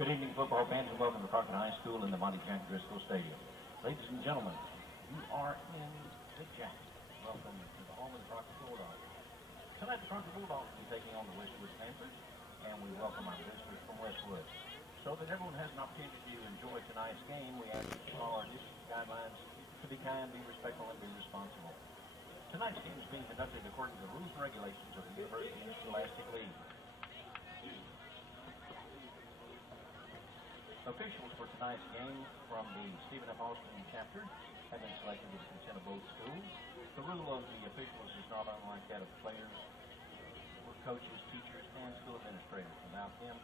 Good evening, football fans, and welcome to Crockett High School in the Monty Jack Driscoll Stadium. Ladies and gentlemen, you are in the Jack. Welcome to the home of the Crockett Bulldogs. Tonight, the Crockett Bulldogs will be taking on the Westwood Panthers, and we welcome our visitors from Westwood. So that everyone has an opportunity to enjoy tonight's game, we ask that you follow our district guidelines to be kind, be respectful, and be responsible. Tonight's game is being conducted according to the rules and regulations of the University Scholastic League. Officials for tonight's game from the Stephen F. Austin chapter have been selected with the consent of both schools. The rule of the officials is not unlike that of players, coaches, teachers, and school administrators. Without them,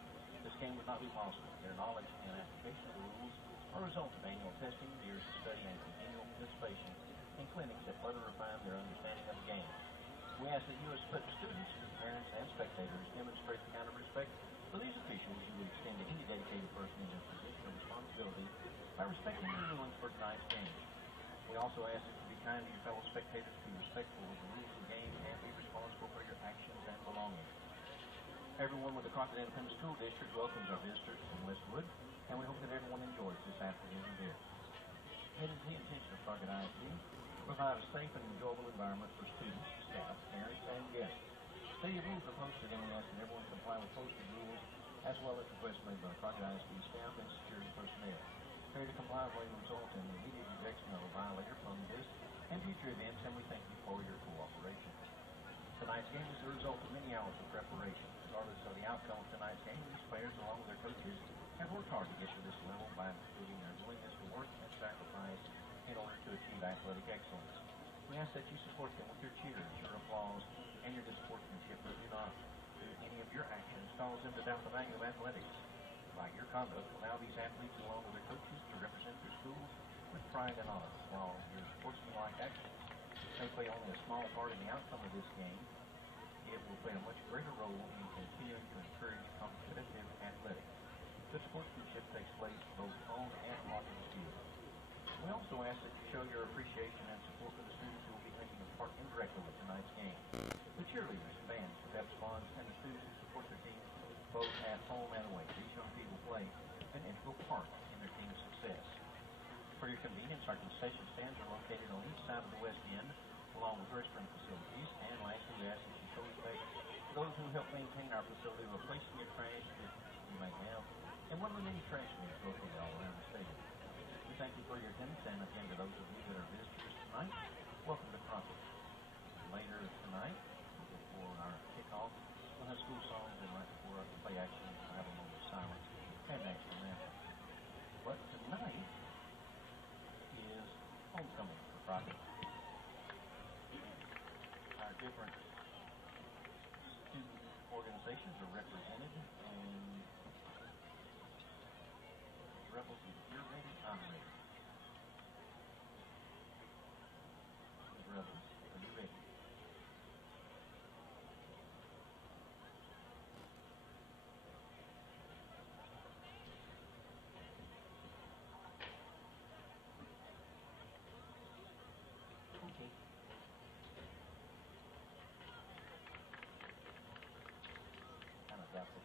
this game would not be possible. Their knowledge and application of the rules are a result of annual testing, years of study, and continual participation in clinics that further refine their understanding of the game. We ask that you as students, parents, and spectators demonstrate the kind of respect for these officials you would extend to any dedicated person in their position of responsibility by respecting the rulings for tonight's game. We also ask that you be kind to your fellow spectators, be respectful of the rules of the game, and be responsible for your actions and belongings. Everyone with the Crockett Independent School District welcomes our visitors from Westwood, and we hope that everyone enjoys this afternoon here. It is the intention of Crockett ISD to provide a safe and enjoyable environment for students, staff, parents, and guests. Stadium rules are posted, and we ask that everyone comply with posted rules as well as requests made by Crockett ISD staff and security personnel. Failure to comply will result in the immediate ejection of a violator from this and future events, and we thank you for your cooperation. Tonight's game is the result of many hours of preparation. Regardless of the outcome of tonight's game, these players, along with their coaches, have worked hard to get to this level by proving their willingness to work and sacrifice in order to achieve athletic excellence. We ask that you support them with your cheers, your applause, and your good sportsmanship, but do not do any of your actions cause them to doubt the value of athletics. By your conduct, allow these athletes along with their coaches to represent their schools with pride and honor. While your sportsmanlike actions may play only a small part in the outcome of this game, it will play a much greater role in continuing to encourage competitive athletics. Good sportsmanship takes place both on and off the field. We also ask that you show your appreciation and support for the students who will be taking part indirectly with tonight's game. The cheerleaders, bands, pep squads, and the students who support their team both at home and away. These young people play an integral part in their team's success. For your convenience, our concession stands are located on each side of the west end, along with restroom facilities. And lastly, we ask that you show respect to those who help maintain our facility, replacing your trash that you may have, and one of the many trash bins located all around the stadium. We thank you for your attendance, and again to those of you that are visitors tonight, welcome to Crockett. Later tonight, before our kickoff, we'll have school songs, and right before our play action, we'll have a moment of silence and national anthem. But tonight is homecoming for Crockett. Our different student organizations are represented, and Rebels, if you're ready, I'm ready. Rebels, are you ready? Okay. Kind of doubt that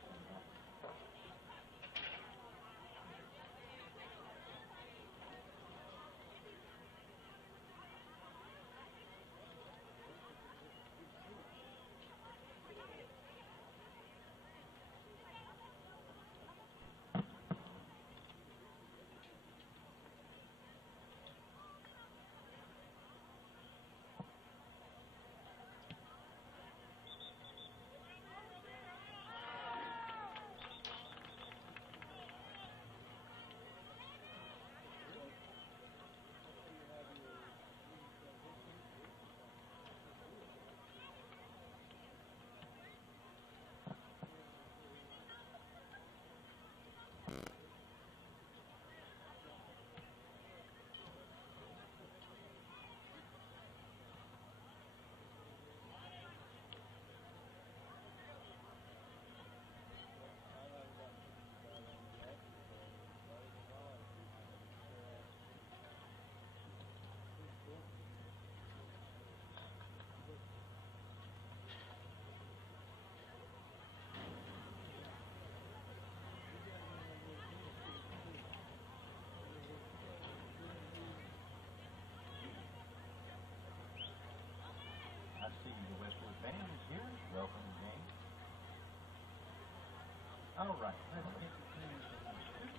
All right, let's get to student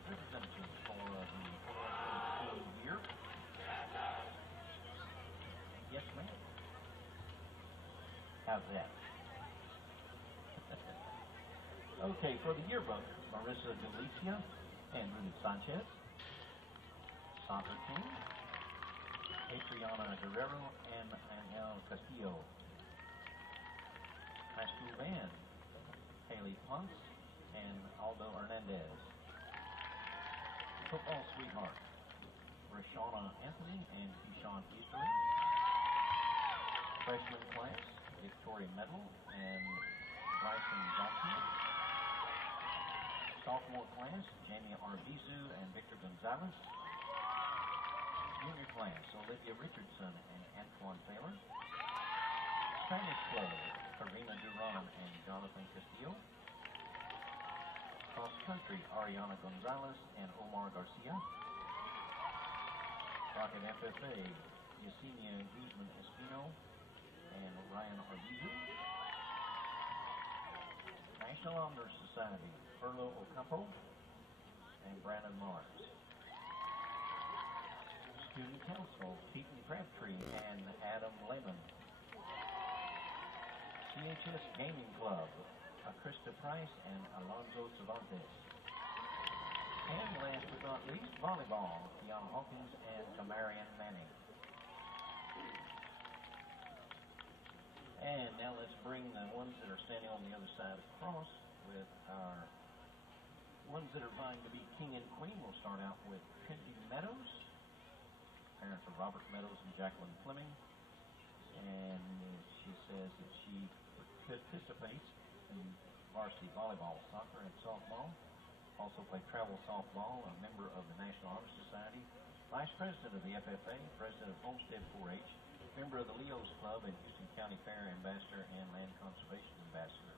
representatives for the 2022 school year. Yes, ma'am. How's that? Okay, for the yearbook, Marissa Galicia and Rudy Sanchez. Soccer team, Adriana Guerrero and Angel Castillo. High school band, Haley Ponce and Aldo Hernandez. Football sweetheart, Rashawna Anthony and Keyshawn Easterly. Freshman class, Victoria Medal and Bryson Johnson. Sophomore class, Jamie Arvizu and Victor Gonzalez. Junior class, Olivia Richardson and Antoine Taylor. Spanish club, Karina Duran and Jonathan Castillo. Cross country, Ariana Gonzalez and Omar Garcia. Crockett FFA, Yesenia Guzman Espino and Ryan Arvizu. National Honor Society, Perlo Ocampo and Brandon Mars. Student Council, Keaton Crabtree and Adam Lehman. CHS Gaming Club, Krista Price and Alonzo Cervantes. And last but not least, volleyball, Tiana Hawkins and Tamarian Manning. And now let's bring the ones that are standing on the other side across with our ones that are vying to be king and queen. We'll start out with Trinity Meadows, parents of Robert Meadows and Jacqueline Fleming. And she says that she participates in varsity volleyball, soccer, and softball. Also played travel softball, a member of the National Honor Society, vice president of the FFA, president of Homestead 4-H, member of the Leos Club and Houston County Fair ambassador and land conservation ambassador.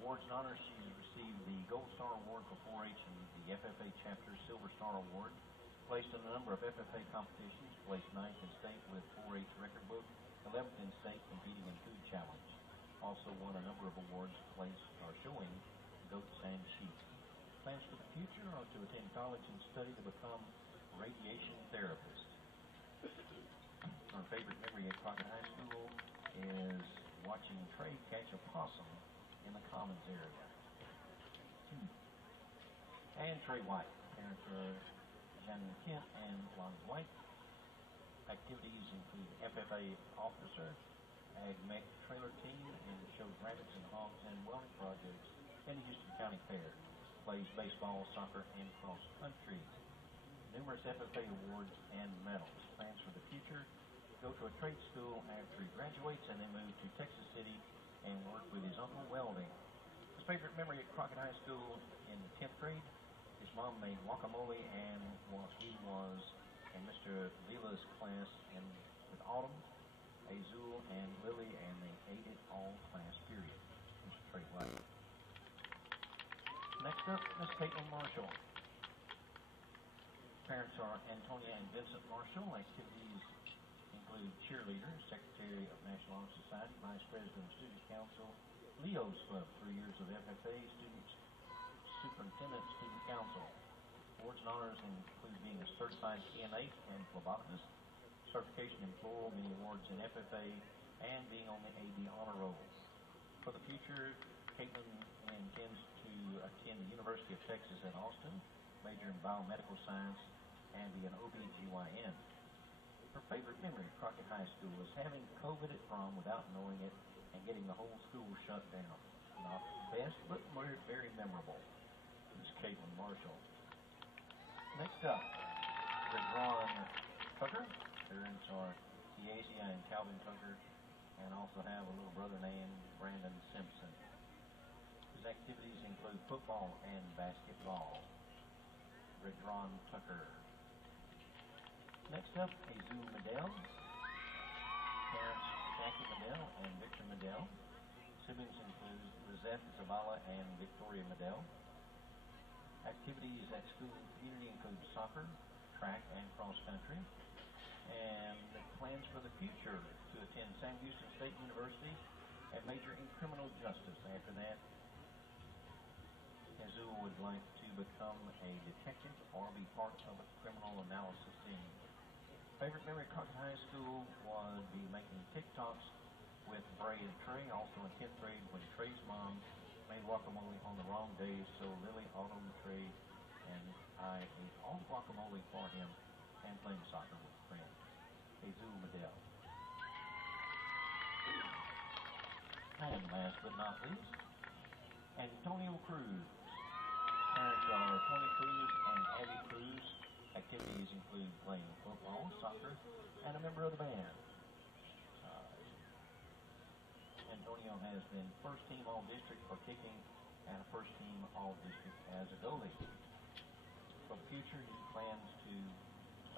Awards and honors, she received the Gold Star Award for 4-H and the FFA Chapter Silver Star Award. Placed in a number of FFA competitions, placed 9th in state with 4-H record book, 11th in state competing in food challenge. Also won a number of awards placed or showing goats and sheep. Plans for the future are to attend college and study to become radiation therapist. Her favorite memory at Crockett High School is watching Trey catch a possum in the commons area. And Trey White, parents are Shannon Kent and Lonnie White. Activities include FFA officer, Ag Mech trailer team, and shows rabbits and hogs and wellness projects in the Houston County Fair. Plays baseball, soccer, and cross country. Numerous FFA awards and medals. Plans for the future: go to a trade school after he graduates and then move to Texas City and work with his uncle welding. His favorite memory at Crockett High School in the 10th grade: his mom made guacamole and he was in Mr. Vila's class with Autumn, Azul, and Lily, and they ate it all class period. Mr. Trey White. Next up, Miss Caitlin Marshall. Parents are Antonia and Vincent Marshall. Activities include cheerleader, secretary of National Honor Society, vice president of Student Council, Leo's Club, 3 years of FFA, student superintendent, student council. Awards and honors include being a certified CNA and phlebotomist, certification in floral, many awards in FFA, and being on the AD honor roll. For the future, Caitlin intends to attend the University of Texas at Austin, major in biomedical science, and be an OBGYN. Her favorite memory at Crockett High School is having COVID at prom without knowing it and getting the whole school shut down. Not the best, but very memorable. Ms. Caitlin Marshall. Next up, Ron Tucker. Parents are Keasia and Calvin Tucker, and also have a little brother named Brandon Simpson. His activities include football and basketball. Ron Tucker. Next up, Azul Medell. Parents Jackie Medell and Victor Medell. Siblings include Lizette Zavala and Victoria Medell. Activities at school and community include soccer, track, and cross country. And plans for the future: to attend Sam Houston State University and major in criminal justice. After that, would like to become a detective or be part of a criminal analysis team. Favorite memory at Crockett High School would be making TikToks with Bray and Trey, also in 10th grade when Trey's mom made guacamole on the wrong days, so Lily, Autumn, Trey, and I ate all the guacamole for him and playing soccer with a friend, Jesus Medell. And last but not least, Antonio Cruz. Parents are Tony Cruz and Abby Cruz. Activities include playing football, soccer, and a member of the band. Antonio has been first team all-district for kicking and a first team all-district as a goalie. For the future, he plans to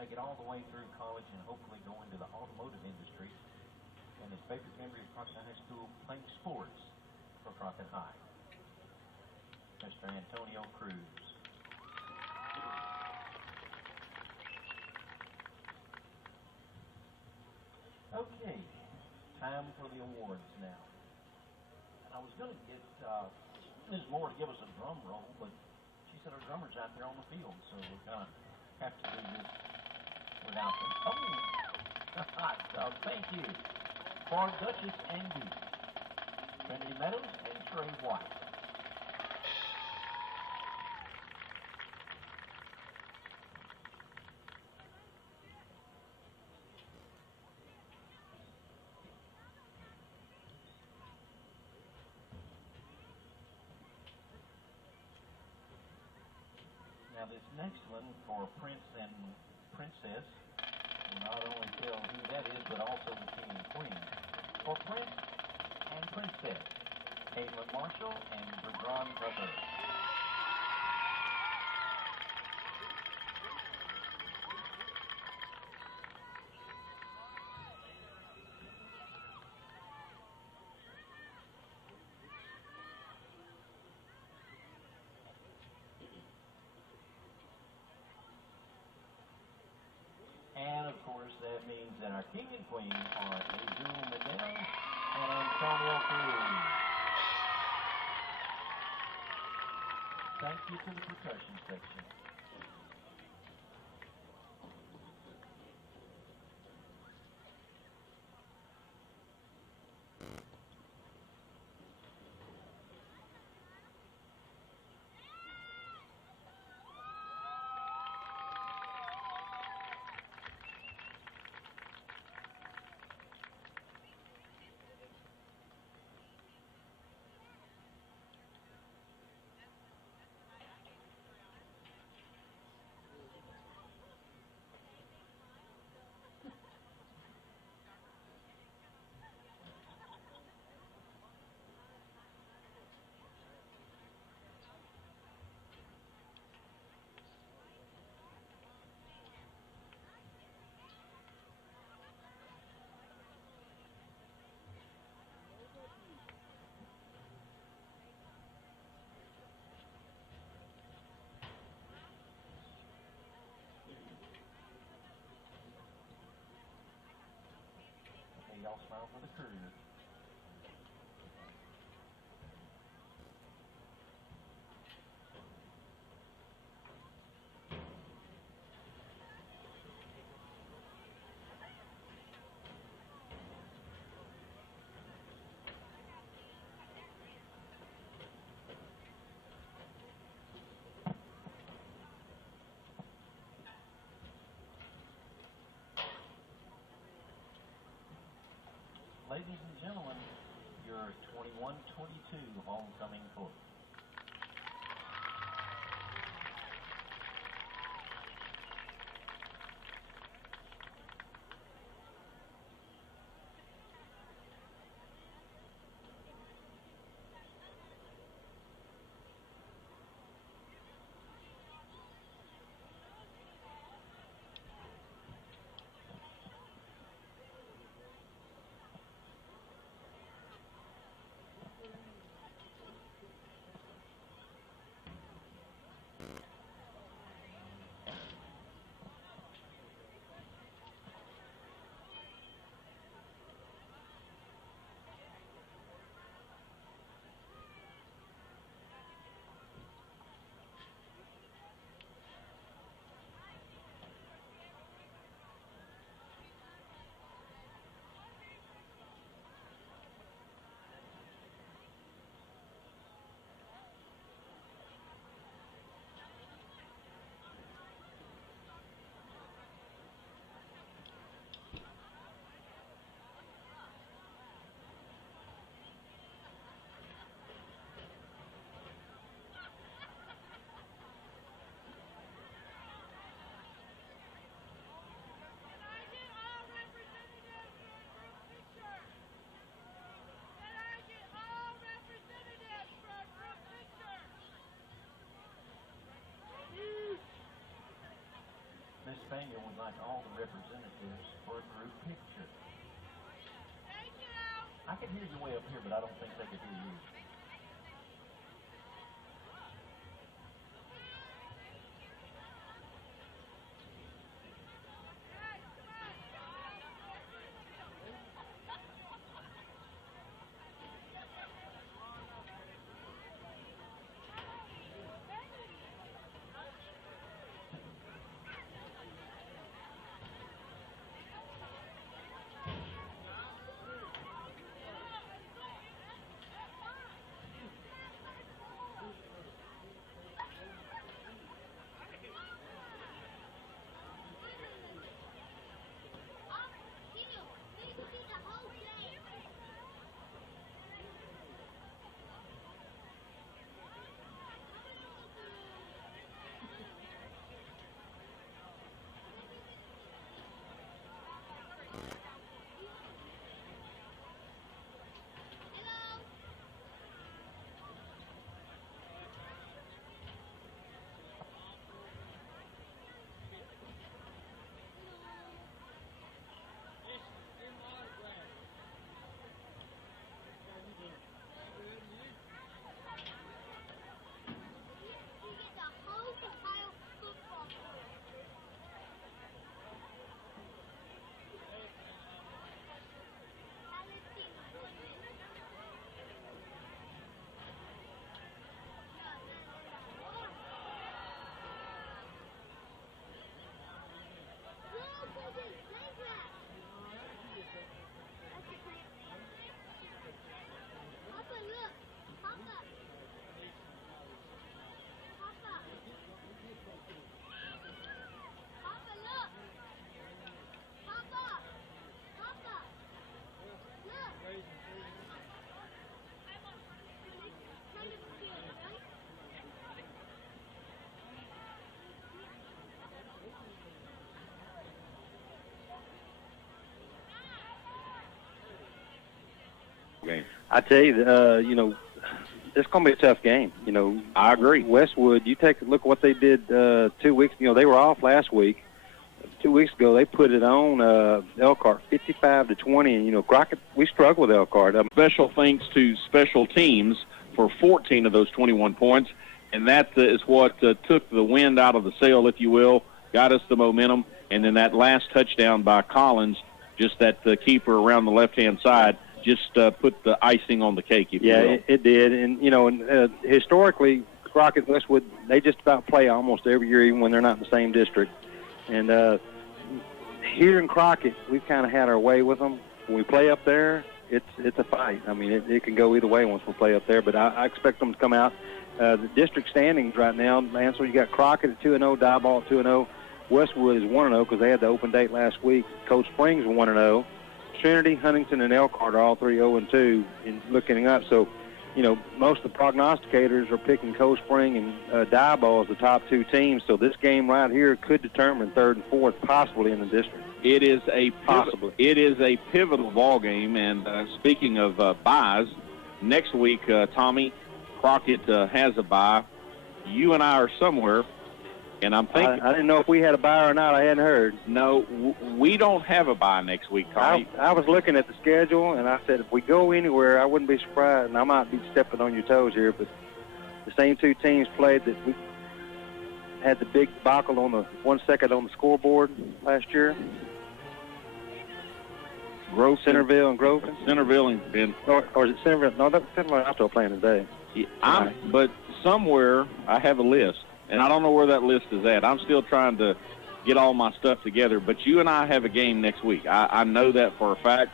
make it all the way through college and hopefully go into the automotive industry. And his favorite memory of Crockett High School, playing sports for Crockett High. Mr. Antonio Cruz. Okay, time for the awards now. And I was going to get Ms. Moore to give us a drum roll, but she said her drummer's out there on the field, so we're going to have to do this without them. Oh, hot dog, thank you. For Duchess and Duke, Trinity Meadows and Trey White. Now this next one for Prince and Princess will not only tell who that is, but also the king and queen. For Prince and Princess, Caitlin Marshall and Bertrand Brother. And of course, that means that our king and queen are Jesus Medell and Antonio Cruz. Thank you to the percussion section. Y'all smile for the crew. Ladies and gentlemen, your 21-22 homecoming court. invite all the representatives for a group picture. I can hear you way up here, but I don't think they can hear you. I tell you, it's going to be a tough game. I agree. Westwood, you take a look at what they did 2 weeks. They were off last week. 2 weeks ago, they put it on Elkhart 55-20. And, Crockett, we struggle with Elkhart. Special thanks to special teams for 14 of those 21 points. And that is what took the wind out of the sail, if you will, got us the momentum. And then that last touchdown by Collins, just that keeper around the left-hand side, just put the icing on the cake, if you will. Yeah, it did. And, historically, Crockett, Westwood, they just about play almost every year, even when they're not in the same district. And here in Crockett, we've kind of had our way with them. When we play up there, it's a fight. I mean, it can go either way once we play up there. But I expect them to come out. The district standings right now, Ansel, you got Crockett at 2-0, Diboll at 2-0. Westwood is 1-0 because they had the open date last week. Cold Springs 1-0. Trinity, Huntington, and Elkhart are all 3 0-2 in looking up. So, most of the prognosticators are picking Cold Spring and Diboll as the top two teams. So this game right here could determine third and fourth, possibly in the district. It is a pivotal ball game. And speaking of byes, next week, Tommy, Crockett has a bye. You and I are somewhere. And I'm thinking, I didn't know if we had a bye or not. I hadn't heard. No, we don't have a bye next week, Tommy. I was looking at the schedule, and I said if we go anywhere, I wouldn't be surprised. And I might be stepping on your toes here, but the same two teams played that we had the big debacle on the 1 second on the scoreboard last year. Centerville and Groveland. Centerville and or is it Centerville? No, that's Centerville. I'm still playing today. Yeah, but somewhere I have a list. And I don't know where that list is at. I'm still trying to get all my stuff together. But you and I have a game next week. I know that for a fact,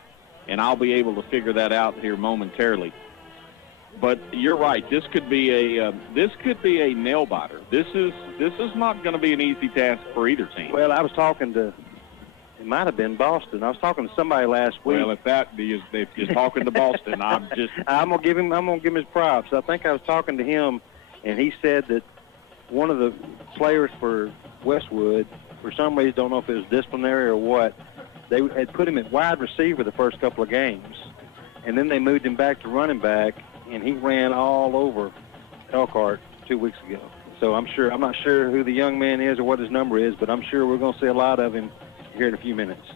and I'll be able to figure that out here momentarily. But you're right. This could be a nail biter. This is not going to be an easy task for either team. Well, I was talking to. It might have been Boston. I was talking to somebody last week. Well, if you're talking to Boston, I'm gonna give him his props. I think I was talking to him, and he said that one of the players for Westwood, for some reason, don't know if it was disciplinary or what, they had put him at wide receiver the first couple of games, and then they moved him back to running back, and he ran all over Elkhart 2 weeks ago. So I'm not sure who the young man is or what his number is, but I'm sure we're going to see a lot of him here in a few minutes.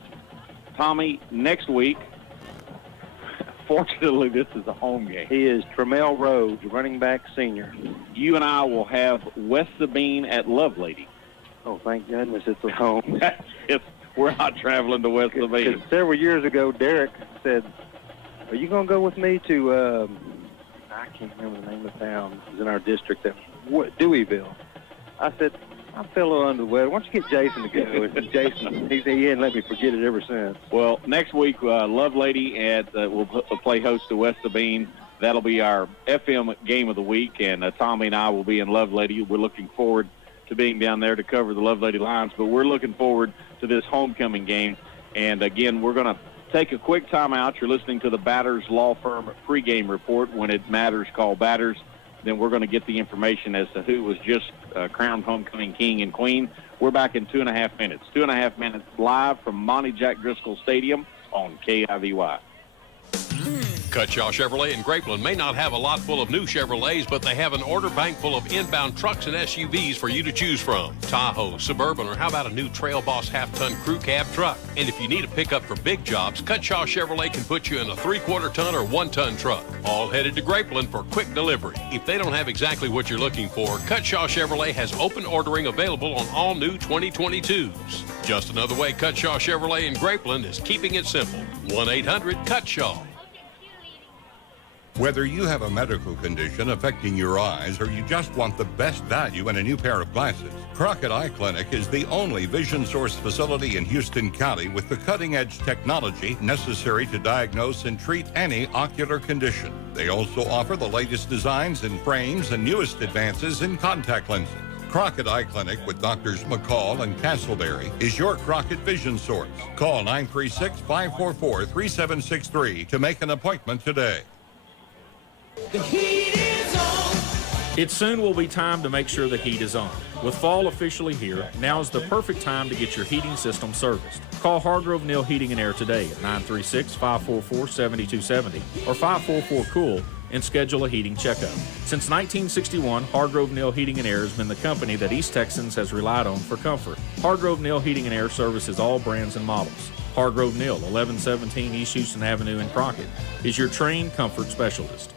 Tommy, next week, fortunately, this is a home game. He is Tremel Rhodes, running back senior. You and I will have West Sabine at Lovelady. Oh, thank goodness it's at home. We're not traveling to West Sabine. Several years ago, Derek said, are you going to go with me to, I can't remember the name of the town. It was in our district, Deweyville. I said, I feel a little under the weather. Why don't you get Jason to go? And Jason, he hadn't let me forget it ever since. Well, next week, Lovelady will play host to West Sabine. That'll be our FM game of the week, and Tommy and I will be in Lovelady. We're looking forward to being down there to cover the Lovelady Lions, but we're looking forward to this homecoming game. And, again, we're going to take a quick time out. You're listening to the Batters Law Firm pregame report. When it matters, call Batters. Then we're going to get the information as to who was just crowned homecoming king and queen. We're back in 2.5 minutes. 2.5 minutes live from Monty Jack Driscoll Stadium on K.I.V.Y. Cutshaw Chevrolet in Grapeland may not have a lot full of new Chevrolets, but they have an order bank full of inbound trucks and SUVs for you to choose from. Tahoe, Suburban, or how about a new Trail Boss half-ton crew cab truck? And if you need a pickup for big jobs, Cutshaw Chevrolet can put you in a 3/4 ton or 1-ton truck. All headed to Grapeland for quick delivery. If they don't have exactly what you're looking for, Cutshaw Chevrolet has open ordering available on all new 2022s. Just another way Cutshaw Chevrolet in Grapeland is keeping it simple. 1-800-CUTSHAW. Whether you have a medical condition affecting your eyes or you just want the best value in a new pair of glasses, Crockett Eye Clinic is the only vision source facility in Houston County with the cutting-edge technology necessary to diagnose and treat any ocular condition. They also offer the latest designs in frames and newest advances in contact lenses. Crockett Eye Clinic with Doctors McCall and Castleberry is your Crockett vision source. Call 936-544-3763 to make an appointment today. The heat is on. It soon will be time to make sure the heat is on. With fall officially here, now is the perfect time to get your heating system serviced. Call Hargrove Neal Heating and Air today at 936-544-7270 or 544-COOL and schedule a heating checkup. Since 1961, Hargrove Neal Heating and Air has been the company that East Texans has relied on for comfort. Hargrove Neal Heating and Air services all brands and models. Hargrove Neal, 1117 East Houston Avenue in Crockett, is your trained comfort specialist.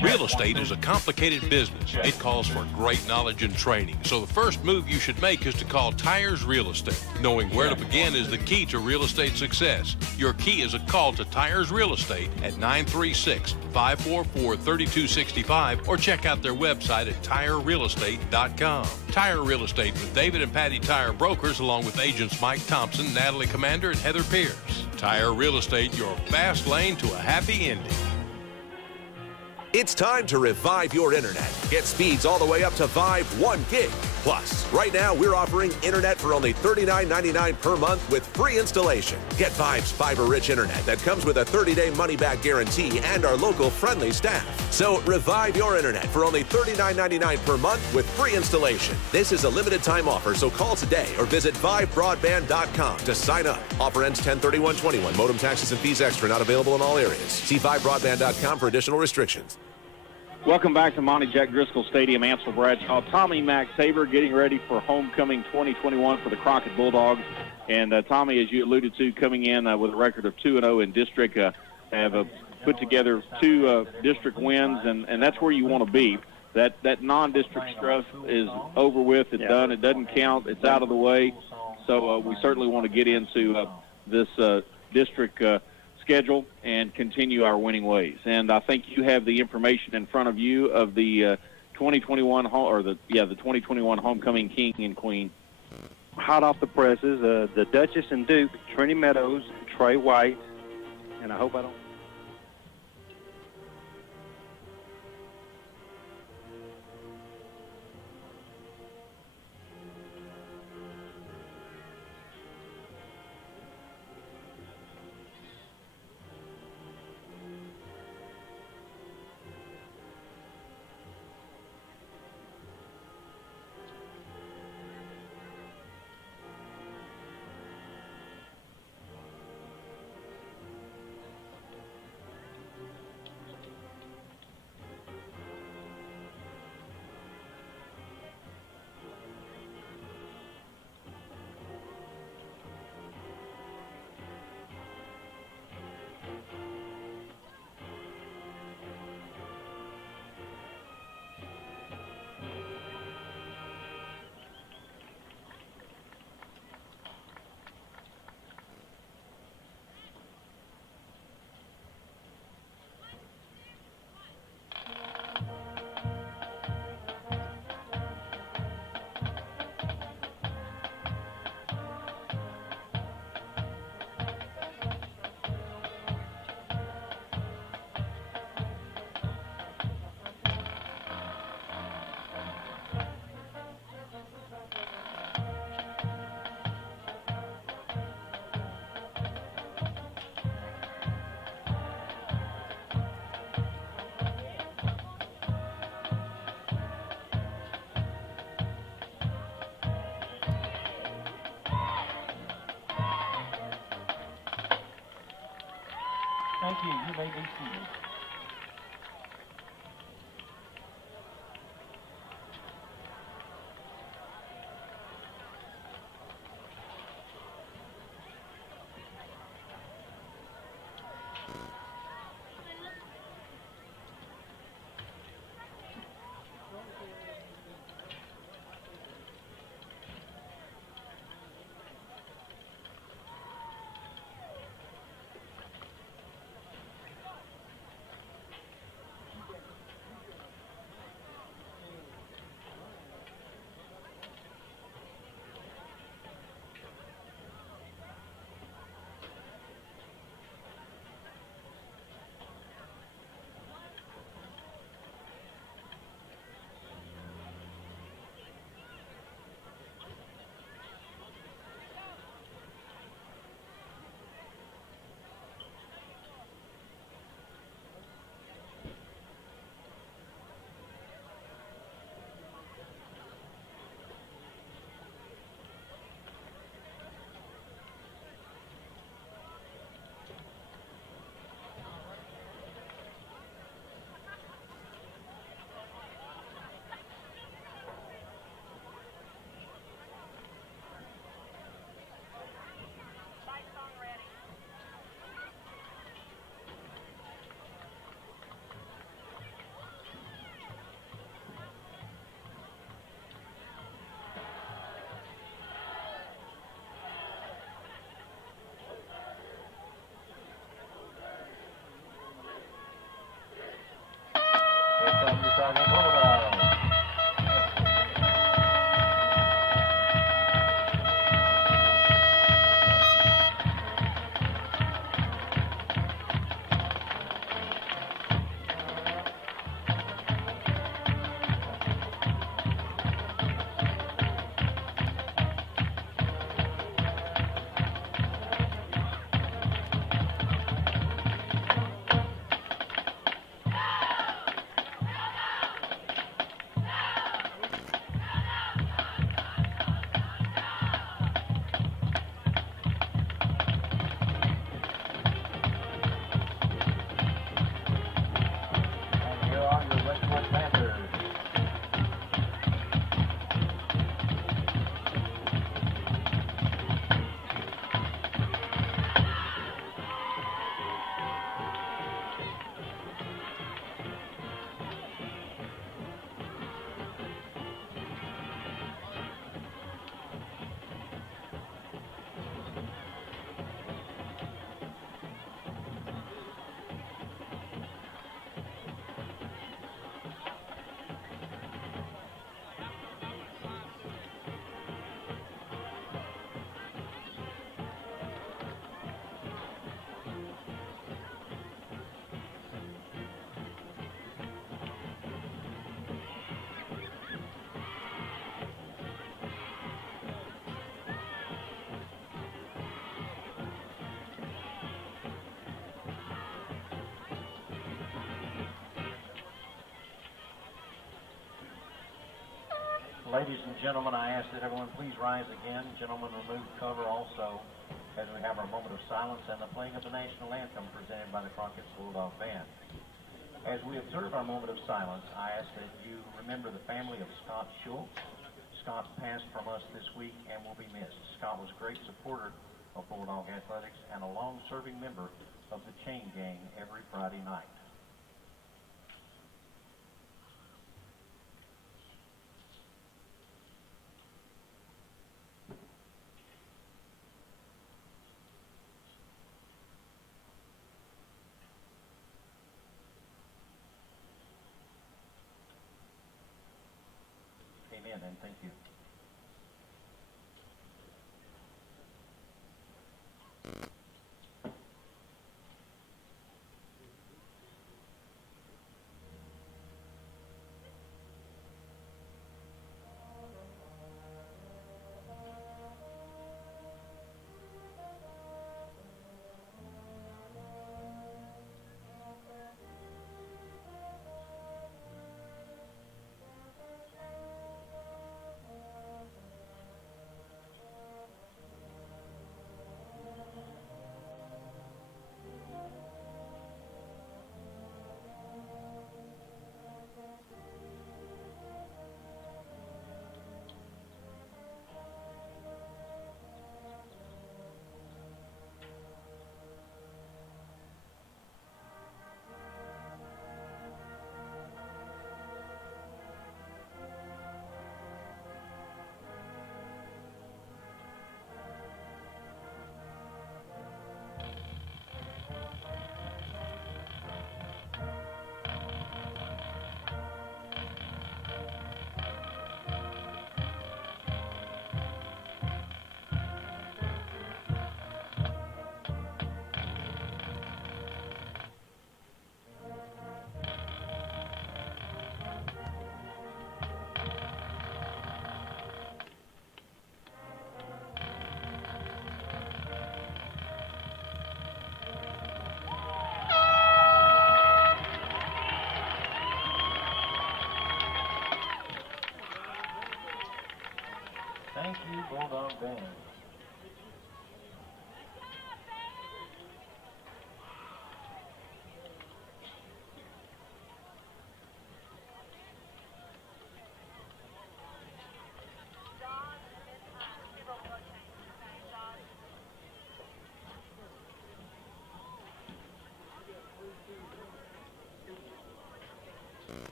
Real estate is a complicated business. It calls for great knowledge and training. So the first move you should make is to call Tires Real Estate. Knowing where to begin is the key to real estate success. Your key is a call to Tires Real Estate at 936-544-3265 or check out their website at tirerealestate.com. Tire Real Estate with David and Patty Tire Brokers along with agents Mike Thompson, Natalie Commander, and Heather Pierce. Tire Real Estate, your fast lane to a happy ending. It's time to revive your internet. Get speeds all the way up to Vive 1 gig. Plus, right now we're offering internet for only $39.99 per month with free installation. Get Vive's fiber-rich internet that comes with a 30-day money-back guarantee and our local friendly staff. So revive your internet for only $39.99 per month with free installation. This is a limited time offer, so call today or visit vivebroadband.com to sign up. Offer ends 10/31/21. Modem taxes and fees extra, not available in all areas. See vivebroadband.com for additional restrictions. Welcome back to Monty Jack Driscoll Stadium. Ansel Bradshaw, Tommy Mac Tabor getting ready for homecoming 2021 for the Crockett Bulldogs. And Tommy, as you alluded to, coming in with a record of 2-0 in district, have put together 2 district wins, and that's where you want to be. That non-district stuff is over with. It's done. It doesn't count. It's out of the way. So we certainly want to get into this district schedule and continue our winning ways. And I think you have the information in front of you of the 2021 the 2021 homecoming king and queen. Hot off the presses, the Duchess and Duke, Trinity Meadows, Trey White, and I hope I don't. Thank you. You may be seated. Crockett Bulldogs. And here are your Westwood Panthers. Ladies and gentlemen, I ask that everyone please rise again. Gentlemen, remove cover also as we have our moment of silence and the playing of the national anthem presented by the Crockett Bulldog Band. As we observe our moment of silence, I ask that you remember the family of Scott Schultz. Scott passed from us this week and will be missed. Scott was a great supporter of Bulldog Athletics and a long-serving member of the chain gang every Friday night. Amen, and thank you. Thank you, Bulldog Band.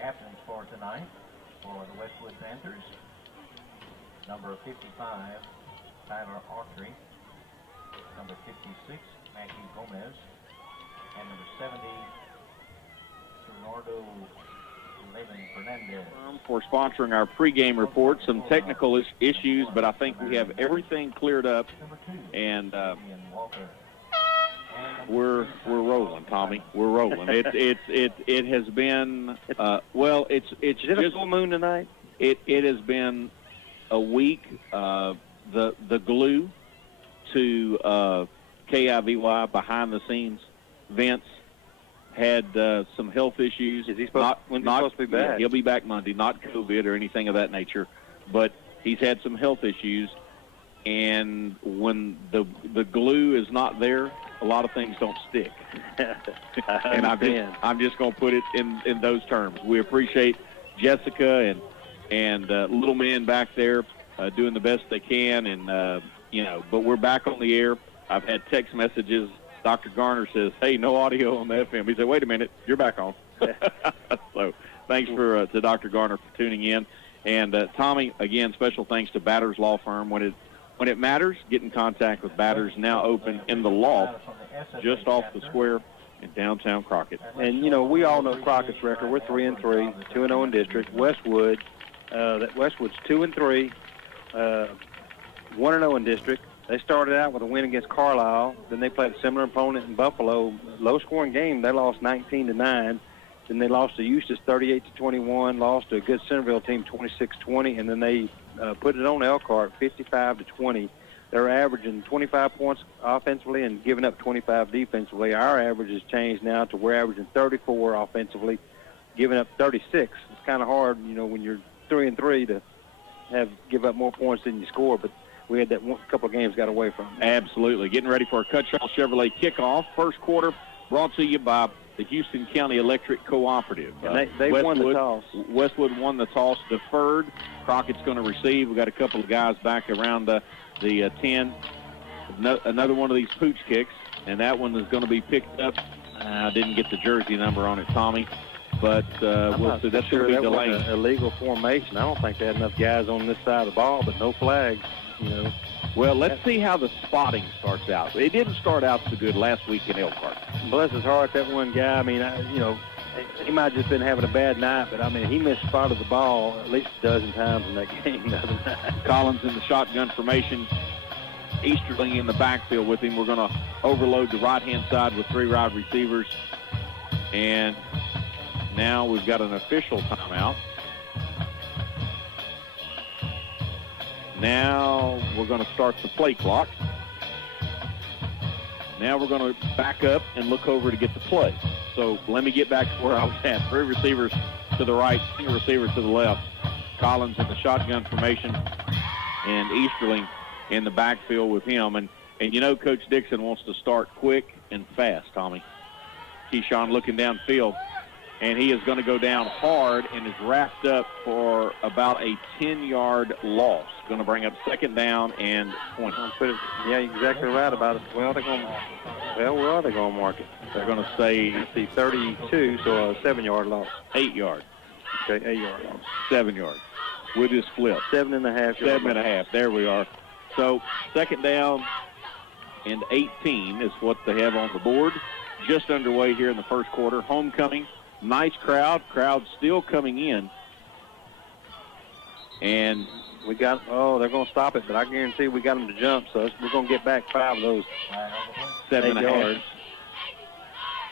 Captains for tonight for the Westwood Panthers, number 55, Tyler Autry, number 56, Matthew Gomez, and number 70, Bernardo Levin Fernandez. For sponsoring our pregame report, some technical issues, but I think we have everything cleared up, and we're rolling, Tommy. We're rolling. It has been well. It's Is it a full moon tonight? It has been a week. The glue to K.I.V.Y. behind the scenes. Vince had some health issues. Is he supposed to be back? He'll be back Monday. Not COVID or anything of that nature, but he's had some health issues. And when the glue is not there, a lot of things don't stick. And I'm just going to put it in those terms. We appreciate Jessica and little men back there doing the best they can, and but we're back on the air. I've had text messages. Dr. Garner says, "Hey, no audio on the FM." He said, "Wait a minute, you're back on." So thanks to Dr. Garner for tuning in. And Tommy, again, special thanks to Batters Law Firm. When it matters, get in contact with Batters, now open in the loft just off the square in downtown Crockett. And, we all know Crockett's record. We're 3-3, 2-0 in district. Westwood's 2-3, 1-0 in district. They started out with a win against Carlisle. Then they played a similar opponent in Buffalo. Low-scoring game. They lost 19-9. Then they lost to Eustis 38-21, lost to a good Centerville team 26-20, and then they put it on Elkhart 55-20. They're averaging 25 points offensively and giving up 25 defensively. Our average has changed now to we're averaging 34 offensively, giving up 36. It's kind of hard, when you're 3-3 to give up more points than you score, but we had that couple of games got away from them. Absolutely. Getting ready for a Cutshaw Chevrolet kickoff. First quarter brought to you by the Houston County Electric Cooperative. And they won the toss. Westwood won the toss, deferred. Crockett's going to receive. We've got a couple of guys back around the 10. Another one of these pooch kicks, and that one is going to be picked up. I didn't get the jersey number on it, Tommy, but we'll see. That's going to be delayed. That was an illegal formation. I don't think they had enough guys on this side of the ball, but no flags, Well, let's see how the spotting starts out. It didn't start out so good last week in Elkhart. Bless his heart, that one guy. I mean, he might have just been having a bad night, but, he misspotted the ball at least a dozen times in that game the other night. Collins in the shotgun formation. Easterling in the backfield with him. We're going to overload the right-hand side with 3 wide receivers. And now we've got an official timeout. Now we're going to start the play clock. Now we're going to back up and look over to get the play. So let me get back to where I was at. 3 receivers to the right, 2 receivers to the left. Collins in the shotgun formation and Easterling in the backfield with him. And Coach Dixon wants to start quick and fast, Tommy. Keyshawn looking downfield. And he is going to go down hard and is wrapped up for about a 10-yard loss. Going to bring up 2nd down and 20. Yeah, you're exactly right about it. Where are they going to mark it? They're going to say 32, so a 7-yard loss. 8 yards. Okay, 8-yard loss. 7 yards. With his flip. 7.5. 7.5. There we are. So 2nd down and 18 is what they have on the board. Just underway here in the first quarter. Homecoming. Nice crowd. Crowd still coming in. And they're going to stop it, but I guarantee we got them to jump, so we're going to get back 5 of those 7 yards.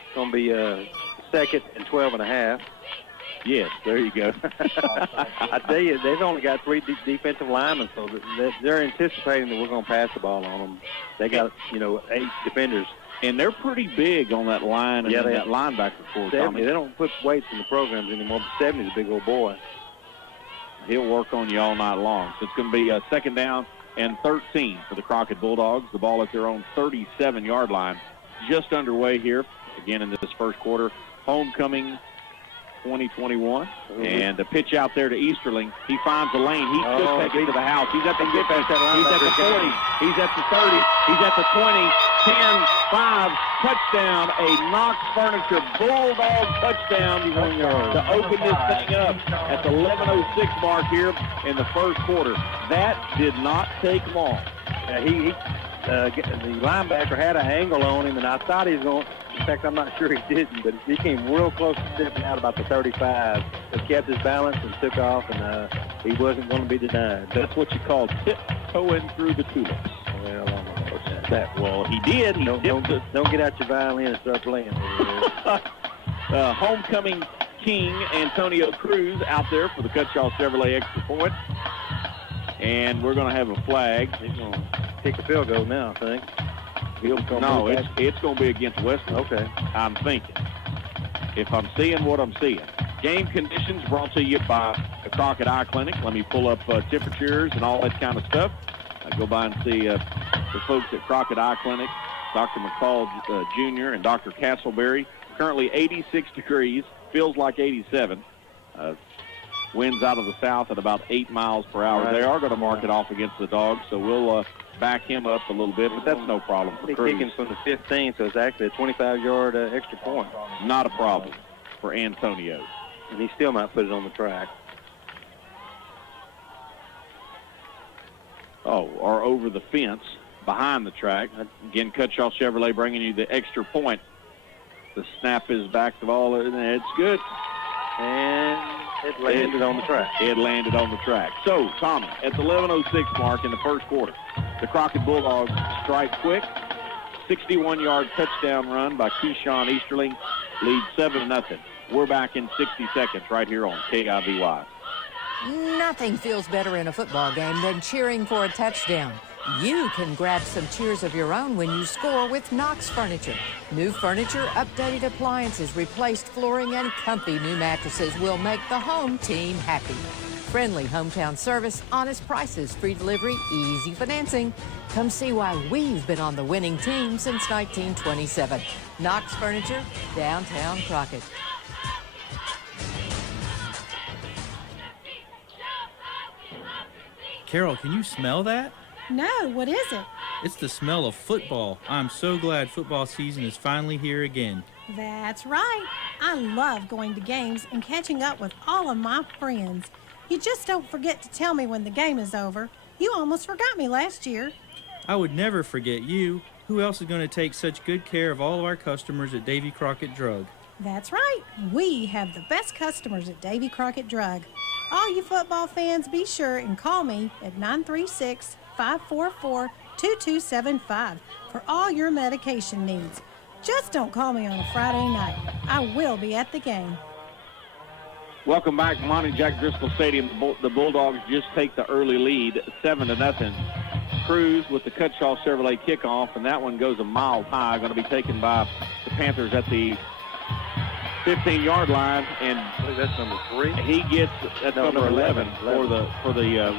It's going to be 2nd and 12.5. Yes, there you go. I tell you, they've only got 3 defensive linemen, so they're anticipating that we're going to pass the ball on them. They got, 8 defenders. And they're pretty big on that line and that linebacker core, Tommy. They don't put weights in the programs anymore, but 70's a big old boy. He'll work on you all night long. So it's going to be a 2nd down and 13 for the Crockett Bulldogs. The ball at their own 37-yard line. Just underway here, again in this first quarter. Homecoming 2021. And a pitch out there to Easterling. He finds the lane. He should take it to the house. He's at the 50. He's at the 40. He's at the 30. He's at the 20. 10, 5, touchdown. A Knox Furniture Bulldog touchdown to open this thing up at the 11:06 mark here in the first quarter. That did not take long. The linebacker had an angle on him, and I thought he was going. In fact, I'm not sure he didn't, but he came real close to stepping out about the 35. But kept his balance and took off, and he wasn't going to be denied. That's what you call tiptoeing through the tulips. Well, he did. He don't get out your violin and start playing. Homecoming king Antonio Cruz out there for the Cutshaw Chevrolet extra point. And we're going to have a flag. He's going to kick a field goal now, I think. No, it's going to be against Westwood. Okay. I'm thinking. If I'm seeing what I'm seeing. Game conditions brought to you by the Crockett Eye Clinic. Let me pull up temperatures and all that kind of stuff. I go by and see the folks at Crockett Eye Clinic, Dr. McCall Jr. and Dr. Castleberry. Currently 86 degrees, feels like 87. Winds out of the south at about 8 miles per hour. Right. They are going to mark it off against the Dogs, so we'll back him up a little bit, but that's no problem for Cruz. Kicking from the 15, so it's actually a 25-yard extra point. Not a problem for Antonio. And he still might put it on the track. Or over the fence behind the track. Again, Cutshaw Chevrolet bringing you the extra point. The snap is back to ball, and it's good. And it landed on the track. It landed on the track. So, Tommy, at the 11:06 mark in the first quarter, the Crockett Bulldogs strike quick. 61-yard touchdown run by Keyshawn Easterling leads 7-0. We're back in 60 seconds right here on K.I.V.Y. Nothing feels better in a football game than cheering for a touchdown. You can grab some cheers of your own when you score with Knox Furniture. New furniture, updated appliances, replaced flooring, and comfy new mattresses will make the home team happy. Friendly hometown service, honest prices, free delivery, easy financing. Come see why we've been on the winning team since 1927. Knox Furniture, downtown Crockett. Carol, can you smell that? No, what is it? It's the smell of football. I'm so glad football season is finally here again. That's right. I love going to games and catching up with all of my friends. You just don't forget to tell me when the game is over. You almost forgot me last year. I would never forget you. Who else is going to take such good care of all of our customers at Davy Crockett Drug? That's right. We have the best customers at Davy Crockett Drug. All you football fans, be sure and call me at 936-544-2275 for all your medication needs. Just don't call me on a Friday night. I will be at the game. Welcome back to Monty Jack Driscoll Stadium. The Bulldogs just take the early lead, 7-0. Cruz with the Cutshaw Chevrolet kickoff, and that one goes a mile high. Going to be taken by the Panthers at the 15-yard line, and I believe that's number 3. He gets number 11 for the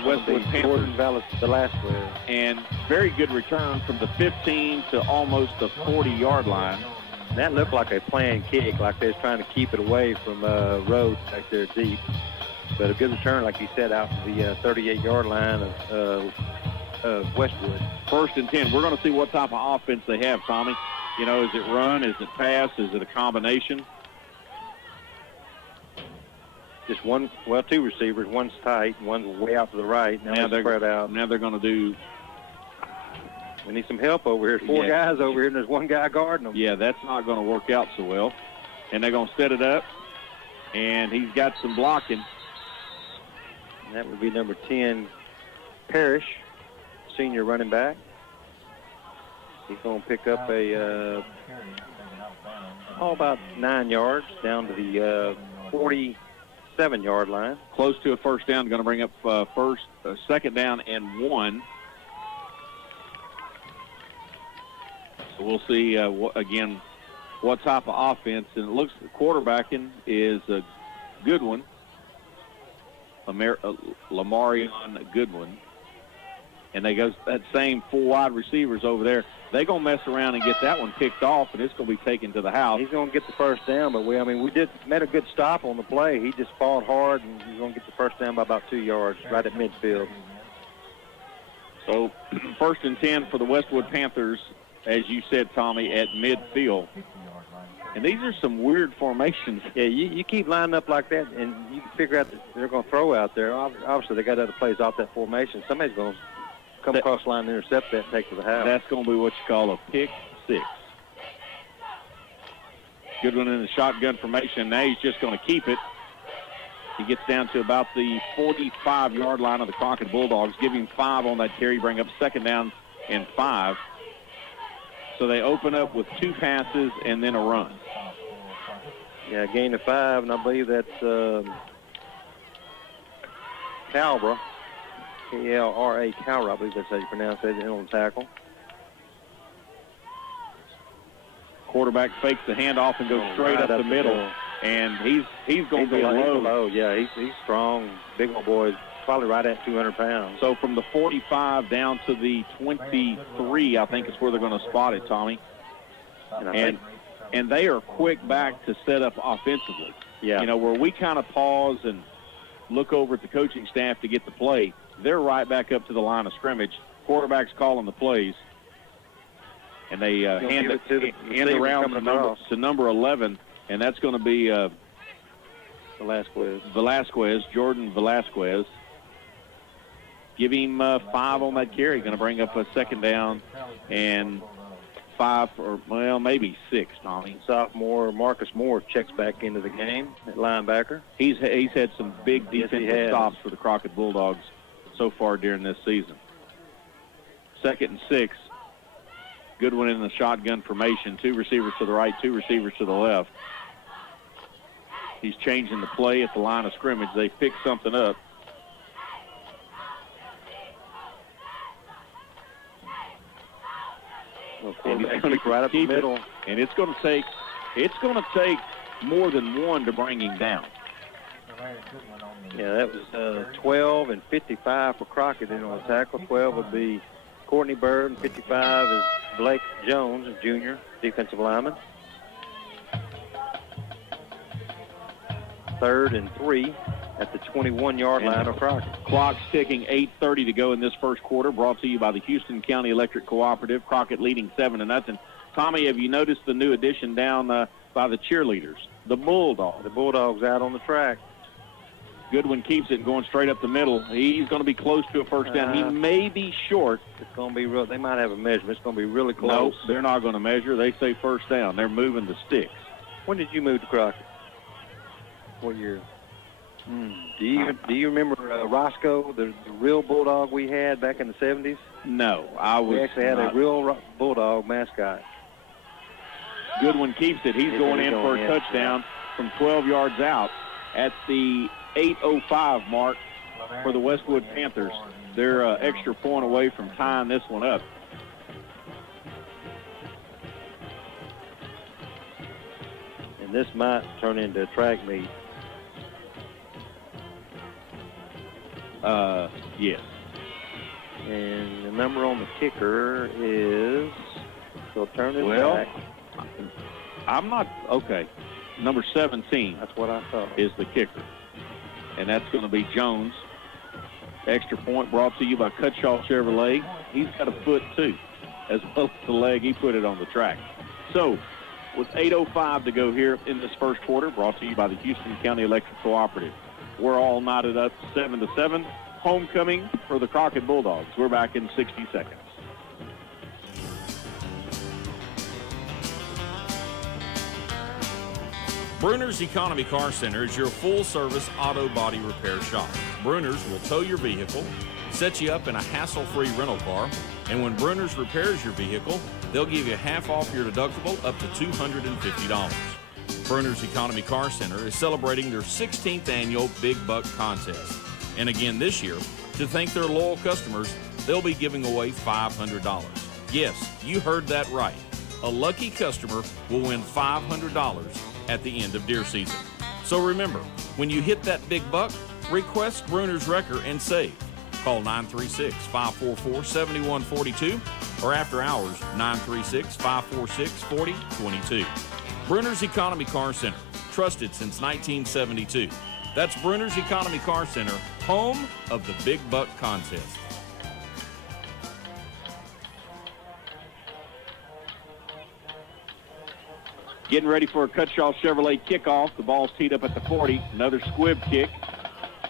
Westwood Panthers. The last player. And very good return from the 15 to almost the 40-yard line. That looked like a planned kick, like they was trying to keep it away from Rhodes back there deep. But a good return, like you said, out to the 38-yard line of Westwood. 1st and 10. We're going to see what type of offense they have, Tommy. You know, is it run? Is it pass? Is it a combination? Just two receivers. One's tight, one's way out to the right. Now they're spread out. Now they're going to do. We need some help over here. 4 guys over here, and there's one guy guarding them. Yeah, that's not going to work out so well. And they're going to set it up, and he's got some blocking. And that would be number 10, Parrish, senior running back. He's going to pick up about 9 yards down to the 47-yard line. Close to a first down. Going to bring up second down and 1. So we'll see, what type of offense. And it looks the quarterbacking is a Goodwin, Lamarion Goodwin. And they go that same 4 wide receivers over there. They're going to mess around and get that one picked off, and it's going to be taken to the house. He's going to get the first down, but we made a good stop on the play. He just fought hard, and he's going to get the first down by about 2 yards right at midfield. So 1st and 10 for the Westwood Panthers, as you said, Tommy, at midfield. And these are some weird formations. Yeah, you keep lining up like that, and you can figure out that they're going to throw out there. Obviously, they got other plays off that formation. Somebody's going to come across the line and intercept that and take to the house. That's going to be what you call a pick 6. Goodwin in the shotgun formation. Now he's just going to keep it. He gets down to about the 45-yard line of the Crockett Bulldogs. Give him 5 on that carry. Bring up second down and 5. So they open up with 2 passes and then a run. Yeah, gain of 5, and I believe that's K.I.V.Y. K-L-R-A, K.I.V.Y., I believe that's how you pronounce it, on tackle. Quarterback fakes the handoff and goes straight up the middle. And he's going to be low. Yeah, he's strong. Big old boy, probably right at 200 pounds. So from the 45 down to the 23, I think is where they're going to spot it, Tommy. And they are quick back to set up offensively. Yeah. You know, where we kind of pause and look over at the coaching staff to get the play, they're right back up to the line of scrimmage. Quarterback's calling the plays. And they hand it in the round to number 11, and that's going to be Velasquez, Jordan Velasquez. Give him 5 on that carry. Going to bring up a second down and 5, or maybe 6, Tommy. Sophomore Marcus Moore checks back into the game at linebacker. He's had some big defensive stops for the Crockett Bulldogs so far during this season. 2nd and 6. Goodwin in the shotgun formation. 2 receivers to the right, 2 receivers to the left. He's changing the play at the line of scrimmage. They pick something up. And he's going to right up the middle. And it's going to take more than 1 to bring him down. Yeah, that was 12 and 55 for Crockett in on the tackle. 12 would be Courtney Bird, and 55 is Blake Jones, a junior defensive lineman. 3rd and 3 at the 21-yard line of Crockett. Clock's ticking, 8:30 to go in this first quarter, brought to you by the Houston County Electric Cooperative. Crockett leading 7-0. Tommy, have you noticed the new addition down by the cheerleaders? The Bulldogs. The Bulldogs out on the track. Goodwin keeps it going straight up the middle. He's going to be close to a first down. He may be short. It's going to be real. They might have a measurement. It's going to be really close. No, they're not going to measure. They say first down. They're moving the sticks. When did you move to Crockett? What year? Do you remember Roscoe, the real Bulldog we had back in the 70s? No, We actually had a real Bulldog mascot. Goodwin keeps it. He's going in for a touchdown from 12 yards out at the 8:05 mark for the Westwood Panthers. They're an extra point away from tying this one up. And this might turn into a track meet. Yes. And the number on the kicker is, they'll turn it back. I'm not, okay. Number 17. That's what I thought. Is the kicker. And that's going to be Jones. Extra point brought to you by Cutshaw Chevrolet. He's got a foot, too, as well as the leg. He put it on the track. So, with 8:05 to go here in this first quarter, brought to you by the Houston County Electric Cooperative. We're all knotted up 7-7. Homecoming for the Crockett Bulldogs. We're back in 60 seconds. Bruner's Economy Car Center is your full-service auto body repair shop. Bruner's will tow your vehicle, set you up in a hassle-free rental car, and when Bruner's repairs your vehicle, they'll give you half off your deductible up to $250. Bruner's Economy Car Center is celebrating their 16th annual Big Buck Contest. And again this year, to thank their loyal customers, they'll be giving away $500. Yes, you heard that right. A lucky customer will win $500 at the end of deer season. So remember, when you hit that big buck, request Bruner's Wrecker and save. Call 936-544-7142 or after hours 936-546-4022. Bruner's Economy Car Center, trusted since 1972. That's Bruner's Economy Car Center, home of the Big Buck Contest. Getting ready for a Cutshaw Chevrolet kickoff. The ball's teed up at the 40. Another squib kick.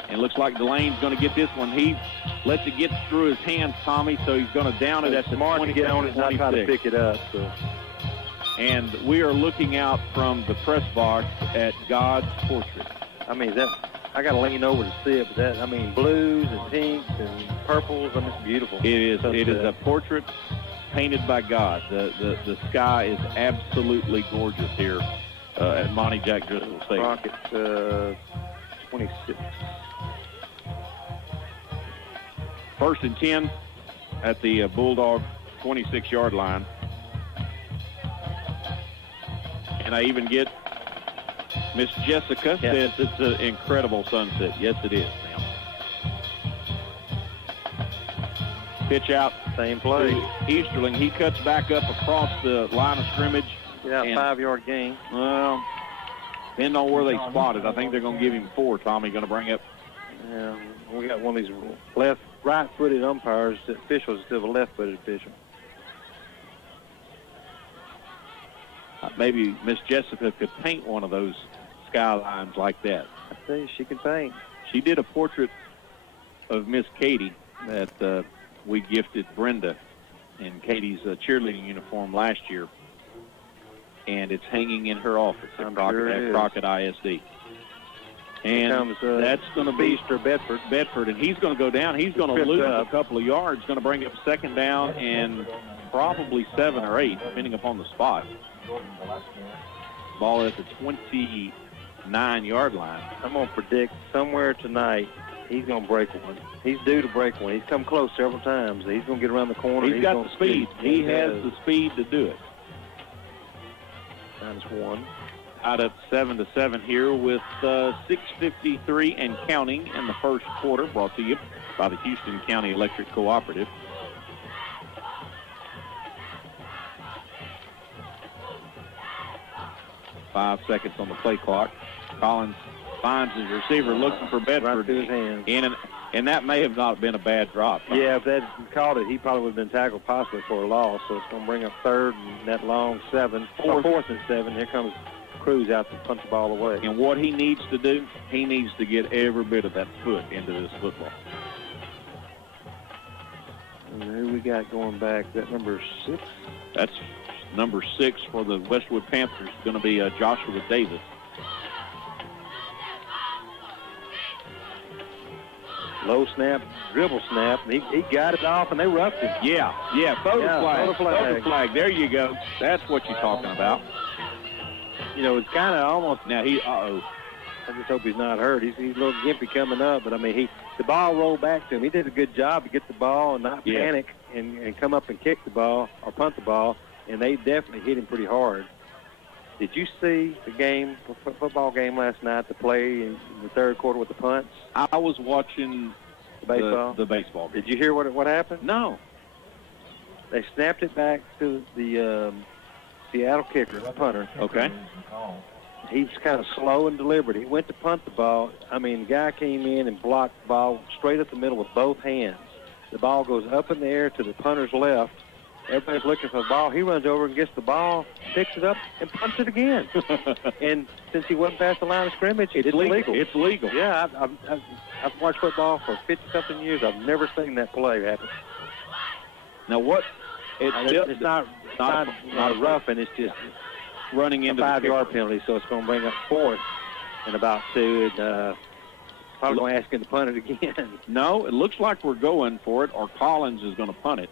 And looks like Delane's going to get this one. He lets it get through his hands, Tommy, so he's going to down it at the 20. To get on it, not try to pick it up. So. And we are looking out from the press box at God's portrait. I mean, I got to lean over to see it, but blues and pinks and purples, it's beautiful. It is a portrait painted by God. The sky is absolutely gorgeous here at Monty Jack Driscoll Stadium. Crockett, 26. 1st and 10 at the Bulldog 26-yard line. And I even get Miss Jessica says it's an incredible sunset. Yes, it is, ma'am. Pitch out. Same play. Easterling. He cuts back up across the line of scrimmage. Yeah, 5-yard gain. Well, depending on where they spot it, I think they're going to give him 4, Tommy. Going to bring up. Yeah, we got one of these right-footed umpires, officials, instead of a left-footed official. Maybe Miss Jessica could paint one of those skylines like that. I tell you, she can paint. She did a portrait of Miss Katie that we gifted Brenda in Katie's cheerleading uniform last year, and it's hanging in her office at Crockett ISD. And that's going to be Bedford, and he's going to go down. He's going to lose a couple of yards, going to bring up 2nd down and probably 7 or 8, depending upon the spot. Ball at the 29-yard line. I'm going to predict somewhere tonight he's going to break one. He's due to break one. He's come close several times. He's going to get around the corner. He's got the speed. He has the speed to do it. -1. Out at 7-7 here with 6:53 and counting in the first quarter, brought to you by the Houston County Electric Cooperative. Five seconds on the play clock. Collins finds his receiver looking for Bedford. Right to his hands. And that may have not been a bad drop. Yeah, if they'd caught it, he probably would have been tackled possibly for a loss. So it's going to bring up 3rd and that long 4th and 7. Here comes Cruz out to punch the ball away. And what he needs to do, he needs to get every bit of that foot into this football. And who we got going back? That number 6? That's number 6 for the Westwood Panthers. It's going to be Joshua Davis. Low snap, dribble snap. He got it off, and they roughed him. Yeah. Photo flag. There you go. That's what you're talking about. It's kind of almost. Now I just hope he's not hurt. He's a little gimpy coming up, but the ball rolled back to him. He did a good job to get the ball and not panic and come up and kick the ball or punt the ball, and they definitely hit him pretty hard. Did you see the football game last night, the play in the 3rd quarter with the punts? I was watching the baseball game. Did you hear what happened? No. They snapped it back to the Seattle kicker, the punter. Okay. He's kind of slow and deliberate. He went to punt the ball. The guy came in and blocked the ball straight up the middle with both hands. The ball goes up in the air to the punter's left. Everybody's looking for the ball. He runs over and gets the ball, picks it up, and punts it again. And since he wasn't past the line of scrimmage, it's legal. It's legal. Yeah, I've watched football for 50-something years. I've never seen that play happen. Now what? It's not rough, and it's just running into the 5-yard penalty, so it's going to bring up 4th and about 2, and probably going to ask him to punt it again. No, it looks like we're going for it, or Collins is going to punt it.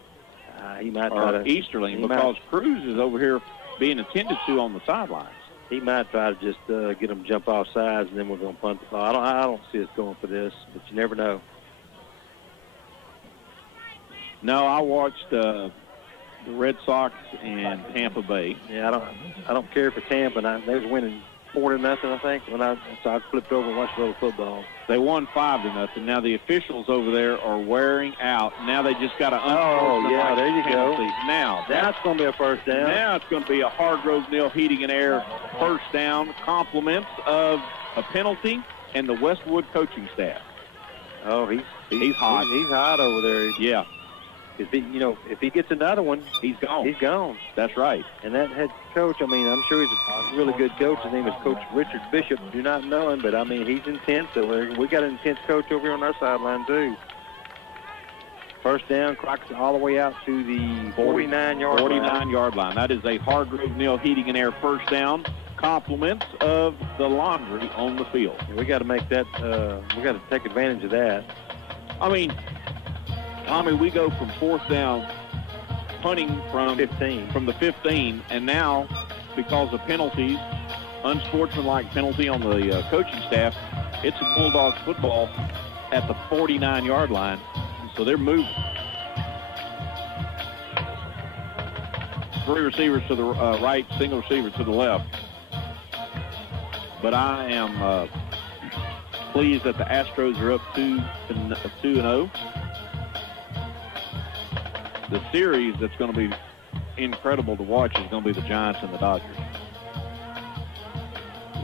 He might try to Easterling, because Cruz is over here being attended to on the sidelines. He might try to just get them jump off sides, and then we're going to punt the ball. I don't see us going for this, but you never know. No, I watched the Red Sox and Tampa Bay. Yeah, I don't care for Tampa. They was winning 4-0, I think. So I flipped over and watched a little football. They won 5-0. Now the officials over there are wearing out. Now they just got to there you go. Now that's going to be a first down. Now it's going to be a Hargrove Nil Heating and Air first down. Compliments of a penalty and the Westwood coaching staff. Oh, he's hot. He's hot over there. Yeah. If he gets another one, he's gone. He's gone. That's right. And that head coach, I'm sure he's a really good coach. His name is Coach Richard Bishop. Do not know him, but he's intense. So we got an intense coach over here on our sideline too. First down, Crockett all the way out to the 49-yard line. 49-yard line. That is a Hargrove Nil Heating and Air first down. Compliments of the laundry on the field. We got to make that. We got to take advantage of that. Tommy, we go from 4th down, punting from 15, from the 15, and now because of penalties, unsportsmanlike penalty on the coaching staff, it's a Bulldogs football at the 49-yard line. So they're moving. 3 receivers to the right, single receiver to the left. But I am pleased that the Astros are up 2-0. The series that's going to be incredible to watch is going to be the Giants and the Dodgers.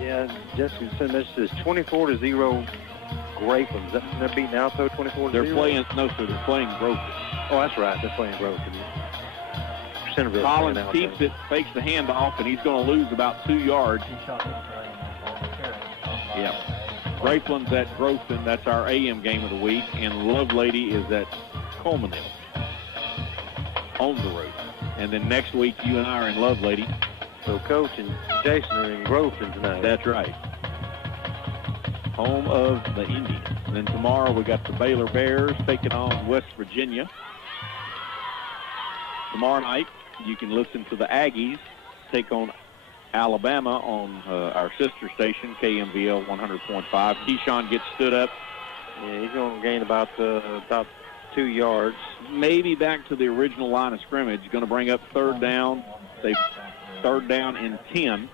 Yeah, Jessica said this is 24-0 Grapeland. They're beating Alto 24-0? They're playing Groveland. Oh, that's right. They're playing Groveland. Collins keeps it, fakes the handoff, and he's going to lose about 2 yards. Yeah. Grapeland's at Groveland. That's our AM game of the week. And Lovelady is at Colemanville on the road. And then next week, you and I are in Lovelady. So Coach and Jason are in Groveland tonight. That's right. Home of the Indians. And then tomorrow we got the Baylor Bears taking on West Virginia. Tomorrow night you can listen to the Aggies take on Alabama on our sister station, KMVL 100.5. Keyshawn gets stood up. Yeah, he's going to gain about 2 yards. Maybe back to the original line of scrimmage. Going to bring up third down. They third down and 10.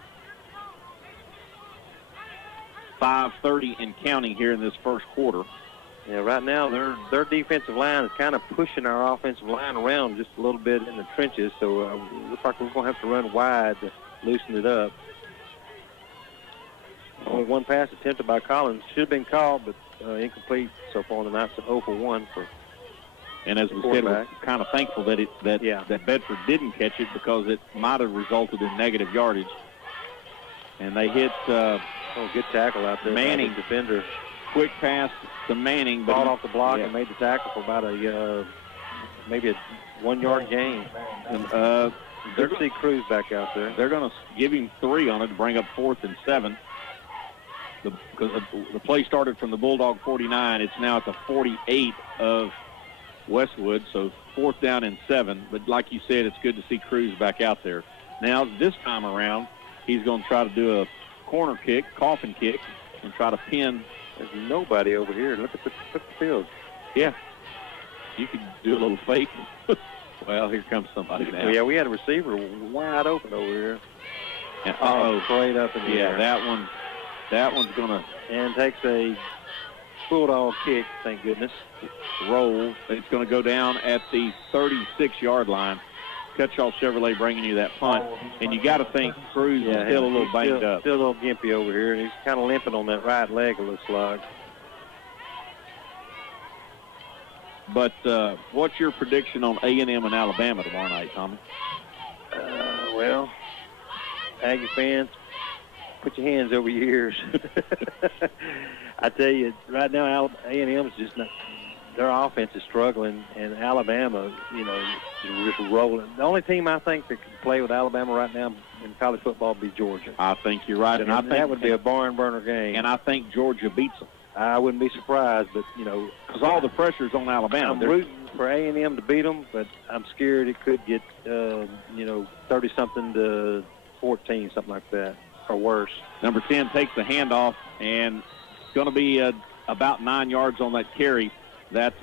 5:30 and counting here in this first quarter. Yeah, right now their defensive line is kind of pushing our offensive line around just a little bit in the trenches, so it looks like we're going to have to run wide to loosen it up. Only one pass attempted by Collins. Should have been called, but incomplete so far tonight. So 0 for 1 for. And as we said, we're kind of thankful that that Bedford didn't catch it because it might have resulted in negative yardage. And they hit. Good tackle out there. Manning, defender. Quick pass to Manning, but ball off the block and made the tackle for about maybe a 1 yard gain. And they're going to see Cruz back out there. They're going to give him 3 on it to bring up 4th and 7. Because the play started from the Bulldog 49. It's now at the 48 of Westwood, so 4th down and 7. But like you said, it's good to see Cruz back out there. Now, this time around, he's going to try to do a corner kick, coffin kick, and try to pin. There's nobody over here. Look at the field. Yeah. You could do a little fake. Well, here comes somebody now. Yeah, we had a receiver wide open over here. And, straight up in the air. That one's going to. And takes a Bulldog kick, thank goodness. Roll. It's going to go down at the 36-yard line. Cutshall Chevrolet bringing you that punt. And you got to think Cruz is still a little banged up. Still a little gimpy over here, and he's kind of limping on that right leg, it looks like. But what's your prediction on A&M and Alabama tomorrow night, Tommy? Well, Aggie fans, put your hands over your ears. I tell you, right now, A&M's just not. their offense is struggling, and Alabama, is just rolling. The only team I think that can play with Alabama right now in college football would be Georgia. I think you're right, and I think that would be a barn burner game. And I think Georgia beats them. I wouldn't be surprised, but because all the pressure's on Alabama. I'm rooting for A&M to beat them, but I'm scared it could get 30-something to 14, something like that, or worse. Number 10 takes the handoff, and it's going to be about 9 yards on that carry. That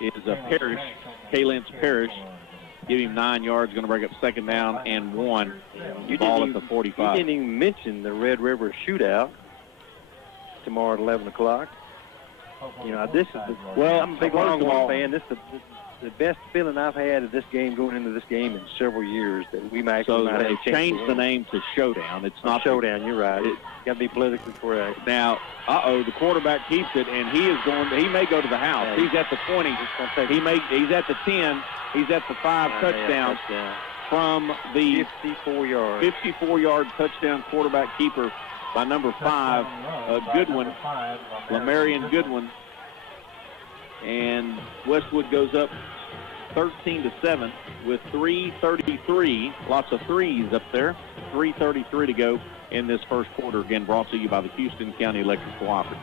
is a Parrish, K.I.V.Y. Parrish. Give him 9 yards, going to break up second down and 1. Ball at the 45. You didn't even mention the Red River shootout tomorrow at 11 o'clock. This is I'm a big Longhorn fan. This is the best feeling I've had of this game going into this game in several years that we might have a chance. So they changed the name to Showdown. It's not Showdown. You're right. It's got to be politically correct. Now, the quarterback keeps it, and he may go to the house. Yeah. He's at the 20. He's at the 10. He's at the 5 touchdown from the 54-yard touchdown quarterback keeper by number 5, Goodwin, Lamarion Goodwin. And Westwood goes up 13-7 with 3:33. Lots of threes up there. 3:33 to go in this first quarter. Again, brought to you by the Houston County Electric Cooperative.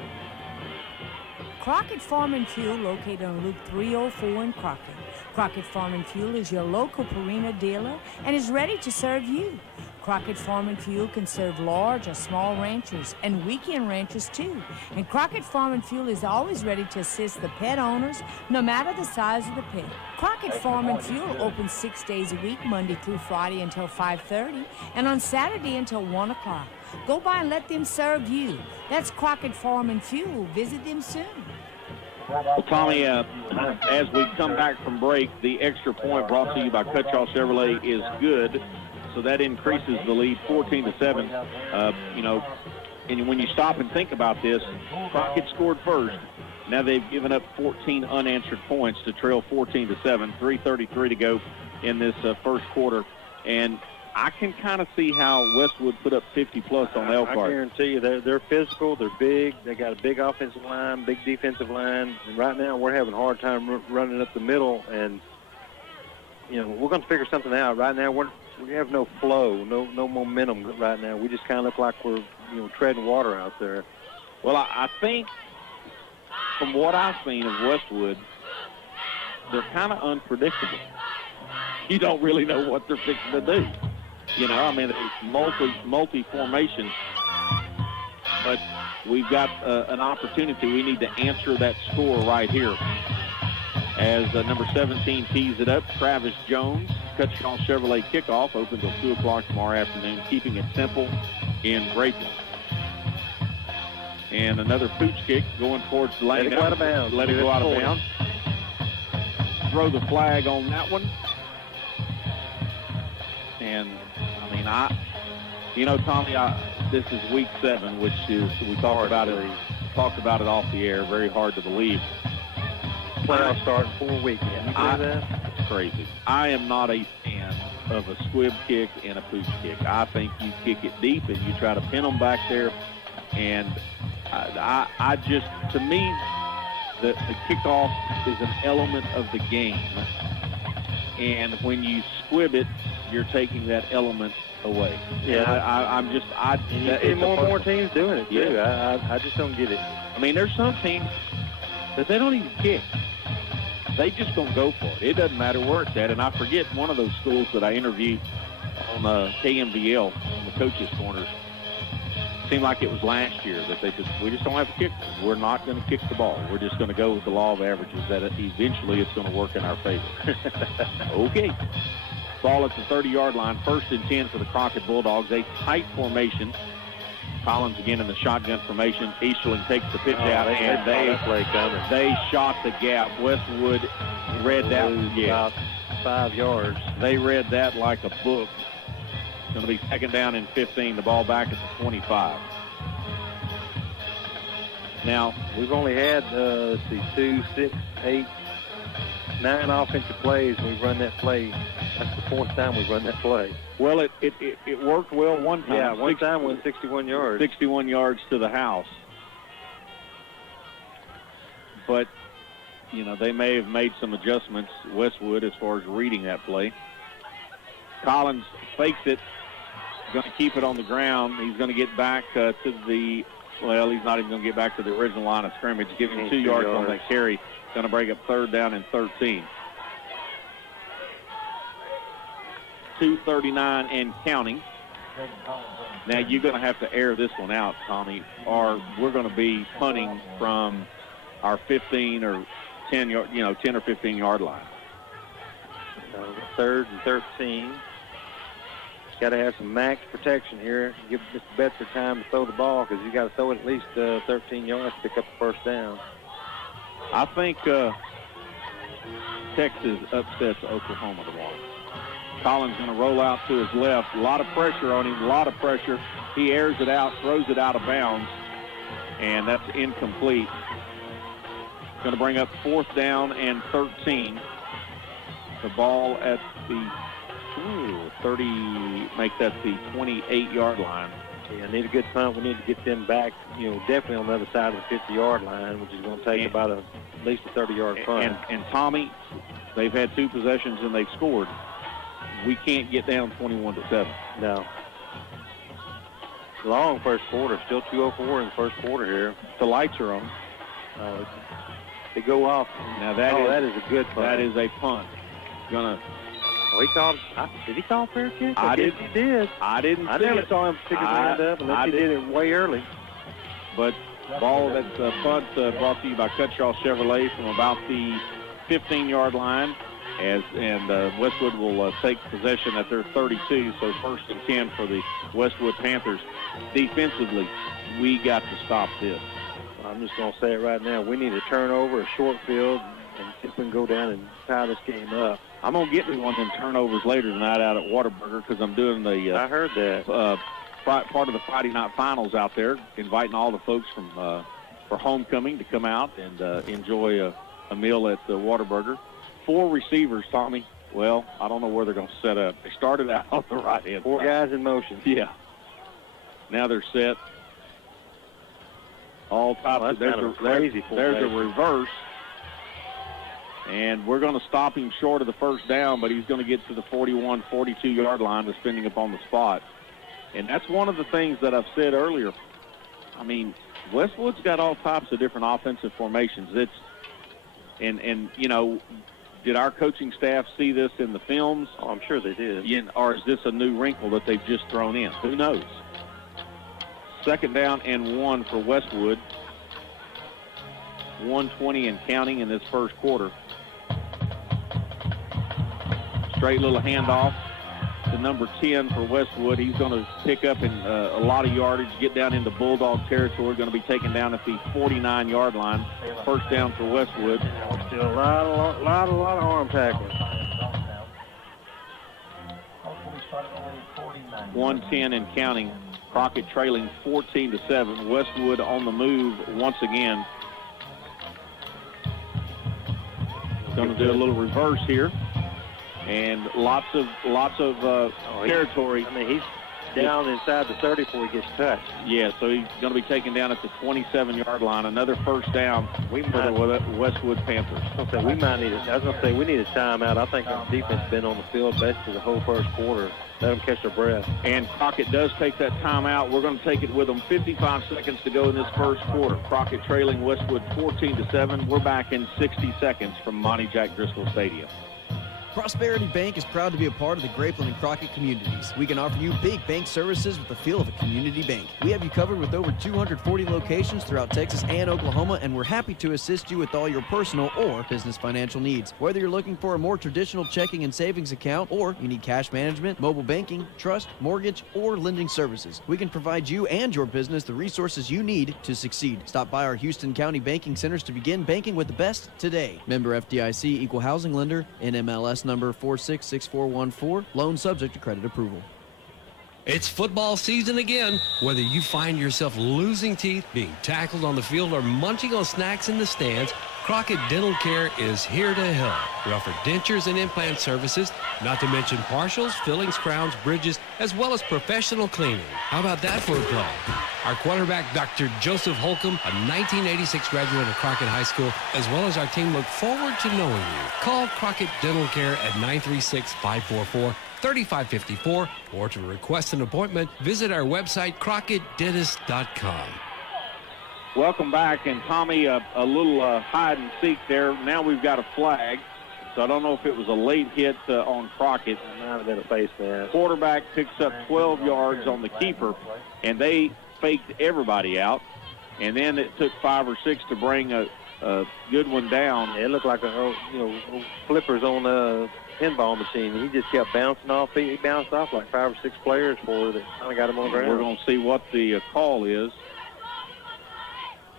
Crockett Farm and Fuel, located on Loop 304 in Crockett. Crockett Farm and Fuel is your local Purina dealer and is ready to serve you. Crockett Farm and Fuel can serve large or small ranchers and weekend ranchers too. And Crockett Farm and Fuel is always ready to assist the pet owners, no matter the size of the pet. Crockett Farm and Fuel opens 6 days a week, Monday through Friday until 5:30, and on Saturday until 1 o'clock. Go by and let them serve you. That's Crockett Farm and Fuel. Visit them soon. Well, Tommy, as we come back from break, the extra point brought to you by Cutchaw Chevrolet is good. So that increases the lead 14-7. And when you stop and think about this, Crockett scored first. Now they've given up 14 unanswered points to trail 14-7. 3:33 to go in this first quarter. And I can kind of see how Westwood put up 50-plus on Elkhart. I guarantee you, they're physical, they're big, they got a big offensive line, big defensive line. And right now we're having a hard time running up the middle. And, we're going to figure something out. Right now we have no flow, no momentum right now. We just kind of look like we're, treading water out there. Well, I think from what I've seen of Westwood, they're kind of unpredictable. You don't really know what they're fixing to do. It's multi-formation. But we've got an opportunity. We need to answer that score right here. As number 17 tees it up, Travis Jones, Cutchaw Chevrolet Kickoff, open till 2 o'clock tomorrow afternoon, keeping it simple in Grapeland. And another pooch kick going towards the lane. Let it go out of bounds. Let it go out of bounds. Throw the flag on that one. And, Tommy, this is week 7, which is, we talked about it off the air, very hard to believe. Playoffs start in 4 weeks. You believe that? Crazy. I am not a fan of a squib kick and a pooch kick. I think you kick it deep and you try to pin them back there. And I just, to me, the kickoff is an element of the game. And when you squib it, you're taking that element away. Yeah. And you see more and more teams doing it, too. Yeah. I just don't get it. There's some teams that they don't even kick. They just don't go for it. It doesn't matter where it's at. And I forget one of those schools that I interviewed on KMVL on the Coaches Corners. Seemed like it was last year that they said, we just don't have a kicker. We're not going to kick the ball. We're just going to go with the law of averages that eventually it's going to work in our favor. Okay. Ball at the 30-yard line. 1st and 10 for the Crockett Bulldogs. A tight formation. Collins again in the shotgun formation. Easterling takes the pitch out, and they shot the gap. Westwood read that about 5 yards. They read that like a book. It's going to be 2nd down and 15. The ball back at the 25. Now, we've only had, 2, 6, 8, 9 offensive plays. We've run that play. That's the 4th time we've run that play. Well, it worked well one time. Yeah, one time went 61 yards. 61 yards to the house. But you know, they may have made some adjustments, Westwood, as far as reading that play. Collins fakes it, going to keep it on the ground. He's going to get back to the, well, he's not even going to get back to the original line of scrimmage. Give him 2 yards on that carry. Going to break up 3rd down and 13. 2:39 and counting. Now you're going to have to air this one out, Tommy, or we're going to be punting from our 15 or 10 yard, 10 or 15 yard line. 3rd and 13. Got to have some max protection here. Give Mr. Bedford time to throw the ball because you got to throw it at least 13 yards to pick up the 1st down. I think Texas upsets Oklahoma tomorrow. Collins going to roll out to his left. A lot of pressure on him, a lot of pressure. He airs it out, throws it out of bounds, and that's incomplete. Going to bring up 4th down and 13. The ball at the 30, make that the 28-yard line. Yeah, need a good punt. We need to get them back, definitely on the other side of the 50-yard line, which is going to take about at least a 30-yard punt. And Tommy, they've had 2 possessions and they've scored. We can't get down 21-7. No. Long first quarter, still 2:04 in the first quarter here. The lights are on. They go off. Now that is a good punt. That is a punt. He called. Did he call fair catch? I did. He did. I didn't. I never saw him pick his hand up unless he did it way early. But ball that's punt brought to you by Cutshaw Chevrolet from about the 15-yard line. And Westwood will take possession at their 32, so 1st and 10 for the Westwood Panthers. Defensively, we got to stop this. I'm just going to say it right now. We need a turnover, a short field, and see if we can go down and tie this game up. I'm going to get me one of them turnovers later tonight out at Whataburger because I'm doing the I heard that. Part of the Friday night finals out there, inviting all the folks from for homecoming to come out and enjoy a meal at Whataburger. 4 receivers, Tommy. Well, I don't know where they're going to set up. They started out on the right hand. 4 guys in motion. Yeah. Now they're set. All types. There's a reverse. And we're going to stop him short of the 1st down, but he's going to get to the 41, 42-yard line, depending upon the spot. And that's one of the things that I've said earlier. I mean, Westwood's got all types of different offensive formations. Did our coaching staff see this in the films? Oh, I'm sure they did. Or is this a new wrinkle that they've just thrown in? Who knows? 2nd down and 1 for Westwood. 1:20 and counting in this first quarter. Straight little handoff to number 10 for Westwood. He's going to pick up in a lot of yardage, get down into Bulldog territory. Going to be taken down at the 49-yard line. 1st down for Westwood. Still a lot of arm tackling. 1:10 and counting. Crockett trailing 14-7. Westwood on the move once again. Going to do a little reverse here. And lots of territory. I mean, he's down inside the 30 before he gets touched. Yeah, so he's going to be taken down at the 27-yard line. Another 1st down for the Westwood Panthers. I was going to say we need a timeout. I think our defense has been on the field basically the whole first quarter. Let them catch their breath. And Crockett does take that timeout. We're going to take it with them. 55 seconds to go in this first quarter. Crockett trailing Westwood 14-7. We're back in 60 seconds from Monty Jack Driscoll Stadium. Prosperity Bank is proud to be a part of the Grapeland and Crockett communities. We can offer you big bank services with the feel of a community bank. We have you covered with over 240 locations throughout Texas and Oklahoma, and we're happy to assist you with all your personal or business financial needs. Whether you're looking for a more traditional checking and savings account, or you need cash management, mobile banking, trust, mortgage, or lending services, we can provide you and your business the resources you need to succeed. Stop by our Houston County banking centers to begin banking with the best today. Member FDIC, Equal Housing Lender, NMLS number 466414. Loan subject to credit approval. It's football season again. Whether you find yourself losing teeth, being tackled on the field, or munching on snacks in the stands, Crockett Dental Care is here to help. We offer dentures and implant services, not to mention partials, fillings, crowns, bridges, as well as professional cleaning. How about that for a play? Our quarterback, Dr. Joseph Holcomb, a 1986 graduate of Crockett High School, as well as our team, look forward to knowing you. Call Crockett Dental Care at 936-544-3554, or to request an appointment, visit our website, crockettdentist.com. Welcome back, and Tommy, a little hide and seek there. Now we've got a flag, so I don't know if it was a late hit on Crockett. Might have been a face mask. Quarterback picks up 12 yards on the keeper, and they faked everybody out, and then it took 5 or 6 to bring a good one down. It looked like flippers on a pinball machine. He just kept bouncing off. He bounced off like 5 or 6 players for that kind of got him on the ground. We're going to see what the call is.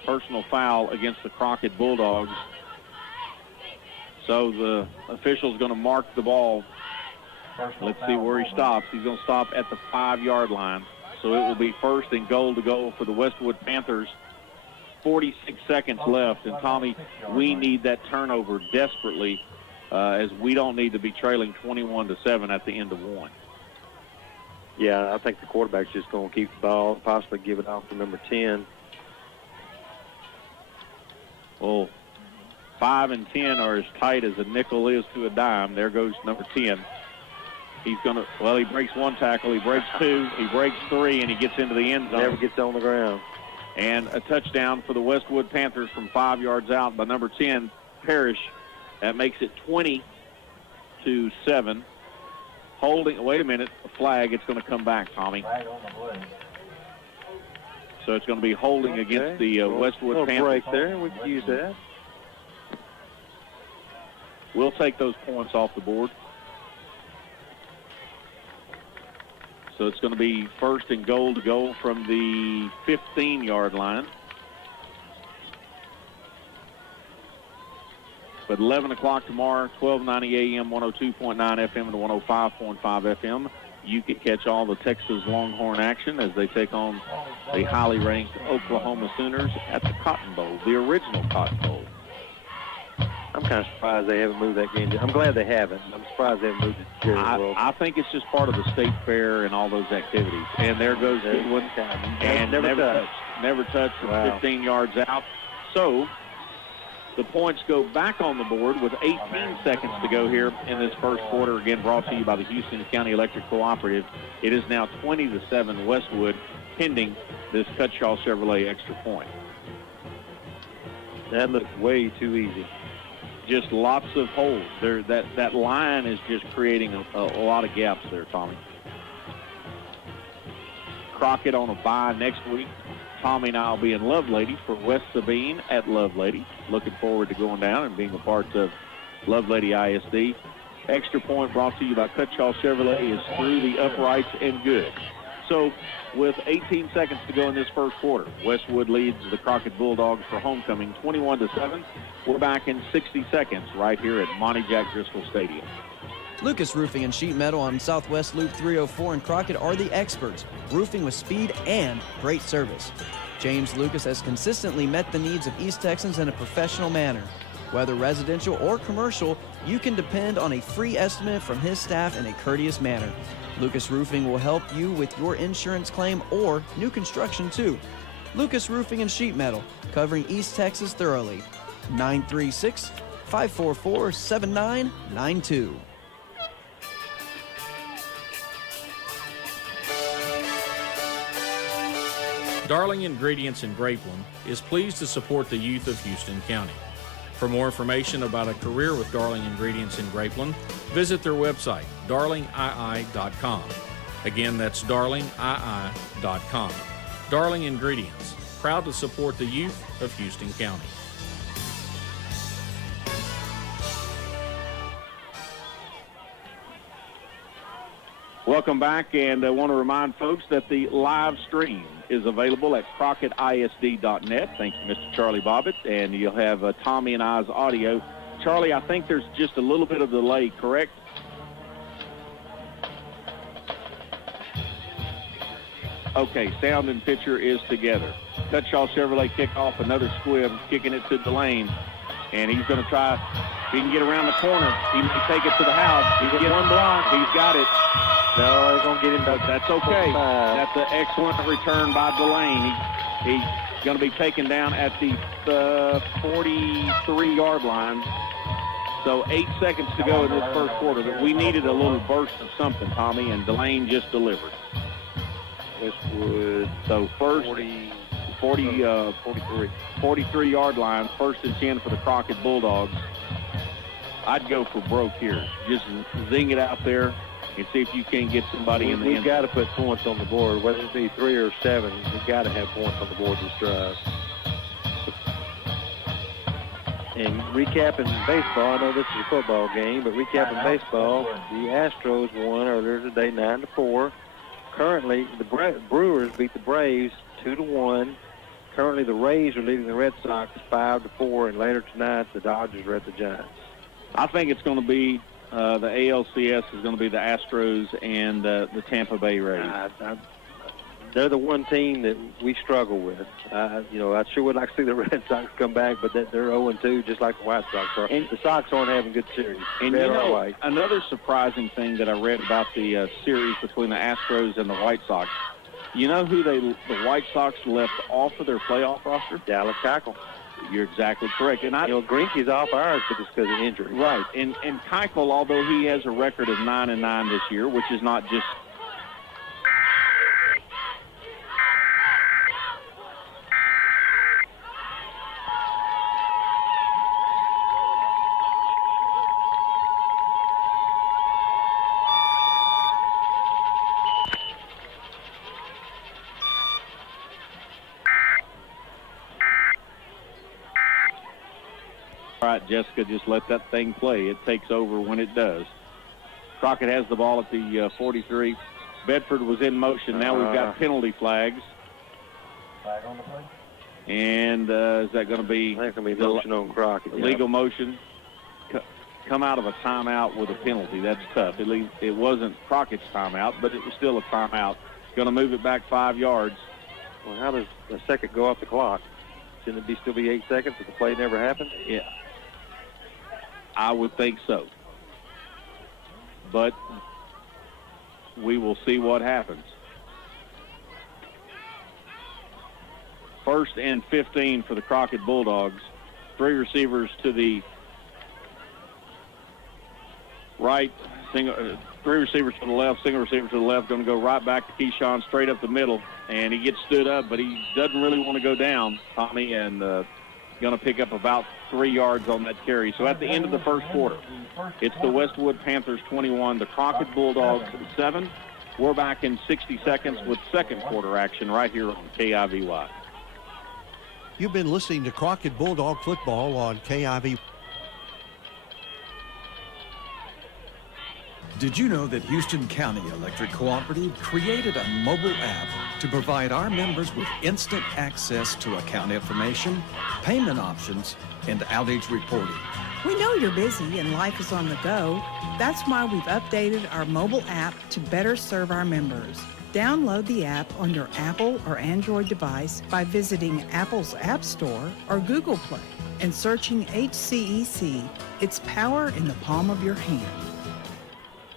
Personal foul against the Crockett Bulldogs. So the official's going to mark the ball. Let's see where he stops. He's going to stop at the 5-yard line. So it will be first and goal to go for the Westwood Panthers. 46 seconds left. And, Tommy, we need that turnover desperately as we don't need to be trailing 21-7 at the end of one. Yeah, I think the quarterback's just going to keep the ball, possibly give it off to number 10. Well, 5 and 10 are as tight as a nickel is to a dime. There goes number 10. He's going to, he breaks 1 tackle, he breaks 2, he breaks 3, and he gets into the end zone. Never gets on the ground. And a touchdown for the Westwood Panthers from 5 yards out by number 10, Parrish. That makes it 20-7. Holding, wait a minute, a flag. It's going to come back, Tommy. So it's going to be holding against the Westwood Panthers. Break there. We can use that. We'll take those points off the board. So it's going to be first and goal to go from the 15-yard line. But 11 o'clock tomorrow, 1290 AM, 102.9 FM, and 105.5 FM. You can catch all the Texas Longhorn action as they take on the highly ranked Oklahoma Sooners at the Cotton Bowl, the original Cotton Bowl. I'm kind of surprised they haven't moved that game. I'm glad they haven't. I'm surprised they haven't moved it to Jerry World. I think it's just part of the state fair and all those activities. And there goes Goodwin. And never touched from 15 yards out. So the points go back on the board with 18 seconds to go here in this first quarter. Again, brought to you by the Houston County Electric Cooperative. It is now 20-7 Westwood, pending this Cutshaw Chevrolet extra point. That looks way too easy. Just lots of holes. That line is just creating a lot of gaps there, Tommy. Crockett on a bye next week. Tommy and I will be in Lovelady for West Sabine at Lovelady. Looking forward to going down and being a part of Lovelady ISD. Extra point brought to you by Cutshaw Chevrolet is through the uprights and good. So with 18 seconds to go in this first quarter, Westwood leads the Crockett Bulldogs for homecoming 21-7. We're back in 60 seconds right here at Monty Jack Driscoll Stadium. Lucas Roofing and Sheet Metal on Southwest Loop 304 in Crockett are the experts. Roofing with speed and great service. James Lucas has consistently met the needs of East Texans in a professional manner. Whether residential or commercial, you can depend on a free estimate from his staff in a courteous manner. Lucas Roofing will help you with your insurance claim or new construction too. Lucas Roofing and Sheet Metal, covering East Texas thoroughly. 936-544-7992. Darling Ingredients in Grapeland is pleased to support the youth of Houston County. For more information about a career with Darling Ingredients in Grapeland, visit their website, darlingii.com. Again, that's darlingii.com. Darling Ingredients, proud to support the youth of Houston County. Welcome back, and I want to remind folks that the live stream is available at CrockettISD.net. Thank you, Mr. Charlie Bobbitt, and you'll have Tommy and I's audio. Charlie, I think there's just a little bit of delay, correct? Okay, sound and picture is together. Cutshaw Chevrolet kickoff, another squib, kicking it to Delane. And he's going to try, if he can get around the corner, he may take it to the house. He's getting one block. He's got it. No, he's going to get him. That's okay. That's an excellent return by Delane. He's going to be taken down at the 43-yard line. So 8 seconds to go in this first quarter. But we needed a little burst of something, Tommy, and Delane just delivered. Westwood. So first 43-yard line, 1st and 10 for the Crockett Bulldogs. I'd go for broke here. Just zing it out there and see if you can get somebody in the end. We've got to put points on the board, whether it be 3 or 7. We've got to have points on the board this drive. And recapping baseball, I know this is a football game, but recapping baseball, the Astros won earlier today 9-4. Currently, the Brewers beat the Braves 2-1. Currently, the Rays are leading the Red Sox 5-4, and later tonight, the Dodgers are at the Giants. I think it's going to be the ALCS is going to be the Astros and the Tampa Bay Rays. They're the one team that we struggle with. I sure would like to see the Red Sox come back, but they're 0-2, just like the White Sox are. And the Sox aren't having good series. And another surprising thing that I read about the series between the Astros and the White Sox, you know who the White Sox left off of their playoff roster? Dallas Keuchel. You're exactly correct. And Greinke's off ours, but it's because of injury. Right. And Keuchel, although he has a record of 9-9 this year, which is not just Jessica, just let that thing play. It takes over when it does. Crockett has the ball at the 43. Bedford was in motion. Now we've got penalty flags. Flag on the play. And is that going to be? I think it's going to be motion on Crockett. Legal motion. Come out of a timeout with a penalty. That's tough. It wasn't Crockett's timeout, but it was still a timeout. Going to move it back 5 yards. Well, how does a second go off the clock? Shouldn't it still be 8 seconds if the play never happened? Yeah. I would think so. But we will see what happens. 1st and 15 for the Crockett Bulldogs. 3 receivers to the right, 3 receivers to the left, single receiver to the left, going to go right back to Keyshawn, straight up the middle, and he gets stood up, but he doesn't really want to go down, Tommy, and going to pick up about 3 yards on that carry. So at the end of the first quarter, it's the Westwood Panthers 21, the Crockett Bulldogs 7. We're back in 60 seconds with second quarter action right here on K.I.V.Y. You've been listening to Crockett Bulldog football on K.I.V.Y. Did you know that Houston County Electric Cooperative created a mobile app to provide our members with instant access to account information, payment options, and outage reporting? We know you're busy and life is on the go. That's why we've updated our mobile app to better serve our members. Download the app on your Apple or Android device by visiting Apple's App Store or Google Play and searching HCEC. It's power in the palm of your hand.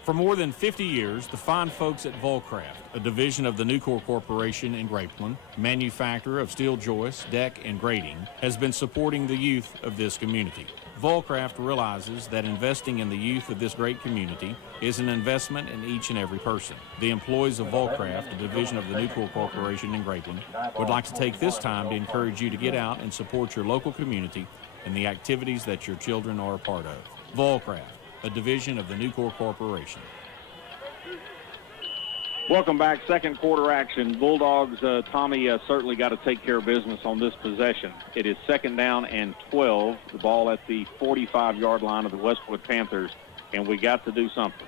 For more than 50 years, the fine folks at Volcraft, a division of the Nucor Corporation in Grapeland, manufacturer of steel joists, deck, and grating, has been supporting the youth of this community. Volcraft realizes that investing in the youth of this great community is an investment in each and every person. The employees of Volcraft, a division of the Nucor Corporation in Grapeland, would like to take this time to encourage you to get out and support your local community and the activities that your children are a part of. Volcraft, a division of the Nucor Corporation. Welcome back. Second quarter action. Bulldogs, Tommy, certainly got to take care of business on this possession. It is 2nd down and 12. The ball at the 45-yard line of the Westwood Panthers, and we got to do something.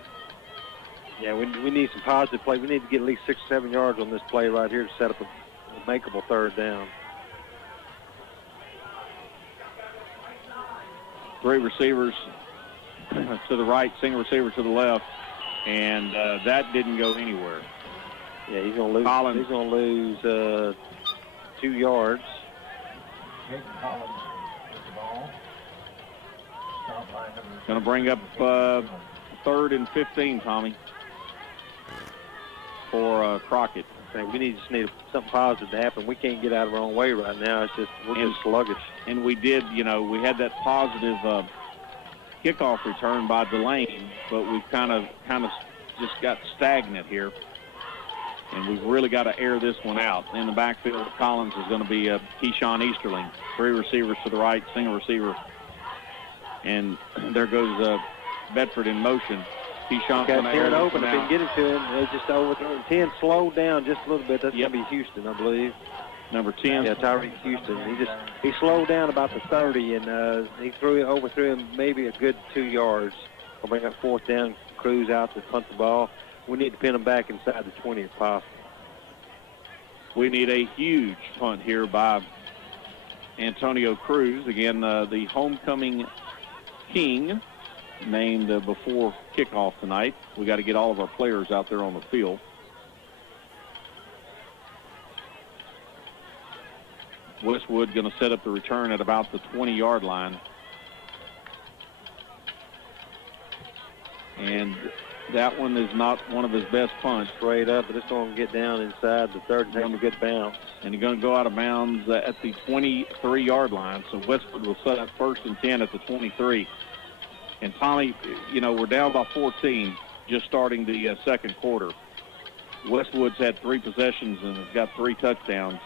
Yeah, we need some positive play. We need to get at least 6 or 7 yards on this play right here to set up a makeable 3rd down. 3 receivers to the right, single receiver to the left, and that didn't go anywhere. Yeah, he's going to lose. Collins. He's going to lose 2 yards. Jason Collins with the ball. Going to bring up 3rd and 15, Tommy, for Crockett. We just need something positive to happen. We can't get out of our own way right now. It's just we're just sluggish. And we did, we had that positive kickoff return by Delane, but we've kind of just got stagnant here. And we've really got to air this one out. In the backfield, Collins is going to be Keyshawn Easterling. 3 receivers to the right, single receiver. And there goes Bedford in motion. Keyshawn's going to air it open. If out. they get it to him, they just overthrow him. 10 slowed down just a little bit. That's going to be Houston, I believe. Number 10. Yeah, Tyreek Houston. He slowed down about the 30, and he overthrew him maybe a good 2 yards. I'll bring up 4th down, Cruz out to punt the ball. We need to pin him back inside the 20 if possible. We need a huge punt here by Antonio Cruz. Again, the homecoming king named before kickoff tonight. We got to get all of our players out there on the field. Westwood going to set up the return at about the 20-yard line. And that one is not one of his best punts. Straight up, but it's going to get down inside the 30 and have a good bounce. And he's going to go out of bounds at the 23-yard line. So Westwood will set up 1st and 10 at the 23. And Tommy, we're down by 14 just starting the second quarter. Westwood's had 3 possessions and has got 3 touchdowns.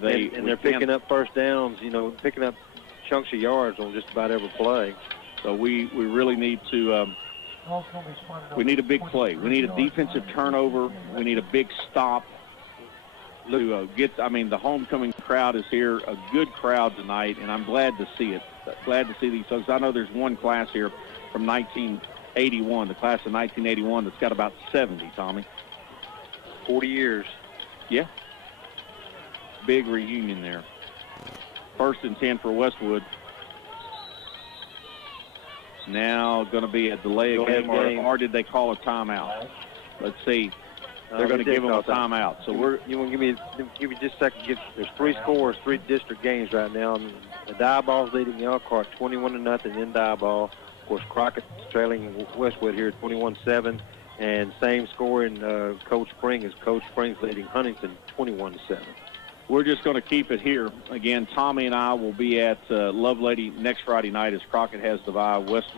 They're picking up first downs, picking up chunks of yards on just about every play. So we really need to we need a big play. We need a defensive turnover. We need a big stop to the homecoming crowd is here, a good crowd tonight, and I'm glad to see it. Glad to see these folks. I know there's one class here from 1981, the class of 1981, that's got about 70, Tommy. 40 years. Yeah. Big reunion there. 1st and 10 for Westwood. Now going to be a delay of game, or did they call a timeout? Let's see. They're going to give them a timeout. So you want to give me just a second. There's 3 scores, 3 district games right now. And the Diboll's leading the Elkhart 21-0 in Diboll. Of course, Crockett trailing Westwood here 21-7, and same score in Coach Spring as Coach Spring's leading Huntington 21-7. We're just going to keep it here. Again, Tommy and I will be at Lovelady next Friday night as Crockett has the bye. West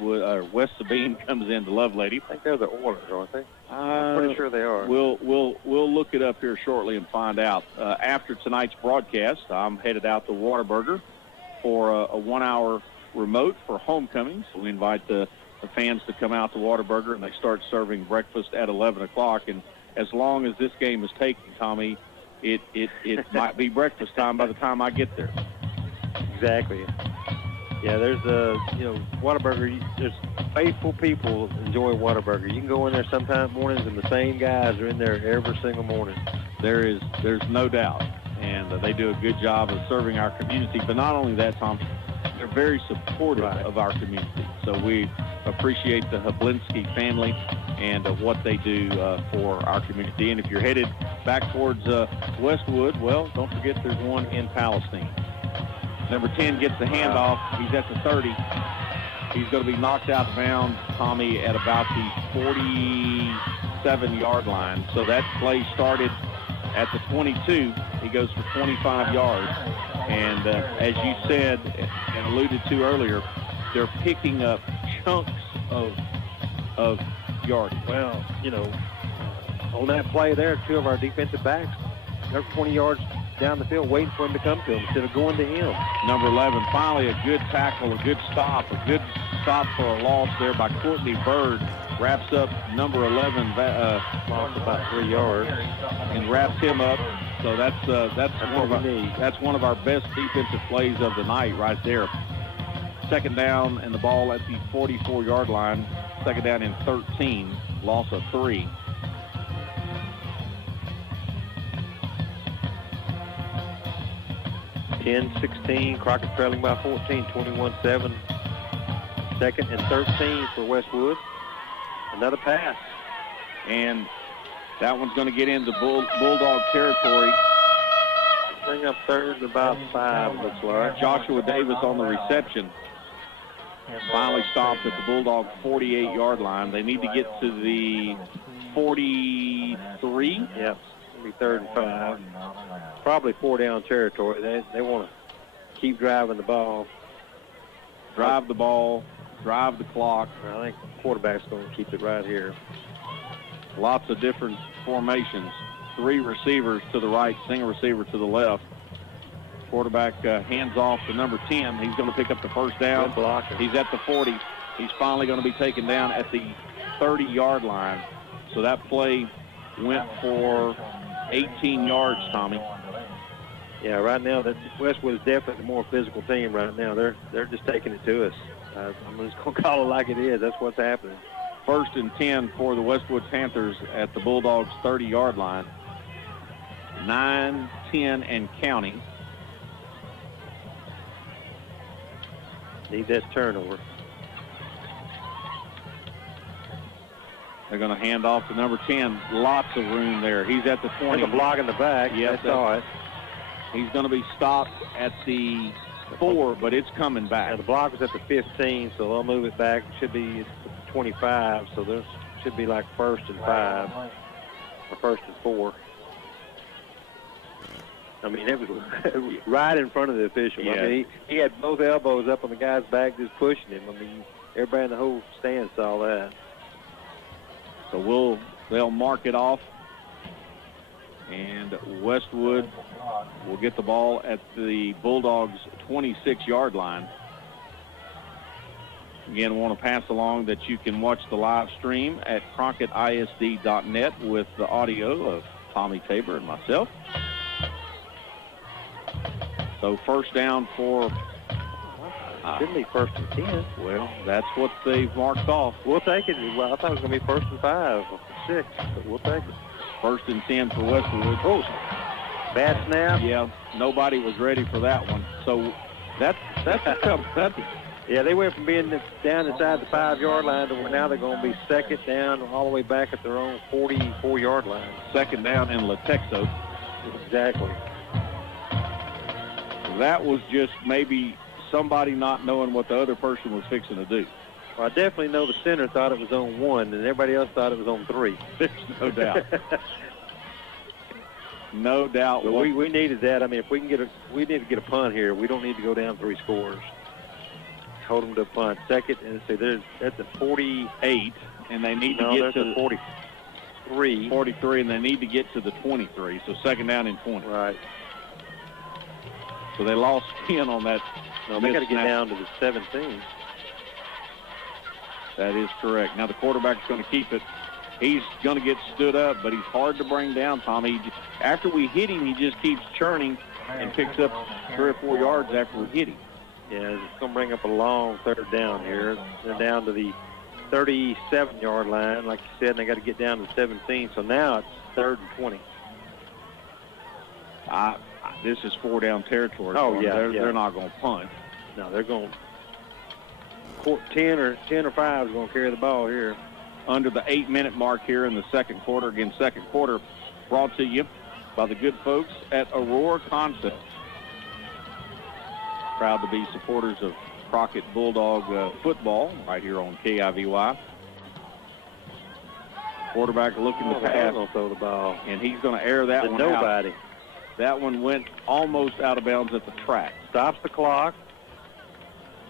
Sabine comes in to Lovelady. I think they're the Oilers, aren't they? I'm pretty sure they are. We'll look it up here shortly and find out. After tonight's broadcast, I'm headed out to Whataburger for a 1-hour remote for homecoming. So we invite the fans to come out to Whataburger, and they start serving breakfast at 11 o'clock. And as long as this game is taking, Tommy, it might be breakfast time by the time I get there. Exactly. Yeah, there's Whataburger. There's faithful people enjoy Whataburger. You can go in there sometime mornings, and the same guys are in there every single morning. There's no doubt, and they do a good job of serving our community. But not only that, Tom, they're very supportive of our community. So we appreciate the Hablinski family and what they do for our community. And if you're headed back towards Westwood, well, don't forget there's one in Palestine. Number 10 gets the handoff. He's at the 30. He's going to be knocked out of bounds, Tommy, at about the 47-yard line. So that play started at the 22. He goes for 25 yards. And as you said and alluded to earlier, they're picking up chunks of yardage. Well, on that play there, 2 of our defensive backs, they're 20 yards down the field waiting for him to come to him instead of going to him. Number 11, finally a good tackle, a good stop for a loss there by Courtney Bird. Wraps up number 11, lost about 3 yards, and wraps him up. So that's one of our best defensive plays of the night right there. Second down and the ball at the 44-yard line. Second down and 13, loss of 3. (10-16), Crockett trailing by 14, 21-7. Second and 13 for Westwood. Another pass. And that one's going to get into Bulldog territory. Bring up third and about 5, looks like. Joshua Davis on the reception. finally stopped at the Bulldogs' 48-yard line. They need to get to the 43. Yep, it'll be 3rd and 5. Probably 4-down territory. They want to keep driving the ball. Drive the ball, drive the clock. I think the quarterback's going to keep it right here. Lots of different formations. 3 receivers to the right, single receiver to the left. Quarterback hands off to number 10. He's going to pick up the first down. He's at the 40. He's finally going to be taken down at the 30-yard line. So that play went for 18 yards, Tommy. Yeah, right now that Westwood is definitely the more physical team right now. They're just taking it to us. I'm just going to call it like it is. That's what's happening. 1st and 10 for the Westwood Panthers at the Bulldogs' 30-yard line. 9, 10, and counting. Need that turnover. They're going to hand off to number 10. Lots of room there. He's at the 20. There's a block in the back. Yes, I saw it. He's going to be stopped at the 4, but it's coming back. Yeah, the block was at the 15, so they'll move it back. It should be 25, so there should be like 1st and 5 or 1st and 4. I mean, it was right in front of the official. Yeah. I mean, he had both elbows up on the guy's back just pushing him. I mean, everybody in the whole stand saw that. So they'll mark it off, and Westwood will get the ball at the Bulldogs' 26-yard line. Again, I want to pass along that you can watch the live stream at CrockettISD.net with the audio of Tommy Tabor and myself. So first down for... Shouldn't be 1st and 10. Well, that's what they've marked off. We'll take it. Well, I thought it was going to be 1st and 5 or 6, but we'll take it. 1st and 10 for Westwood. Oh, bad snap. Yeah, nobody was ready for that one. So that's yeah, they went from being down inside the 5-yard line to where now they're going to be 2nd down all the way back at their own 44-yard line. 2nd down in Latexo. Exactly. That was just maybe somebody not knowing what the other person was fixing to do. Well, I definitely know the center thought it was on 1, and everybody else thought it was on 3. There's no doubt. No doubt. But we needed that. I mean, if we can we need to get a punt here. We don't need to go down 3 scores. Hold them to a punt. 2nd, and say that's a 48, and they need to get to the 43. 43, and they need to get to the 23. So 2nd down and 20. Right. So they lost 10 on that. No, they got to get down to the 17. That is correct. Now the quarterback's going to keep it. He's going to get stood up, but he's hard to bring down, Tommy. After we hit him, he just keeps churning and picks up 3 or 4 yards after we hit him. Yeah, it's going to bring up a long 3rd down here. They're down to the 37-yard line, like you said, and they got to get down to the 17. So now it's 3rd and 20. This is 4-down territory. Oh, yeah, They're not going to punt. No, they're going 10 or 5 is going to carry the ball here. Under the 8-minute mark here in the 2nd quarter. Again, 2nd quarter brought to you by the good folks at Aurora Concepts. Proud to be supporters of Crockett Bulldog football right here on K.I.V.Y. Quarterback looking to pass. Going to throw the ball. And he's going to air that one nobody. out. That one went almost out of bounds at the track. Stops the clock.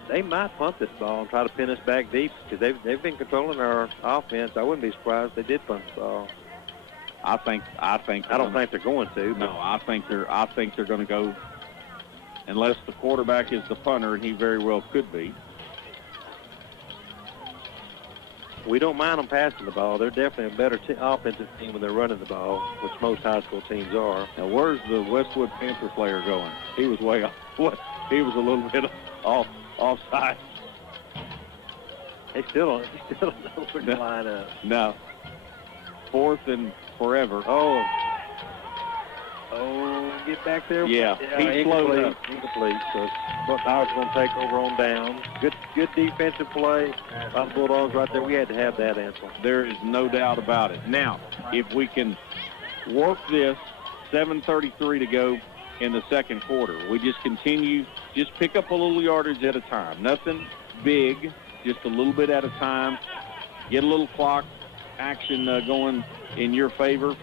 They might punt this ball and try to pin us back deep because they've been controlling our offense. I wouldn't be surprised if they did punt the ball. I don't think they're going to. No, I think they're going to go, unless the quarterback is the punter, and he very well could be. We don't mind them passing the ball. They're definitely a better offensive team when they're running the ball, which most high school teams are. Now, where's the Westwood Panther player going? He was way off. He was a little bit offside. He still don't know where to line up. No. 4th and forever. Oh, get back there. Yeah, he's slowed up. Incomplete. So Bulldogs going to take over on down. Good defensive play by the Bulldogs right there. We had to have that answer. There is no doubt about it. Now, if we can work this, 7:33 to go in the 2nd quarter. We just continue, just pick up a little yardage at a time. Nothing big, just a little bit at a time. Get a little clock action going in your favor.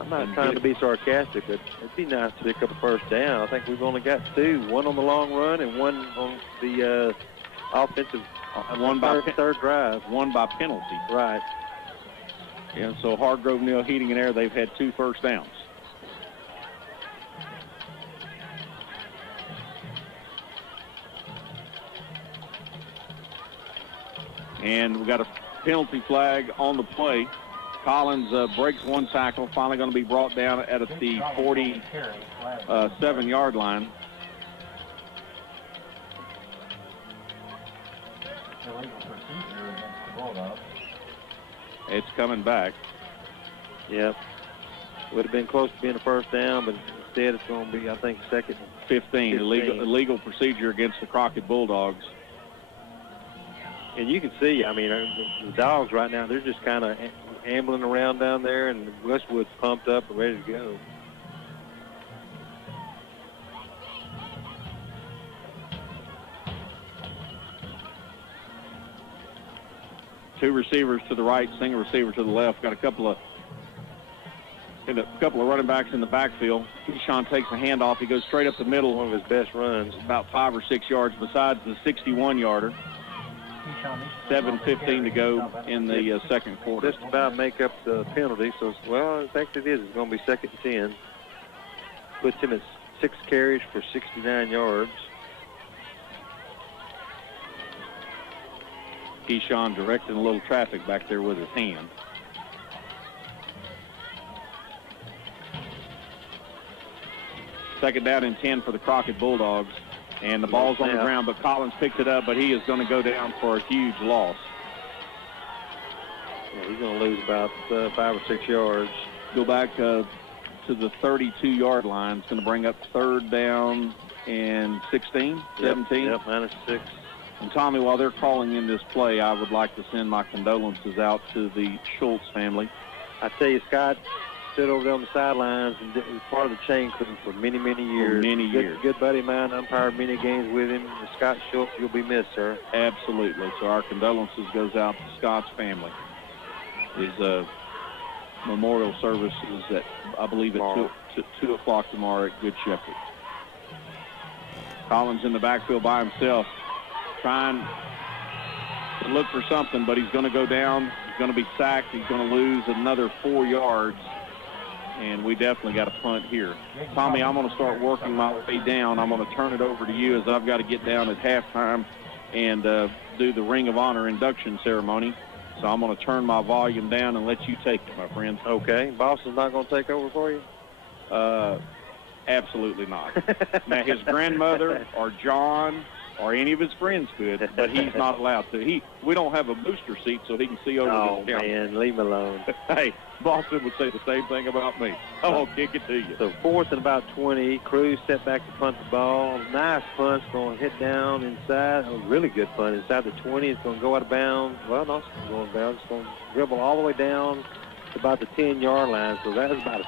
I'm not trying to be sarcastic, but it'd be nice to pick up a first down. I think we've only got two, one on the long run and one on the offensive third drive. One by penalty. Right. And so Hargrove Neal Heating and Air, they've had 2 first downs. And we got a penalty flag on the play. Collins breaks one tackle, finally going to be brought down at the 47-yard line. It's coming back. Yep. Would have been close to being a first down, but instead it's going to be, I think, second 15. Illegal procedure against the Crockett Bulldogs. And you can see, I mean, the Dogs right now, they're just kind of ambling around down there, and Westwood's pumped up and ready to go. Two receivers to the right, single receiver to the left. Got a couple of running backs in the backfield. Keyshawn takes a handoff. He goes straight up the middle. One of his best runs. About 5 or 6 yards besides the 61-yarder. 7:15 to go in the second quarter. Just about make up the penalty. So, well, in fact, it is. It's going to be 2nd and 10. Puts him at 6 carries for 69 yards. Keyshawn directing a little traffic back there with his hand. Second down and 10 for the Crockett Bulldogs. And the ball's on the ground, but Collins picked it up, but he is going to go down for a huge loss. Yeah, he's going to lose about 5 or 6 yards. Go back to the 32-yard line. It's going to bring up 3rd down and 16, 17. Yep, -6. And Tommy, while they're calling in this play, I would like to send my condolences out to the Schultz family. I tell you, Scott stood over there on the sidelines and was part of the chain crew for many, many years. Good buddy of mine, umpired many games with him. Scott Schultz, you'll be missed, sir. Absolutely. So our condolences goes out to Scott's family. His memorial service is at, I believe, at 2 o'clock tomorrow at Good Shepherd. Collins in the backfield by himself, trying to look for something, but he's going to go down. He's going to be sacked. He's going to lose another 4 yards. And we definitely got a punt here. Tommy, I'm going to start working my way down. I'm going to turn it over to you as I've got to get down at halftime and do the Ring of Honor induction ceremony. So I'm going to turn my volume down and let you take it, my friend. Okay. Boston's not going to take over for you? Absolutely not. Now, his grandmother or John or any of his friends could, but he's not allowed to. We don't have a booster seat so he can see over the camera. Oh, man, leave him alone. Hey, Boston would say the same thing about me. I'll kick it to you. So 4th and about 20. Cruz set back to punt the ball. Nice punt. It's going to hit down inside. A really good punt. Inside the 20. It's going to go out of bounds. Well, no, it's going to go out of bounds. It's going to dribble all the way down to about the 10-yard line. So that is about a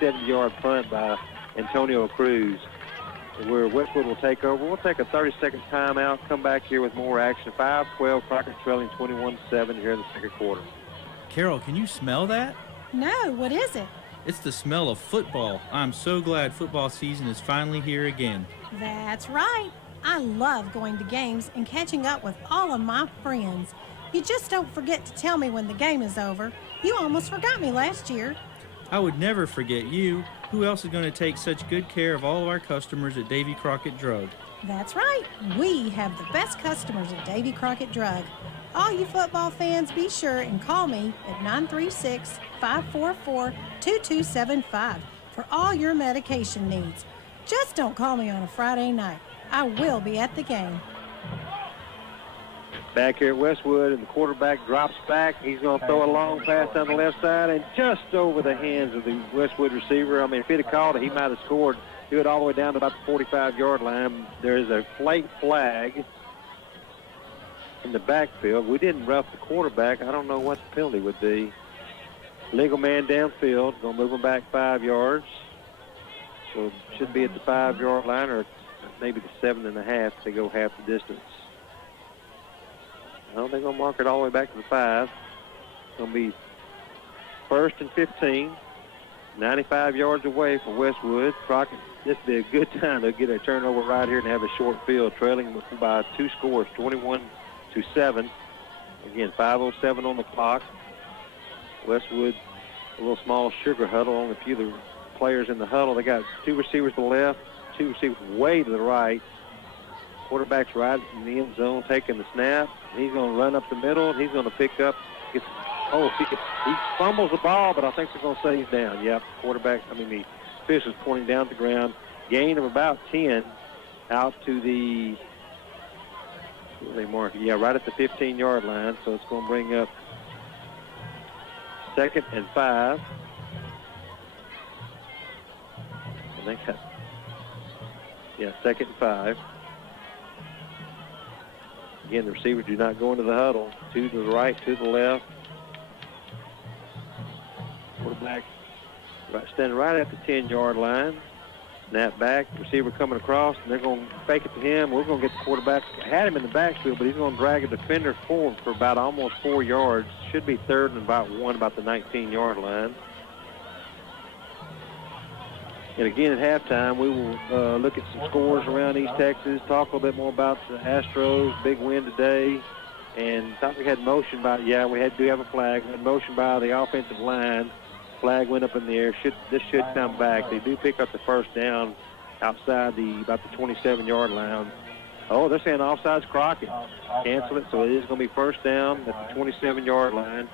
67-yard punt by Antonio Cruz, where Westwood will take over. We'll take a 30-second timeout, come back here with more action. 5-12, Crockett trailing 21-7 here in the second quarter. Carol, can you smell that? No, what is it? It's the smell of football. I'm so glad football season is finally here again. That's right. I love going to games and catching up with all of my friends. You just don't forget to tell me when the game is over. You almost forgot me last year. I would never forget you. Who else is going to take such good care of all of our customers at Davy Crockett Drug? That's right. We have the best customers at Davy Crockett Drug. All you football fans, be sure and call me at 936-544-2275 for all your medication needs. Just don't call me on a Friday night. I will be at the game. Back here at Westwood, and the quarterback drops back. He's going to throw a long pass down the left side and just over the hands of the Westwood receiver. I mean, if he'd have called it, he might have scored. Do it all the way down to about the 45-yard line. There is a late flag in the backfield. We didn't rough the quarterback. I don't know what the penalty would be. Legal man downfield. Going to move him back 5 yards. So it should be at the 5-yard line or maybe the 7.5 if they go half the distance. No, they're going to mark it all the way back to the 5. It's going to be 1st and 15. 95 yards away for Westwood. Crockett, this would be a good time to get a turnover right here and have a short field, trailing by 2 scores, 21-7. Again, 5:07 on the clock. Westwood, a little small sugar huddle, only a few of the players in the huddle. They got 2 receivers to the left, 2 receivers way to the right. Quarterback's right in the end zone taking the snap. He's going to run up the middle, and he's going to pick up. He fumbles the ball, but I think they're going to say he's down. Yep, the official's pointing down at the ground. Gain of about 10 out to the, they mark it? Yeah, right at the 15-yard line. So it's going to bring up 2nd and 5. I think that, 2nd and 5. Again, the receivers do not go into the huddle. 2 to the right, 2 to the left. Quarterback standing right at the 10-yard line. Snap back, receiver coming across, and they're going to fake it to him. We're going to get the quarterback. Had him in the backfield, but he's going to drag a defender forward for about almost 4 yards. Should be 3rd and about 1, about the 19-yard line. And again, at halftime, we will look at some scores around East Texas, talk a little bit more about the Astros, big win today. And thought we had motion by, do have a flag. We had motion by the offensive line. Flag went up in the air. This should come back. They do pick up the 1st down outside about the 27-yard line. Oh, they're saying offsides Crockett. Cancel it, so it is going to be 1st down at the 27-yard line.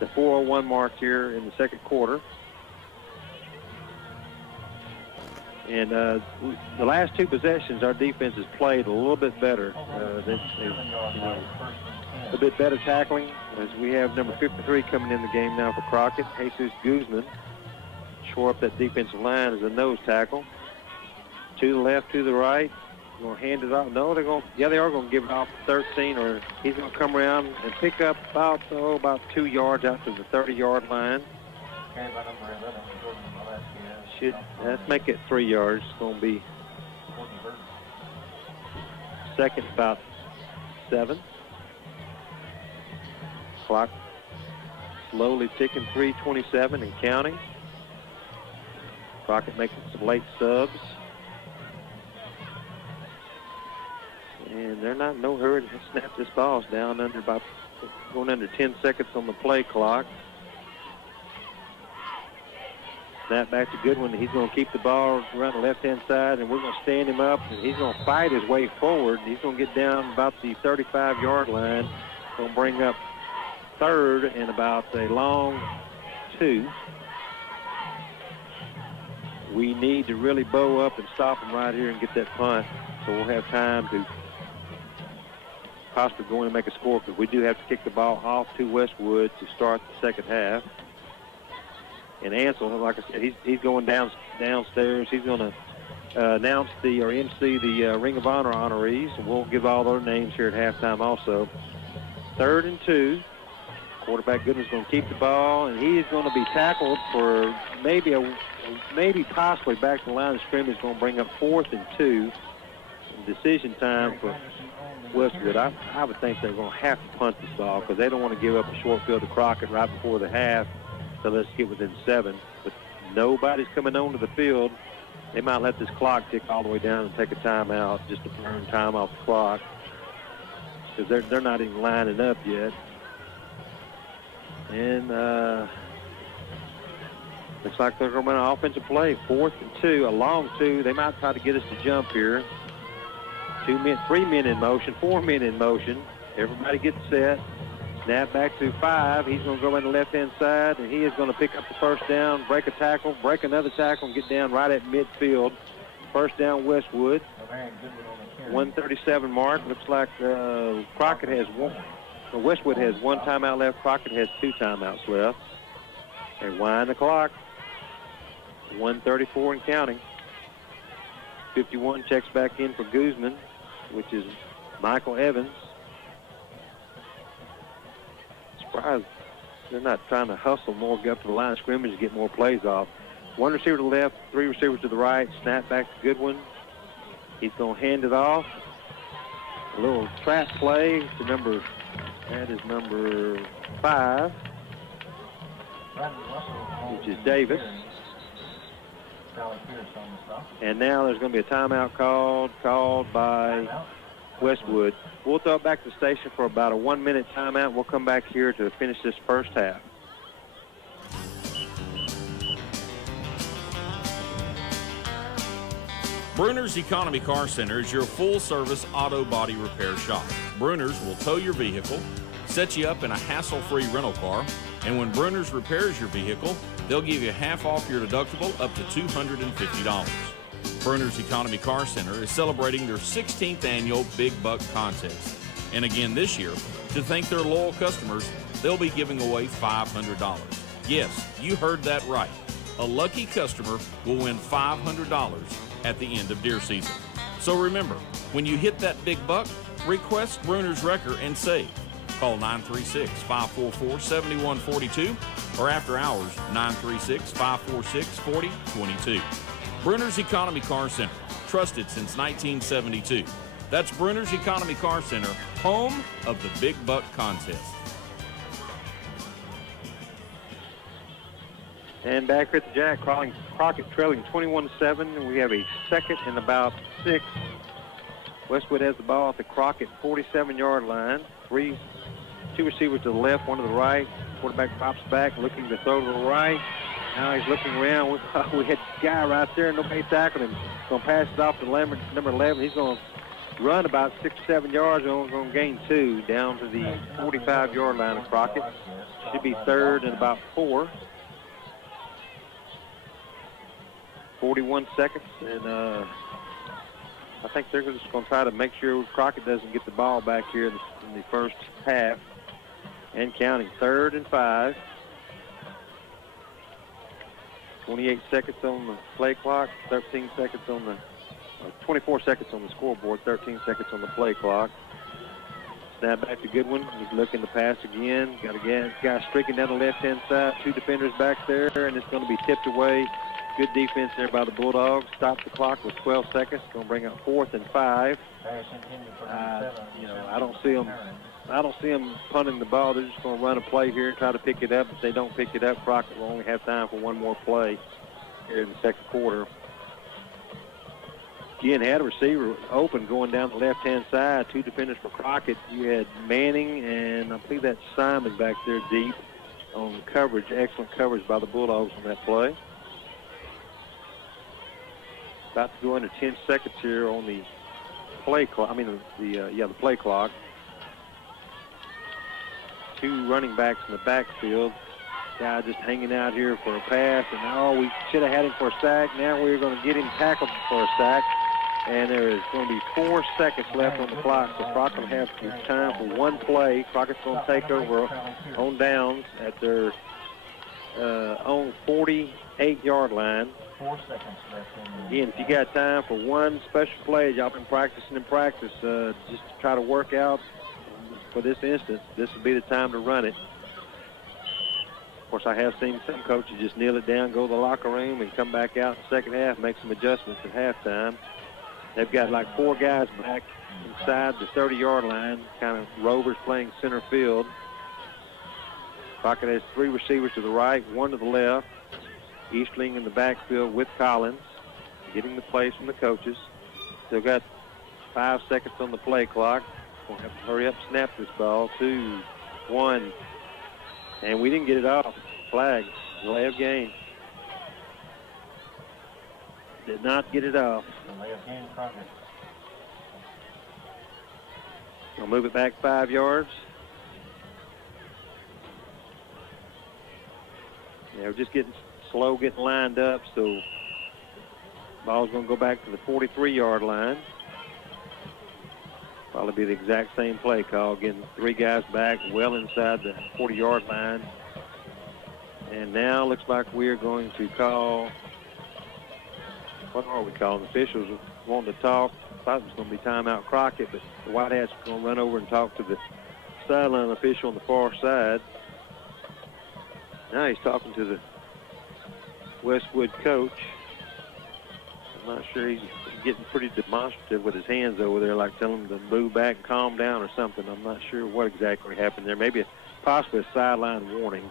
The 4:01 mark here in the 2nd quarter. And the last 2 possessions, our defense has played a little bit better. A bit better tackling, as we have number 53 coming in the game now for Crockett. Jesus Guzman shore up that defensive line as a nose tackle. To the left, to the right. Going to hand it off. No, they are going to give it off to 13, or he's going to come around and pick up about 2 yards out to the 30-yard line. Let's make it 3 yards. It's going to be 2nd about 7. Clock slowly ticking, 3:27 and counting. Crockett making some late subs. And they're not in no hurry to snap this ball. It's down going under 10 seconds on the play clock. Snap back to Goodwin. He's going to keep the ball around the left-hand side, and we're going to stand him up, and he's going to fight his way forward. He's going to get down about the 35-yard line. Going to bring up 3rd and about a long 2. We need to really bow up and stop him right here and get that punt, so we'll have time to possibly go in and make a score, because we do have to kick the ball off to Westwood to start the 2nd half. And Ansel, like I said, he's going downstairs. He's going to announce MC the Ring of Honor honorees, and we'll give all their names here at halftime also. 3rd and 2. Quarterback Goodman's going to keep the ball, and he is going to be tackled for maybe possibly back to the line of scrimmage. Going to bring up 4th and 2. Decision time for Westwood. I would think they're going to have to punt this ball, because they don't want to give up a short field to Crockett right before the half. So let's get within 7. But nobody's coming onto the field. They might let this clock tick all the way down and take a timeout just to burn time off the clock, because they're not even lining up yet. And looks like they're going to run an offensive play. 4th and 2, a long 2. They might try to get us to jump here. 3 men in motion, 4 men in motion. Everybody gets set. Snap back to 5. He's going to go in the left-hand side, and he is going to pick up the 1st down, break a tackle, break another tackle, and get down right at midfield. 1st down, Westwood. 1:37 mark. Looks like Crockett has one. Westwood has 1 timeout left. Crockett has 2 timeouts left. They wind the clock. 1:34 and counting. 51 checks back in for Guzman, which is Michael Evans. Surprised they're not trying to hustle more, get up to the line of scrimmage to get more plays off. 1 receiver to the left, 3 receivers to the right. Snap back to Goodwin. He's going to hand it off. A little trap play to number That is number 5, which is Davis. And now there's going to be a timeout called by Westwood. We'll throw it back to the station for about a 1-minute timeout. We'll come back here to finish this first half. Bruner's Economy Car Center is your full-service auto body repair shop. Bruner's will tow your vehicle, set you up in a hassle-free rental car, and when Bruner's repairs your vehicle, they'll give you half off your deductible up to $250. Bruner's Economy Car Center is celebrating their 16th annual Big Buck Contest. And again this year, to thank their loyal customers, they'll be giving away $500. Yes, you heard that right. A lucky customer will win $500 at the end of deer season. So remember, when you hit that big buck, request Bruner's Wrecker and save. Call 936-544-7142 or after hours 936-546-4022. Bruner's Economy Car Center, trusted since 1972. That's Bruner's Economy Car Center, home of the Big Buck Contest. And back here at the Jack, Crockett trailing 21-7, and we have a second and about 6. Westwood has the ball at the Crockett 47-yard line. 2 receivers to the left, 1 to the right. Quarterback drops back, looking to throw to the right. Now he's looking around. We had a guy right there, nobody tackled him. Going to pass it off to number 11. He's going to run about 6 or 7 yards, and going to gain 2 down to the 45-yard line of Crockett. Should be 3rd and about 4. 41 seconds, and I think they're just going to try to make sure Crockett doesn't get the ball back here in the first half. And counting, 3rd and 5. 28 seconds on the play clock, 13 seconds on the 24 seconds on the scoreboard, 13 seconds on the play clock. Snap back to Goodwin. He's looking to pass again. Got a guy streaking down the left-hand side. 2 defenders back there, and it's going to be tipped away. Good defense there by the Bulldogs. Stop the clock with 12 seconds. Going to bring up 4th and 5. I don't see them punting the ball. They're just going to run a play here and try to pick it up. If they don't pick it up, Crockett will only have time for 1 more play here in the second quarter. Again, had a receiver open going down the left-hand side. 2 defenders for Crockett. You had Manning and I believe that's Simon back there deep on coverage. Excellent coverage by the Bulldogs on that play. About to go under 10 seconds here on the play clock. The play clock. 2 running backs in the backfield. Guy just hanging out here for a pass, and we should have had him for a sack. Now we're going to get him tackled for a sack, and there is going to be 4 seconds left on the clock. So Crockett will have time for 1 play. Crockett's going to take over on downs at their own 48-yard line. 4 seconds left. Again, if you got time for 1 special play, y'all been practicing in practice, just to try to work out for this instance, this would be the time to run it. Of course, I have seen some coaches just kneel it down, go to the locker room, and come back out in the second half, make some adjustments at halftime. They've got like 4 guys back inside the 30-yard line, kind of rovers playing center field. Crockett has 3 receivers to the right, 1 to the left. Eastling in the backfield with Collins, getting the plays from the coaches. Still got 5 seconds on the play clock. We'll have to hurry up, snap this ball. 2, 1, and we didn't get it off. Flag, delay of game. Did not get it off. Delay of game, Crockett. We'll move it back 5 yards. Yeah, we're just getting slow, getting lined up, so ball's going to go back to the 43-yard line. Probably be the exact same play call. Getting 3 guys back well inside the 40-yard line. And now looks like we're going to call, what are we calling? Officials wanting to talk. Thought it was going to be timeout Crockett, but the White Hats are going to run over and talk to the sideline official on the far side. Now he's talking to the Westwood coach. I'm not sure he's getting pretty demonstrative with his hands over there, like telling him to move back and calm down or something. I'm not sure what exactly happened there. Maybe possibly a sideline warning.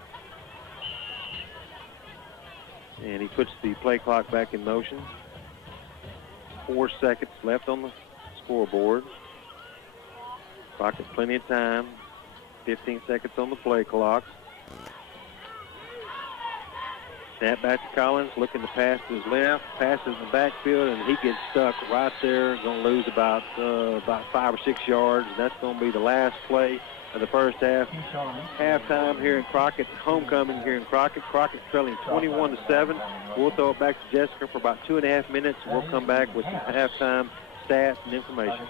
And he puts the play clock back in motion. 4 seconds left on the scoreboard. Crockett plenty of time. 15 seconds on the play clock. Snap back to Collins, looking to pass to his left, passes in the backfield, and he gets stuck right there. Going to lose about 5 or 6 yards. That's going to be the last play of the first half. Halftime here in Crockett, homecoming here in Crockett. Crockett trailing 21-7. We'll throw it back to Jessica for about 2.5 minutes. We'll come back with some halftime stats and information.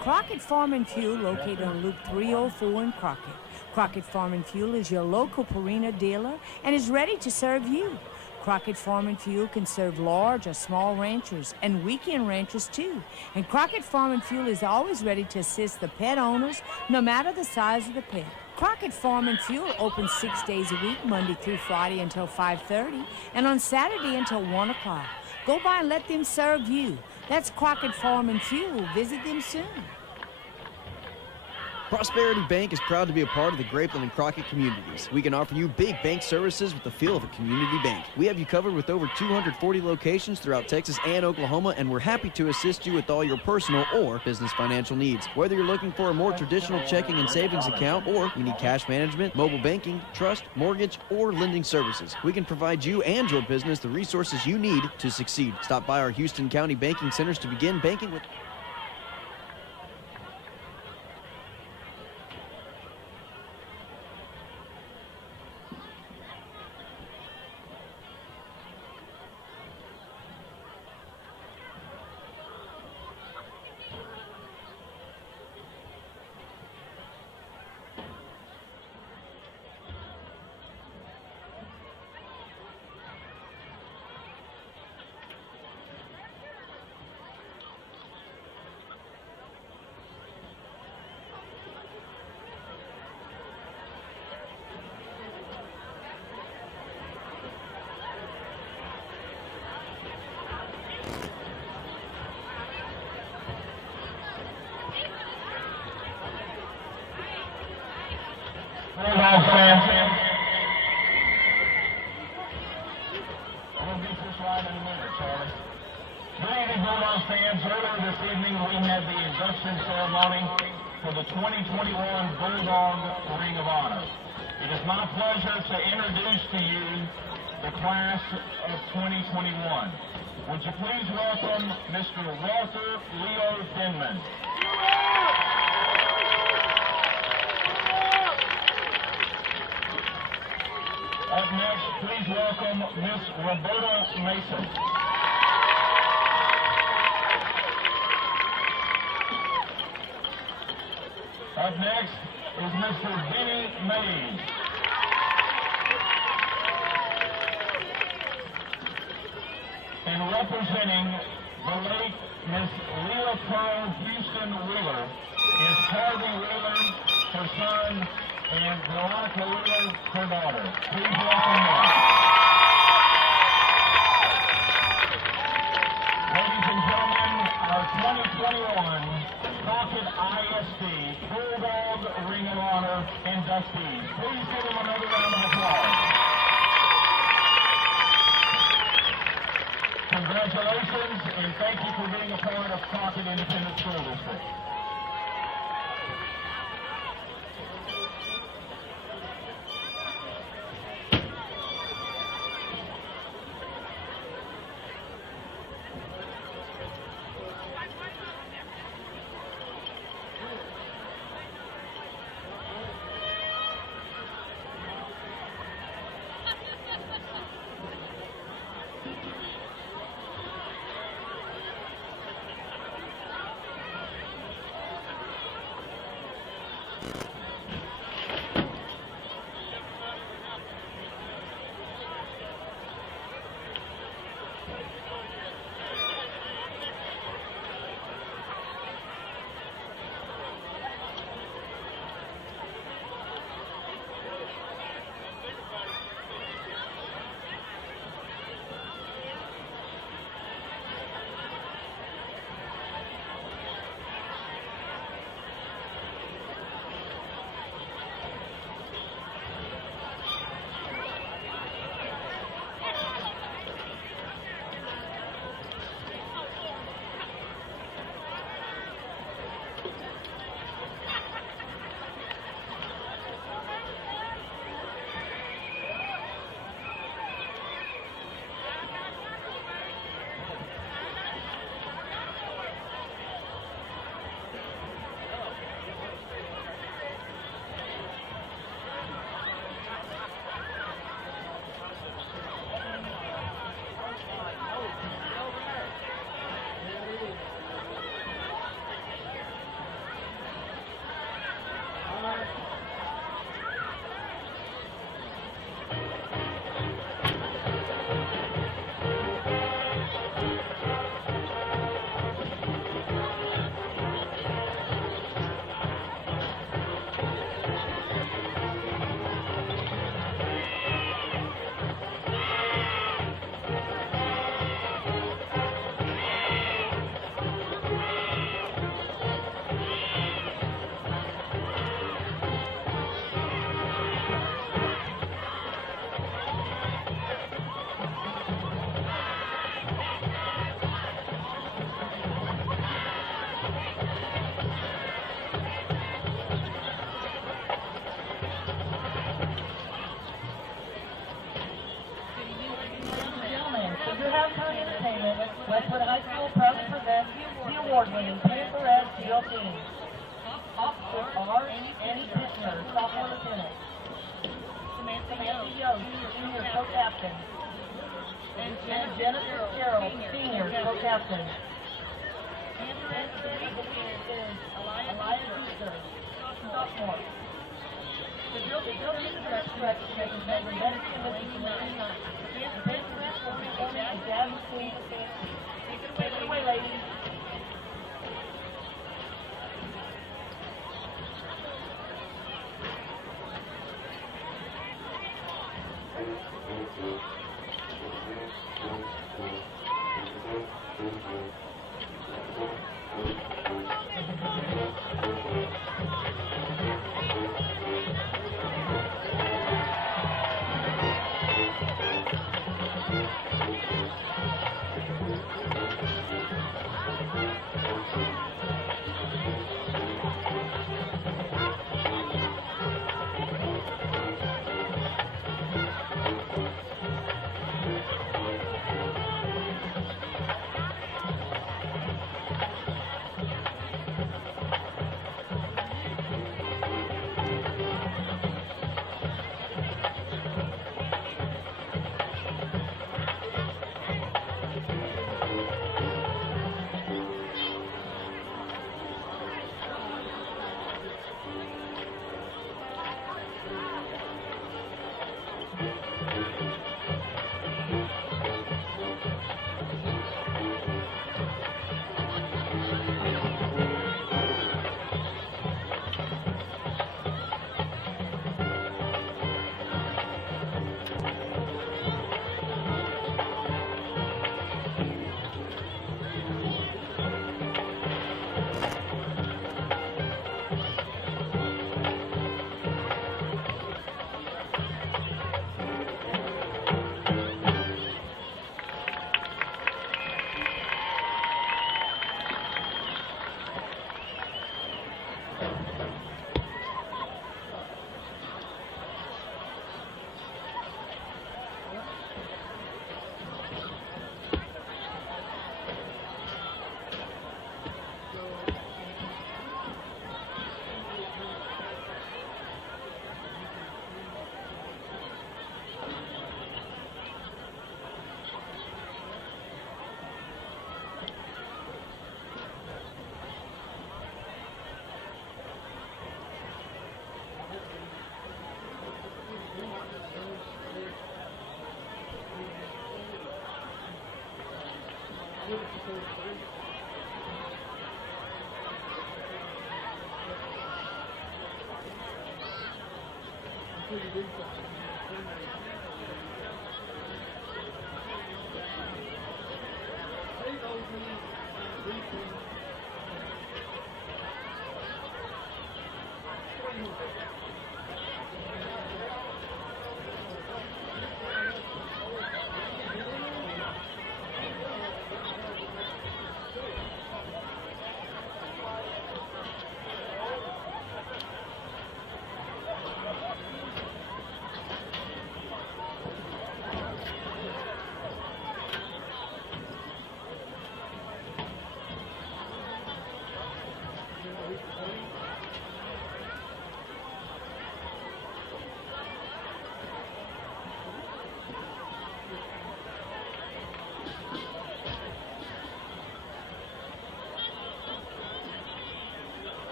Crockett Farm and Fuel, located on Loop 304 in Crockett. Crockett Farm and Fuel is your local Purina dealer and is ready to serve you. Crockett Farm and Fuel can serve large or small ranchers and weekend ranchers too. And Crockett Farm and Fuel is always ready to assist the pet owners, no matter the size of the pet. Crockett Farm and Fuel opens 6 days a week, Monday through Friday until 5:30, and on Saturday until 1 o'clock. Go by and let them serve you. That's Crockett Farm and Fuel. Visit them soon. Prosperity Bank is proud to be a part of the Grapeland and Crockett communities. We can offer you big bank services with the feel of a community bank. We have you covered with over 240 locations throughout Texas and Oklahoma, and we're happy to assist you with all your personal or business financial needs. Whether you're looking for a more traditional checking and savings account, or you need cash management, mobile banking, trust, mortgage, or lending services, we can provide you and your business the resources you need to succeed. Stop by our Houston County banking centers to begin banking with. Bulldogs fans. We'll get this right in a minute, Charlie. Good evening, Bulldogs fans. Earlier this evening, we had the induction ceremony for the 2021 Bulldog Ring of Honor. It is my pleasure to introduce to you the class of 2021. Would you please welcome Mr. Walter Leo Denman. Up next, please welcome Miss Roberta Mason. Up next is Mr. Benny Mays. And representing the late Miss Leah Pearl Houston Wheeler is Harvey Wheeler, her son, and Veronica Wheeler, her daughter. Please welcome them. Ladies and gentlemen, our 2021 Crockett ISD Bulldog Ring of Honor inductees. Please give them another round of applause. Congratulations, and thank you for being a part of Crockett Independent School District. winning Panthers drill team. Officers are Annie Pittner, sophomore lieutenant. Samantha Yost, senior co-captain. And Jennifer Carroll, senior co-captain. Panthers is Elias Brewster, sophomore. The drill team is directed to make better team with the Panthers is forming a jazz team. Take it away, ladies.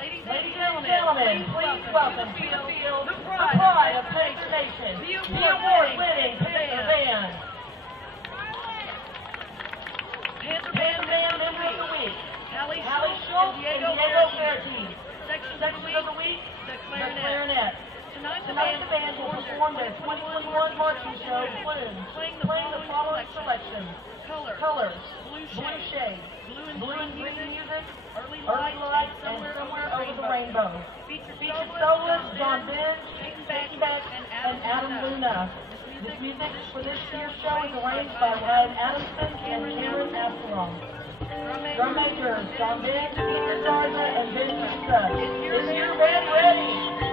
Ladies and gentlemen, please welcome to the field the pride of Panther Nation, the award-winning Panther Band. Panther Band Member of the Week, Hallie Schultz and Diego Ferretti. Sections of the Week, the Clarinet. selections, colors, blue shades, blue and green music, early lights, and somewhere over the rainbow. Featured soloists John Bench, Kickoff, and Adam Luna. This music for this year's show is arranged by Ryan Adamson and Cameron Absalom. Drum majors John Bench, Peter Garza, and Vincent Such. Is your band ready?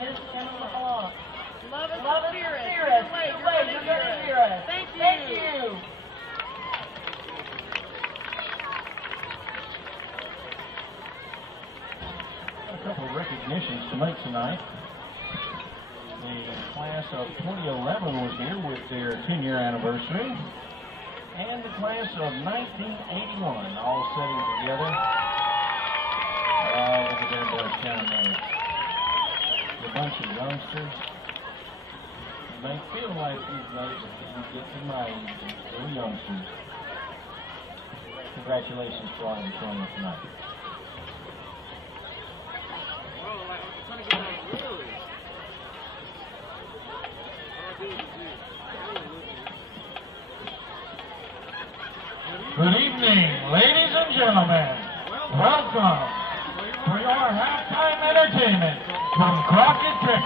Miss Emma Malone. Love us, fear us. You're going to hear us. Thank you. A couple of recognitions to make tonight. The class of 2011 was here with their 10-year anniversary. And the class of 1981 all sitting together. Oh, look at their boys down there. A bunch of youngsters. You may feel like these guys, but you get to my age, they're still youngsters. Congratulations to all of them showing up tonight. Good evening, ladies and gentlemen. Welcome for your halftime entertainment from Crockett Pickett.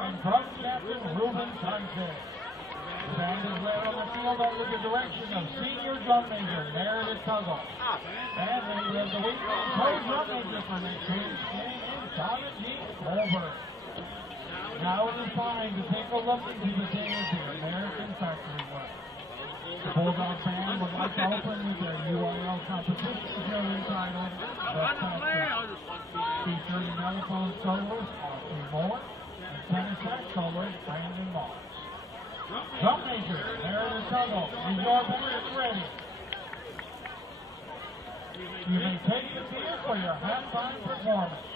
And drum captain Ruben Sanchez. The band is led on the field under the direction of senior drum major Meredith Tuggle. And leader of the weekend co-drum major for next week's game is Donna G. Colbert. Now it is time to take a look into the day of the American Factory Work. The Bulldog band would like to open with their URL competition show entitled The Factory, featuring telephone soloist Audrey Moore and tenor sax soloist Brandon Moss. Drum major Meredith Tuggle, is your band ready? You may take the field for your halftime performance.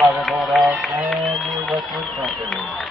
Crockett Bulldogs and your Westwood Panthers.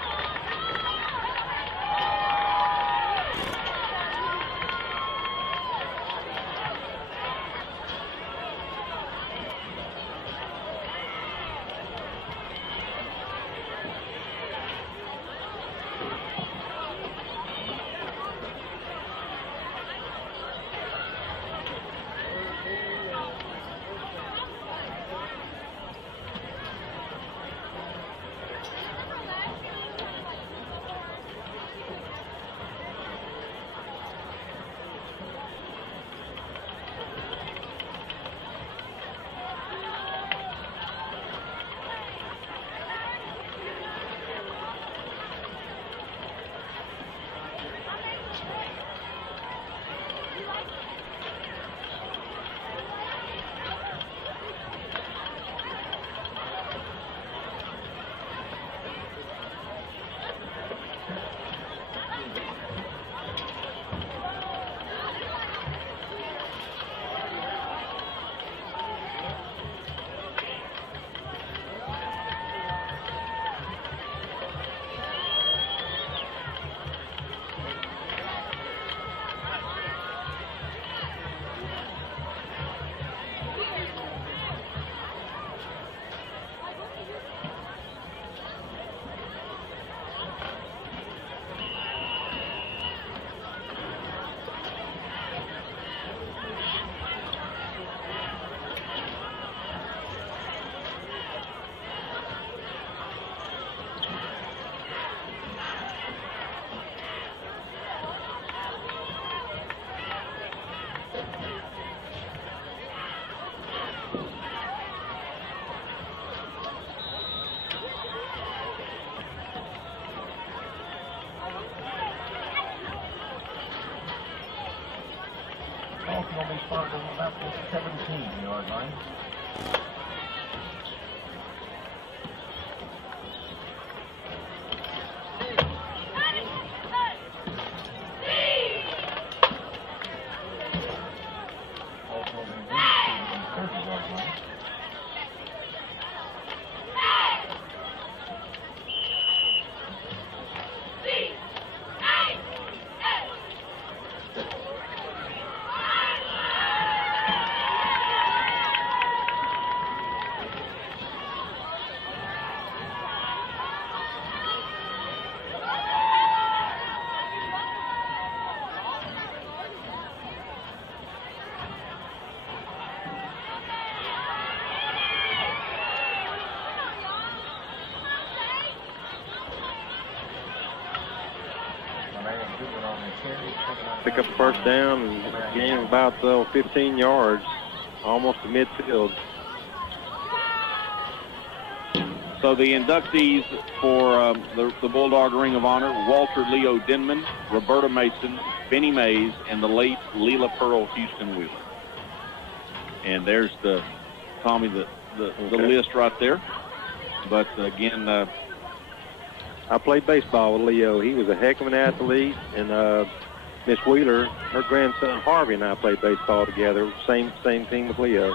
Will be started on about the 17-yard line. Also will be reinstated on the 30-yard line. Pick up a first down and gain about 15 yards, almost to midfield. So the inductees for the Bulldog Ring of Honor: Walter Leo Denman, Roberta Mason, Benny Mays, and the late Leela Pearl Houston Wheeler. And there's Tommy, the list right there. But again, I played baseball with Leo. He was a heck of an athlete, and Miss Wheeler, her grandson Harvey, and I played baseball together. Same team with Leo.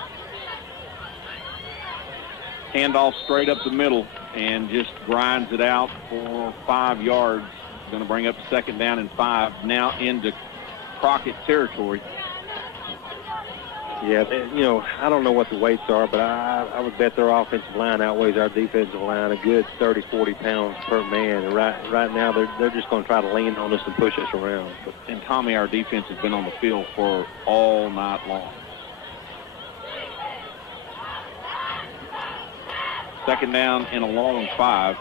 Handoff straight up the middle and just grinds it out for 5 yards. Going to bring up second down and 5 now into Crockett territory. Yeah, I don't know what the weights are, but I would bet their offensive line outweighs our defensive line a good 30, 40 pounds per man. And right now, they're just going to try to lean on us and push us around. And Tommy, our defense has been on the field for all night long. Second down and a long 5.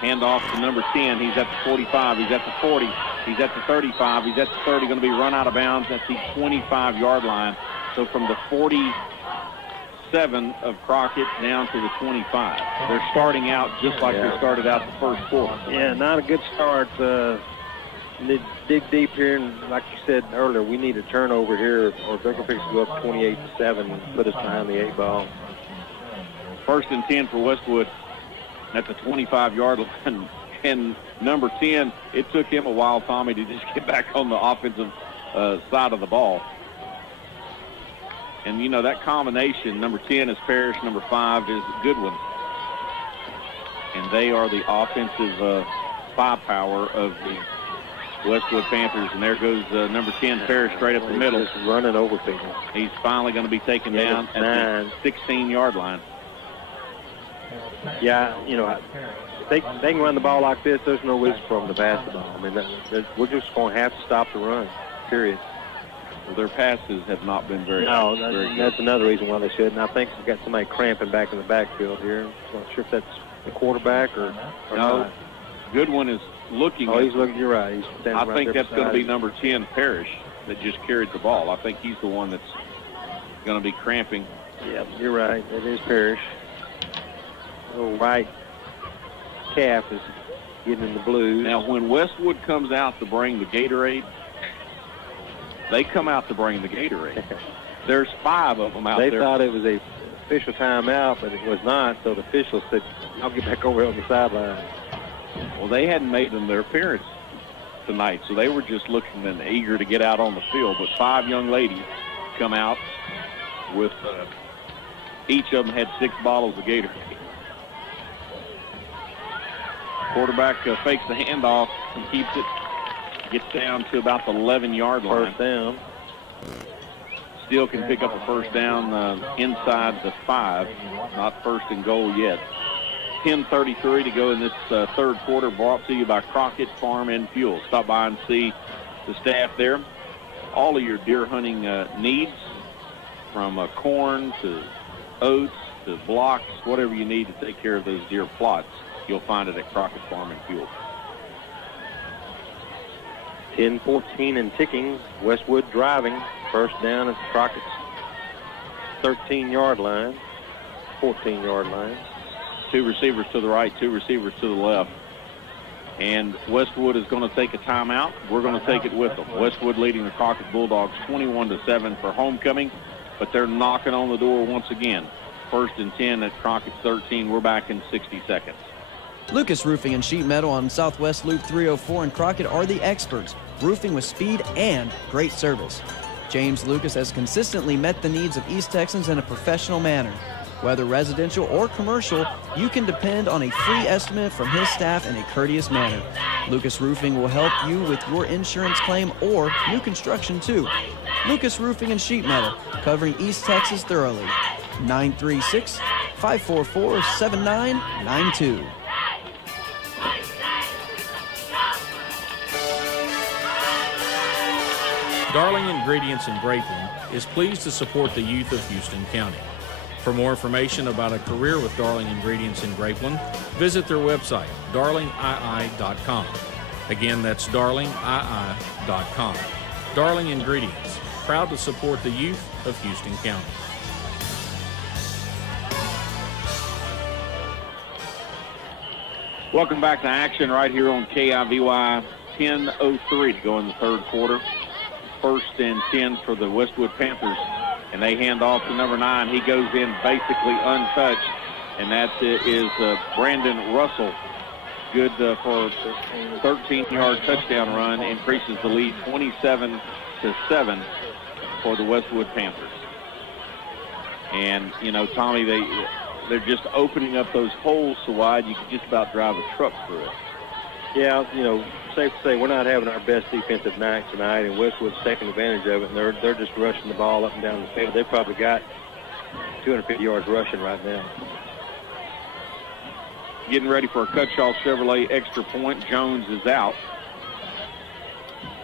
Handoff to number 10. He's at the 45. He's at the 40. He's at the 35. He's at the 30. Going to be run out of bounds at the 25-yard line. So from the 47 of Crockett down to the 25. They're starting out just like they started out the first quarter. Yeah, not a good start. Need to dig deep here, and like you said earlier, we need a turnover here, or they're going to fix to go up 28-7 and put us behind the 8 ball. First and 10 for Westwood at the 25-yard line. And number 10, it took him a while, Tommy, to just get back on the offensive side of the ball. And, you know, that combination, number 10 is Parrish, number 5 is Goodwin. And they are the offensive firepower of the Westwood Panthers. And there goes number 10, Parrish, straight up the middle. Just running over people. He's finally going to be taken down at the 16-yard line. Yeah, you know, they can run the ball like this. There's no reason for them to pass the ball. I mean, we're just going to have to stop the run, period. Well, their passes have not been very good. That's another reason why they shouldn't. I think we've got somebody cramping back in the backfield here. I'm not sure if that's the quarterback or no. not. Goodwin is looking. Oh, he's looking. You're right. He's standing I right think there that's going to beside be him. number 10, Parrish, that just carried the ball. I think he's the one that's going to be cramping. Yeah, you're right. It is Parrish. Oh, right calf is getting in the blues. Now, when Westwood comes out to bring the Gatorade, they come out to bring the Gatorade. There's 5 of them out there. They thought it was a official timeout, but it was not, so the officials said, I'll get back over on the sideline. Well, they hadn't made them their appearance tonight, so they were just looking and eager to get out on the field. But 5 young ladies come out with, each of them had 6 bottles of Gatorade. Quarterback fakes the handoff and keeps it. Gets down to about the 11-yard line. First down. Still can pick up a first down inside the 5. Not first and goal yet. 10:33 to go in this third quarter. Brought to you by Crockett Farm and Fuel. Stop by and see the staff there. All of your deer hunting needs, from corn to oats to blocks, whatever you need to take care of those deer plots, you'll find it at Crockett Farm and Fuel. 10-14 and ticking. Westwood driving. First down at Crockett's 13-yard line, 14-yard line. 2 receivers to the right, 2 receivers to the left. And Westwood is going to take a timeout. We're going to take it with them. Westwood leading the Crockett Bulldogs 21-7 for homecoming, but they're knocking on the door once again. First and 10 at Crockett's 13. We're back in 60 seconds. Lucas Roofing and Sheet Metal on Southwest Loop 304 in Crockett are the experts. Roofing with speed and great service. James Lucas has consistently met the needs of East Texans in a professional manner. Whether residential or commercial, you can depend on a free estimate from his staff in a courteous manner. Lucas Roofing will help you with your insurance claim or new construction too. Lucas Roofing and Sheet Metal, covering East Texas thoroughly. 936-544-7992. Darling Ingredients in Grapeland is pleased to support the youth of Houston County. For more information about a career with Darling Ingredients in Grapeland, visit their website, darlingii.com. Again, that's darlingii.com. Darling Ingredients, proud to support the youth of Houston County. Welcome back to action right here on K.I.V.Y. 10:03 to go in the third quarter. First and 10 for the Westwood Panthers, and they hand off to number 9. He goes in basically untouched, and that is Brandon Russell. Good for a 13-yard touchdown run, increases the lead 27-7 for the Westwood Panthers. And, you know, Tommy, they're just opening up those holes so wide you can just about drive a truck through it. Yeah, you know, safe to say we're not having our best defensive night tonight, and Westwood's taking advantage of it, and they're just rushing the ball up and down the field. They've probably got 250 yards rushing right now. Getting ready for a Cutshaw Chevrolet extra point. Jones is out.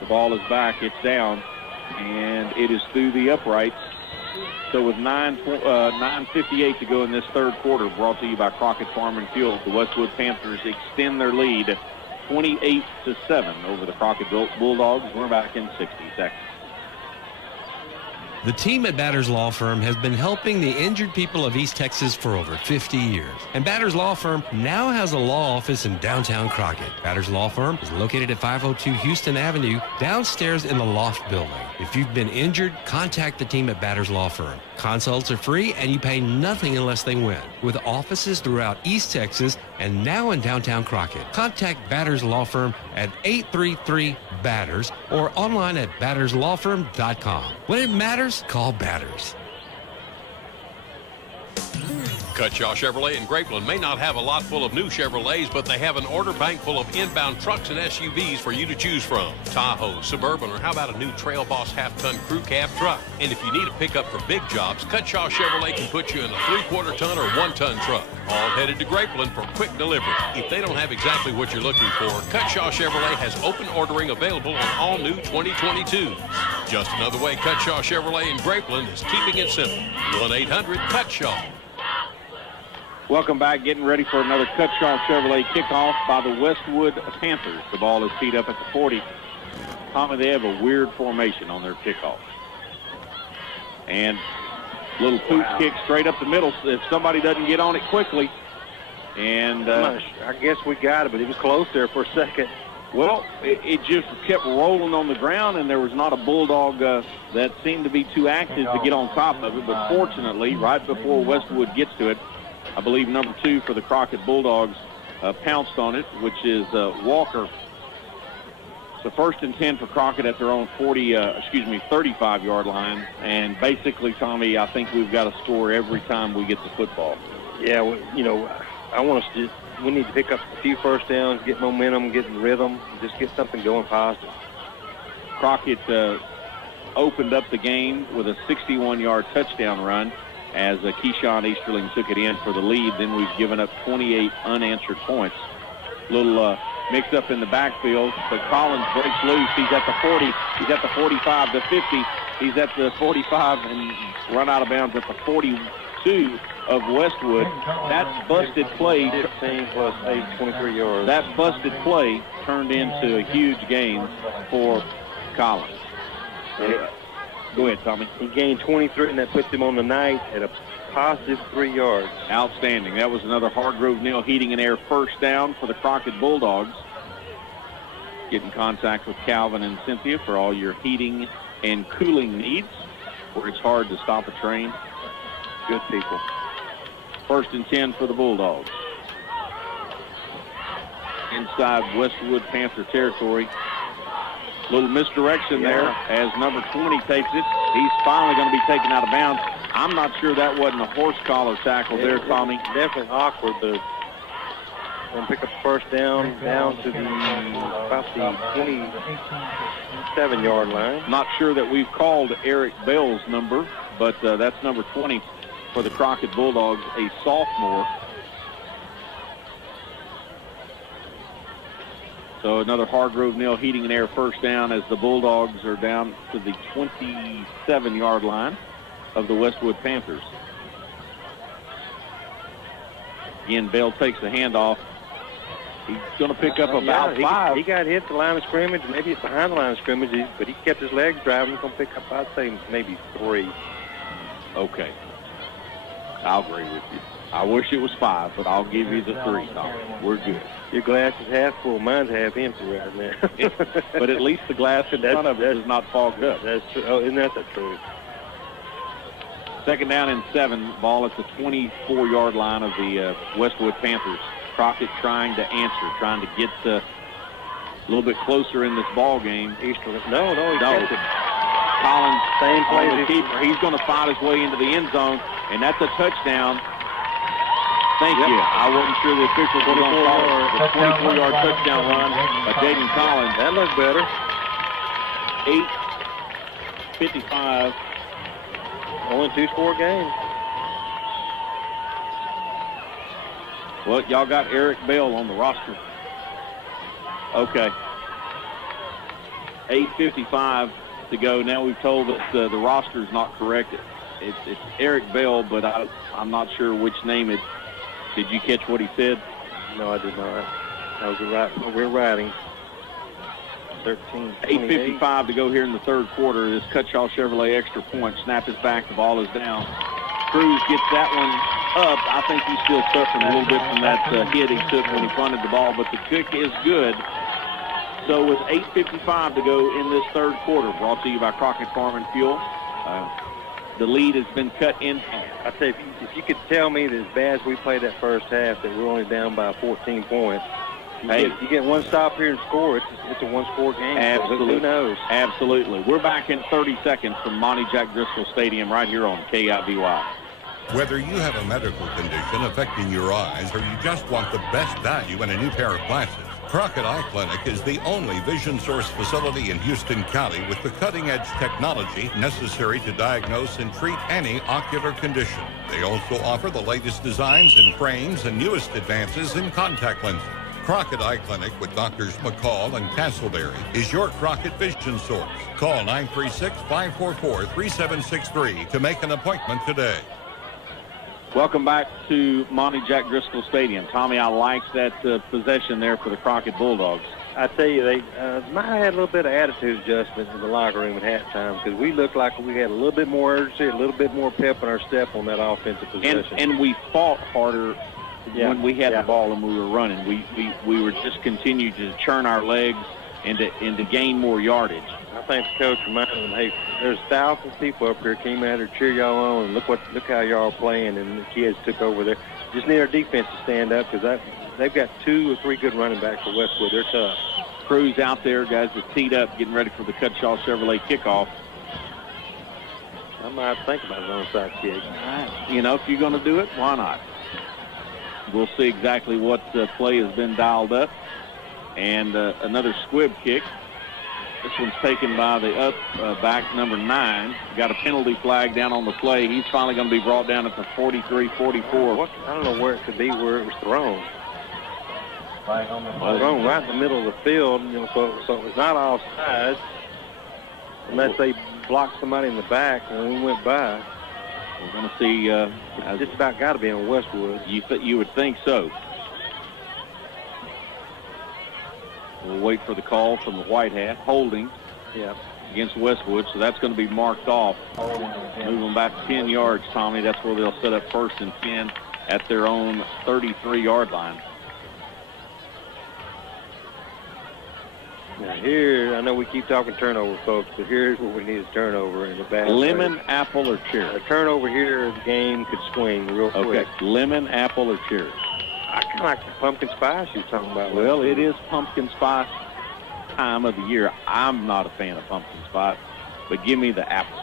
The ball is back. It's down, and it is through the uprights. So with 9:58 to go in this third quarter, brought to you by Crockett Farm and Fuel, the Westwood Panthers extend their lead 28-7 over the Crockett Bulldogs. We're back in 60 seconds. The team at Batters Law Firm has been helping the injured people of East Texas for over 50 years. And Batters Law Firm now has a law office in downtown Crockett. Batters Law Firm is located at 502 Houston Avenue, downstairs in the Loft Building. If you've been injured, contact the team at Batters Law Firm. Consults are free and you pay nothing unless they win. With offices throughout East Texas and now in downtown Crockett. Contact Batters Law Firm at 833-BATTERS or online at batterslawfirm.com. When it matters, call Batters. Cutshaw Chevrolet in Grapeland may not have a lot full of new Chevrolets, but they have an order bank full of inbound trucks and SUVs for you to choose from. Tahoe, Suburban, or how about a new Trail Boss half-ton crew cab truck? And if you need a pickup for big jobs, Cutshaw Chevrolet can put you in a 3/4 ton or 1-ton truck. All headed to Grapeland for quick delivery. If they don't have exactly what you're looking for, Cutshaw Chevrolet has open ordering available on all new 2022s. Just another way Cutshaw Chevrolet in Grapeland is keeping it simple. 1-800-CUTSHAW. Welcome back. Getting ready for another Cutshaw Chevrolet kickoff by the Westwood Panthers. The ball is teed up at the 40. Tommy, they have a weird formation on their kickoff. And little pooch kick straight up the middle if somebody doesn't get on it quickly. And I guess we got it, but it was close there for a second. Well, it just kept rolling on the ground, and there was not a Bulldog that seemed to be too active to get on top of it. But fortunately, right before Westwood gets to it, I believe number 2 for the Crockett Bulldogs pounced on it, which is Walker. So 1st and 10 for Crockett at their own 35-yard line. And basically, Tommy, I think we've got to score every time we get the football. Yeah, well, I want us to. We need to pick up a few first downs, get momentum, get in rhythm, just get something going positive. Crockett opened up the game with a 61-yard touchdown run as Keyshawn Easterling took it in for the lead. Then we've given up 28 unanswered points. Little mix up in the backfield, but Collins breaks loose. He's at the 40. He's at the 45, the 50. He's at the 45 and run out of bounds at the 42 of Westwood. That busted play, 15 plus 8, 23 yards. That busted play turned into a huge gain for Collins. Go ahead, Tommy. He gained 23, and that puts him on the night at a positive 3 yards. Outstanding. That was another Hargrove Neal Heating and Air first down for the Crockett Bulldogs. Get in contact with Calvin and Cynthia for all your heating and cooling needs, where it's hard to stop a train. Good people. 1st and 10 for the Bulldogs. Inside Westwood Panther territory. Little misdirection there as number 20 takes it. He's finally going to be taken out of bounds. I'm not sure that wasn't a horse collar tackle there, Tommy. Definitely awkward, but and pick up first down to about the 27-yard line. Not sure that we've called Eric Bell's number, but that's number 20 for the Crockett Bulldogs, a sophomore. So another Hargrove Neal Heating and Air first down as the Bulldogs are down to the 27-yard line of the Westwood Panthers. Again, Bell takes the handoff. He's going to pick up about 5. He got hit the line of scrimmage. Maybe it's behind the line of scrimmage, but he kept his legs driving. He's going to pick up, I'd say, maybe 3. Okay. I'll agree with you. I wish it was 5, but I'll give you the 3, Tom. We're good. Your glass is half full. Mine's half empty right now. But at least the glass in front of it is not fogged up. That's true. Oh, isn't that the truth? 2nd down and 7. Ball at the 24-yard line of the Westwood Panthers. Crockett trying to answer, trying to get a little bit closer in this ball game. Easterling. He kept it. Collins, same play as the keeper. He's going to fight his way into the end zone, and that's a touchdown. Thank you. I wasn't sure the officials were going to call the 24-yard touchdown run by Jaden Collins. That looks better. 8:55. Only 2-score game. Well, y'all got Eric Bell on the roster. Okay. 8:55 to go. Now we've told us the roster is not correct. It's Eric Bell, but I'm not sure which name it. Did you catch what he said? No, I did not. We're riding. 8:55 to go here in the third quarter. This Cutshaw Chevrolet extra point. Snap is back. The ball is down. Cruz gets that one up. I think he's still suffering a little bit from that hit he took when he punted the ball, but the kick is good. So with 8:55 to go in this third quarter, brought to you by Crockett Farm and Fuel, the lead has been cut in half. I say, if you could tell me that as bad as we played that first half, that we're only down by 14 points. You get one stop here and score, it's a one-score game. Absolutely. Who knows? Absolutely. We're back in 30 seconds from Monty Jack Driscoll Stadium right here on K.I.V.Y. Whether you have a medical condition affecting your eyes or you just want the best value in a new pair of glasses, Crockett Eye Clinic is the only vision source facility in Houston County with the cutting-edge technology necessary to diagnose and treat any ocular condition. They also offer the latest designs in frames and newest advances in contact lenses. Crockett Eye Clinic with Doctors McCall and Castleberry is your Crockett vision source. Call 936-544-3763 to make an appointment today. Welcome back to Monty Jack Driscoll Stadium. Tommy, I like that possession there for the Crockett Bulldogs. I tell you, they might have had a little bit of attitude adjustment in the locker room at halftime because we looked like we had a little bit more urgency, a little bit more pep in our step on that offensive possession. And we fought harder when we had the ball and we were running. We were just continued to churn our legs and to gain more yardage. I think the coach reminded them, hey, there's thousands of people up here came out here to cheer y'all on, and look how y'all are playing, and the kids took over there. Just need our defense to stand up because they've got 2 or 3 good running backs for Westwood. They're tough. Crews out there, guys are teed up, getting ready for the Cutshaw Chevrolet kickoff. I might think about an onside kick. You know, if you're going to do it, why not? We'll see exactly what play has been dialed up. And another squib kick. This one's taken by the back number 9. Got a penalty flag down on the play. He's finally going to be brought down at the 43-44. I don't know where it could be where it was thrown. Right on the It was thrown right in the middle of the field, so it was not offside unless they blocked somebody in the back and we went by. We're going to see. It's just about got to be on Westwood. You would think so. We'll wait for the call from the white hat. Holding against Westwood, so that's going to be marked off. Moving back 10 yards, Tommy. That's where they'll set up 1st and 10 at their own 33-yard line. Now here, I know we keep talking turnover, folks, but here's where we need a turnover in the back. Lemon, apple, or cherry? A turnover here, the game could swing real quick. Okay, lemon, apple, or cherry? I kind of like the pumpkin spice you were talking about. Well, it is pumpkin spice time of the year. I'm not a fan of pumpkin spice, but give me the apple.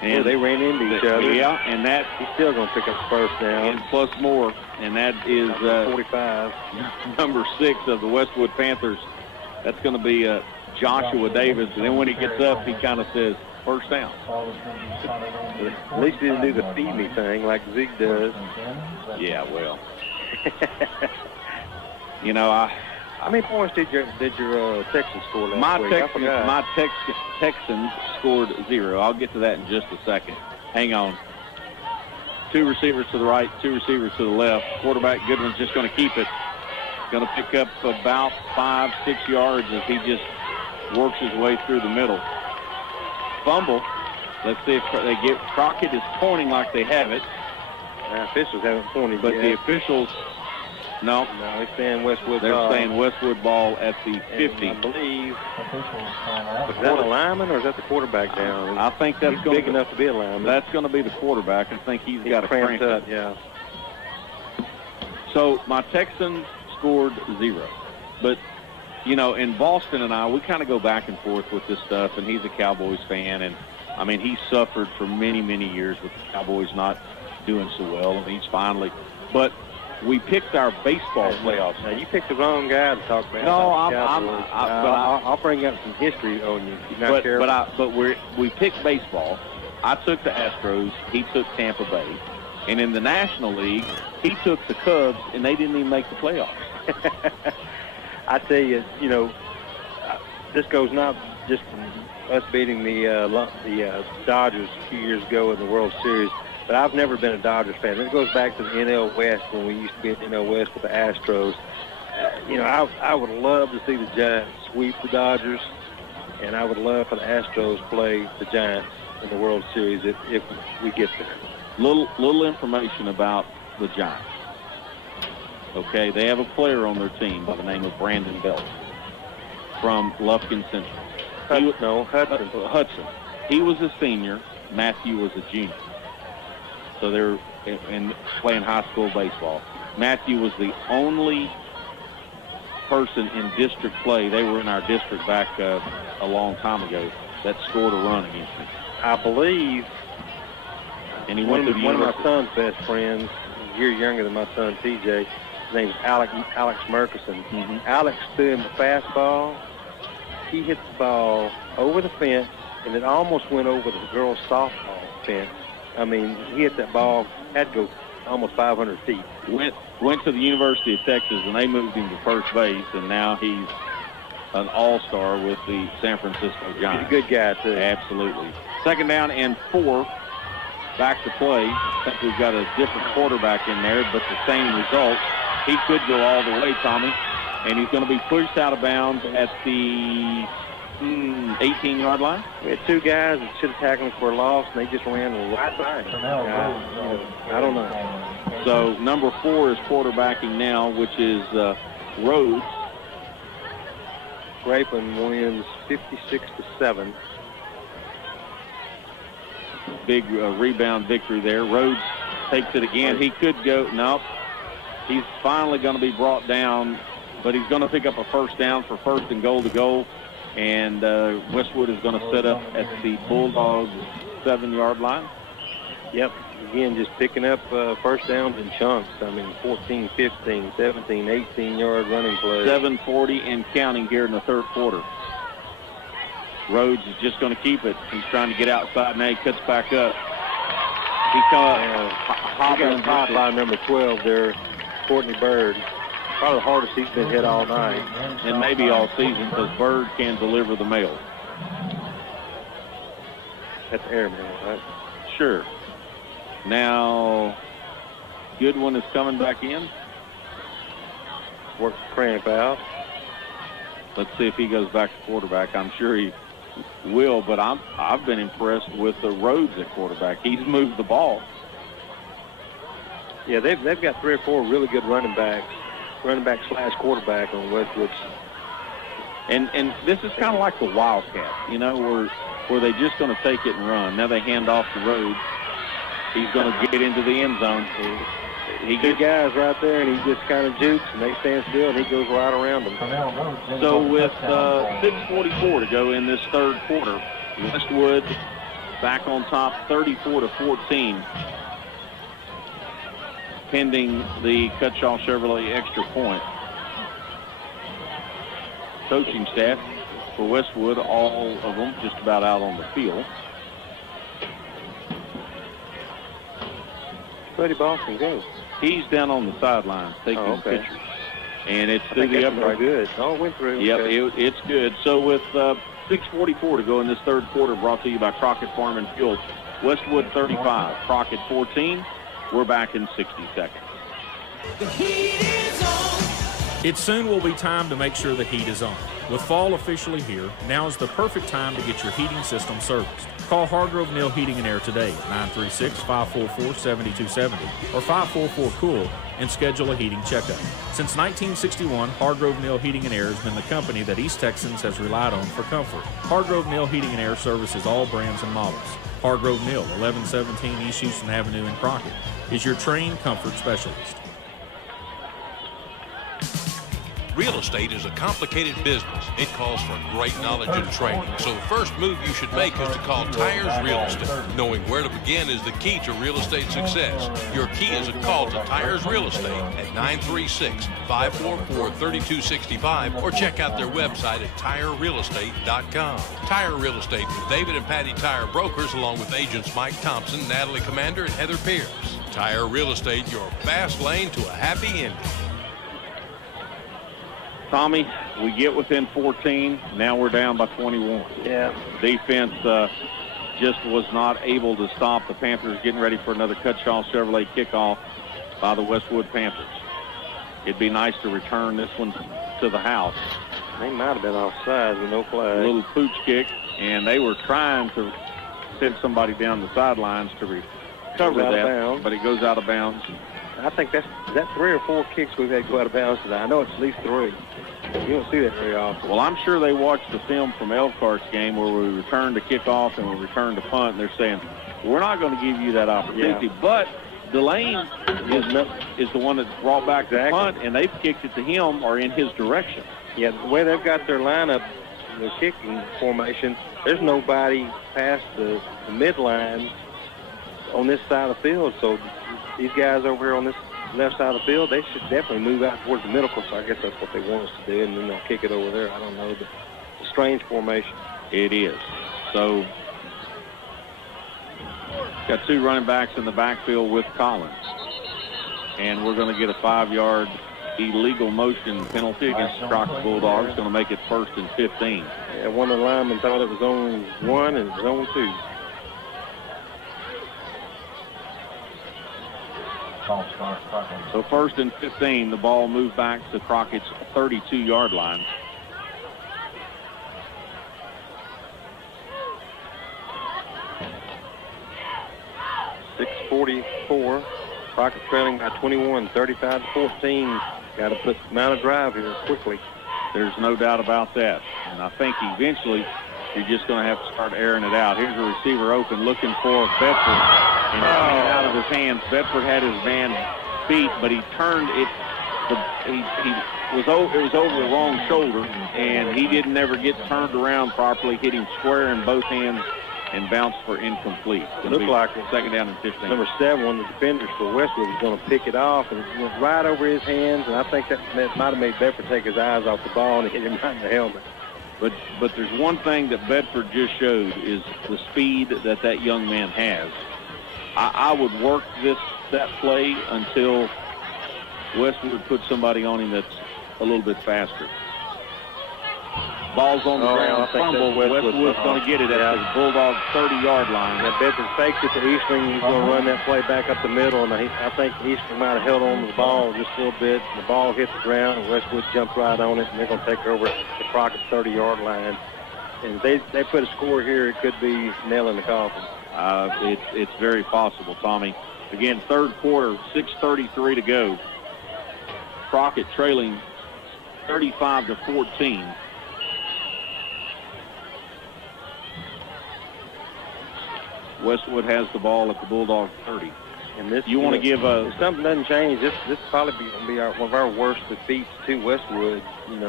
And they ran into each other. Yeah, and that he's still going to pick up the 1st down. And plus more, and that is 45. Number 6 of the Westwood Panthers. That's going to be Joshua Davis. And then when he gets up, he kind of says, 1st down. At least he didn't do the feed me thing like Zeke does. Yeah, well. You know, how many points did your Texans score last week? My Texans scored 0. I'll get to that in just a second. Hang on. 2 receivers to the right, 2 receivers to the left. Quarterback Goodwin's just going to keep it. Going to pick up about 5-6 yards as he just works his way through the middle. Fumble. Let's see if they get. Crockett is pointing like they have it. The officials haven't pointed but yet. The officials, no, they're saying Westwood they're ball. saying Westwood ball at the 50. And I believe, is that a lineman or is that the quarterback down? I think that's he's big enough to be a lineman. That's going to be the quarterback. I think he's got a cramp up. Yeah. So my Texans scored 0, but. You know, in Boston and I, we kind of go back and forth with this stuff, and he's a Cowboys fan, and, I mean, he suffered for many, many years with the Cowboys not doing so well, and he's finally – but we picked our baseball playoffs. Now, you picked the wrong guy to talk about. No, I'll bring up some history on you. But we picked baseball. I took the Astros. He took Tampa Bay. And in the National League, he took the Cubs, and they didn't even make the playoffs. I tell you, you know, this goes not just from us beating the Dodgers a few years ago in the World Series, but I've never been a Dodgers fan. It goes back to the NL West when we used to be in NL West with the Astros. You know, I would love to see the Giants sweep the Dodgers, and I would love for the Astros play the Giants in the World Series if we get there. Little information about the Giants. Okay, they have a player on their team by the name of Brandon Belt from Lufkin Central. Hudson. He was a senior. Matthew was a junior. So they're playing high school baseball. Matthew was the only person in district play. They were in our district back a long time ago that scored a run against me. I believe And he went to the one of my university. son's best friends, a year younger than my son TJ. His name's Alex Murkison. Alex threw him the fastball. He hit the ball over the fence, and it almost went over the girls' softball fence. I mean, he hit that ball, had to go almost 500 feet. Went to the University of Texas, and they moved him to first base, and now he's an all-star with the San Francisco Giants. He's a good guy, too. Absolutely. 2nd down and 4. Back to play. I think we've got a different quarterback in there, but the same result. He could go all the way, Tommy, and he's going to be pushed out of bounds at the 18-yard line. We had 2 guys that should have tackled him for a loss, and they just ran right by him. I don't know. So number 4 is quarterbacking now, which is Rhodes. Grapeland wins 56-7. Big rebound victory there. Rhodes takes it again. He could go. Nope. He's finally going to be brought down, but he's going to pick up a first down for 1st and goal to go. And Westwood is going to set up at the Bulldogs 7-yard line. Yep. Again, just picking up first downs in chunks. I mean, 14, 15, 17, 18-yard running plays. 7:40 and counting here in the 3rd quarter. Rhodes is just going to keep it. He's trying to get outside. Now he cuts back up. He got top by number 12 there, Courtney Bird. Probably the hardest he's been hit all night. And maybe all season, because Bird can deliver the mail. That's airman, right? Sure. Now, Goodwin is coming back in. Works cramp out. Let's see if he goes back to quarterback. I'm sure he will, but I've been impressed with the Rhodes at quarterback. He's moved the ball. Yeah, they've got 3 or 4 really good running back / quarterback on Westwood. And this is kind of like the Wildcat, you know, where they're just going to take it and run. Now they hand off to Rhodes. He's going to get into the end zone. He gets guys right there, and he just kind of jukes, and they stand still, and he goes right around them. So with 6:44 to go in this 3rd quarter, Westwood back on top 34-14, pending the Cutshaw Chevrolet extra point. Coaching staff for Westwood, all of them just about out on the field. Buddy Boston go. He's down on the sidelines taking pictures. And it's through the upper. Very good. Oh, it went through. Yep, okay. it's good. So with 6:44 to go in this 3rd quarter, brought to you by Crockett Farm and Fuel. Westwood 35, Crockett 14. We're back in 60 seconds. The heat is on. It soon will be time to make sure the heat is on. With fall officially here, now is the perfect time to get your heating system serviced. Call Hargrove Neal Heating and Air today, 936-544-7270 or 544-COOL, and schedule a heating checkup. Since 1961, Hargrove Neal Heating and Air has been the company that East Texans has relied on for comfort. Hargrove Neal Heating and Air services all brands and models. Hargrove Neal, 1117 East Houston Avenue in Crockett, is your trained comfort specialist. Real estate is a complicated business. It calls for great knowledge and training. So the first move you should make is to call Tires Real Estate. Knowing where to begin is the key to real estate success. Your key is a call to Tires Real Estate at 936-544-3265 or check out their website at tirerealestate.com. Tire Real Estate with David and Patty Tire Brokers, along with agents Mike Thompson, Natalie Commander, and Heather Pierce. Tire Real Estate, your fast lane to a happy ending. Tommy, we get within 14. Now we're down by 21. Yeah. Defense just was not able to stop the Panthers getting ready for another Cutshaw Chevrolet kickoff by the Westwood Panthers. It'd be nice to return this one to the house. They might have been offside with no flag. A little pooch kick, and they were trying to send somebody down the sidelines to recover that, but it goes out of bounds. I think that's 3 or 4 kicks we've had go out of bounds today. I know it's at least 3. You don't see that very often. Well, I'm sure they watched the film from Elkhart's game where we returned to kickoff and we returned to punt, and they're saying, we're not going to give you that opportunity. Yeah. But Delane is the one that brought back the punt, and they've kicked it to him or in his direction. Yeah, the way they've got their lineup, the kicking formation, there's nobody past the midline on this side of the field. So these guys over here on this left side of the field, they should definitely move out towards the middle. So I guess that's what they want us to do, and then they'll kick it over there. I don't know, but it's a strange formation. It is. So got 2 running backs in the backfield with Collins. And we're going to get a 5-yard illegal motion penalty against the Crockett Bulldogs. Going to make it 1st and 15. Yeah, one of the linemen thought it was zone 1 and zone 2. So 1st and 15, the ball moved back to Crockett's 32-yard line. .644. Crockett trailing by 21, 35-14. Got to put Mount a drive here quickly. There's no doubt about that. And I think eventually you're just going to have to start airing it out. Here's a receiver open looking for Bedford. And it came out of his hands. Bedford had his man beat, but he turned it. It was over the wrong shoulder, and he didn't ever get turned around properly. Hit him square in both hands and bounced for incomplete. Looked like it. 2nd down and 15. Number 7, one of the defenders for Westwood, was going to pick it off, and it went right over his hands, and I think that might have made Bedford take his eyes off the ball and hit him right in the helmet. But there's one thing that Bedford just showed is the speed that young man has. I would work that play until Westwood puts somebody on him that's a little bit faster. Ball's on the ground, fumble. Westwood's going to get it at the Bulldogs' 30-yard line. Now Bedford faked it to Eastling. He's going to run that play back up the middle, and I think Eastling might have held on to the ball just a little bit. The ball hit the ground, and Westwood jumped right on it, and they're going to take it over the Crockett 30-yard line. And if they put a score here, it could be nail in the coffin. It's very possible, Tommy. Again, 3rd quarter, 6:33 to go. Crockett trailing 35-14. Westwood has the ball at the Bulldog 30. And this, you want to give a... If something doesn't change, this probably going to be one of our worst defeats to Westwood, in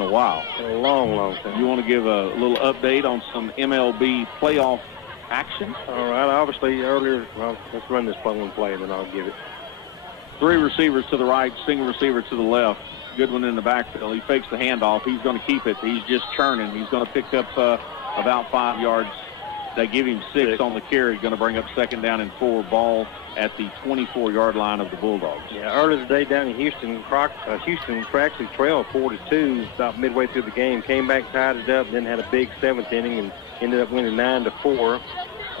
a while. In a long, long time. You want to give a little update on some MLB playoff action? All right. Obviously, earlier, let's run this one play, and then I'll give it. 3 receivers to the right, single receiver to the left. Goodwin in the backfield. He fakes the handoff. He's going to keep it. He's just churning. He's going to pick up about 5 yards. They give him 6 on the carry. Going to bring up 2nd down and 4. Ball at the 24-yard line of the Bulldogs. Yeah, earlier today down in Houston, Houston actually trailed 4-2 about midway through the game. Came back, tied it up, then had a big 7th inning and ended up winning 9-4.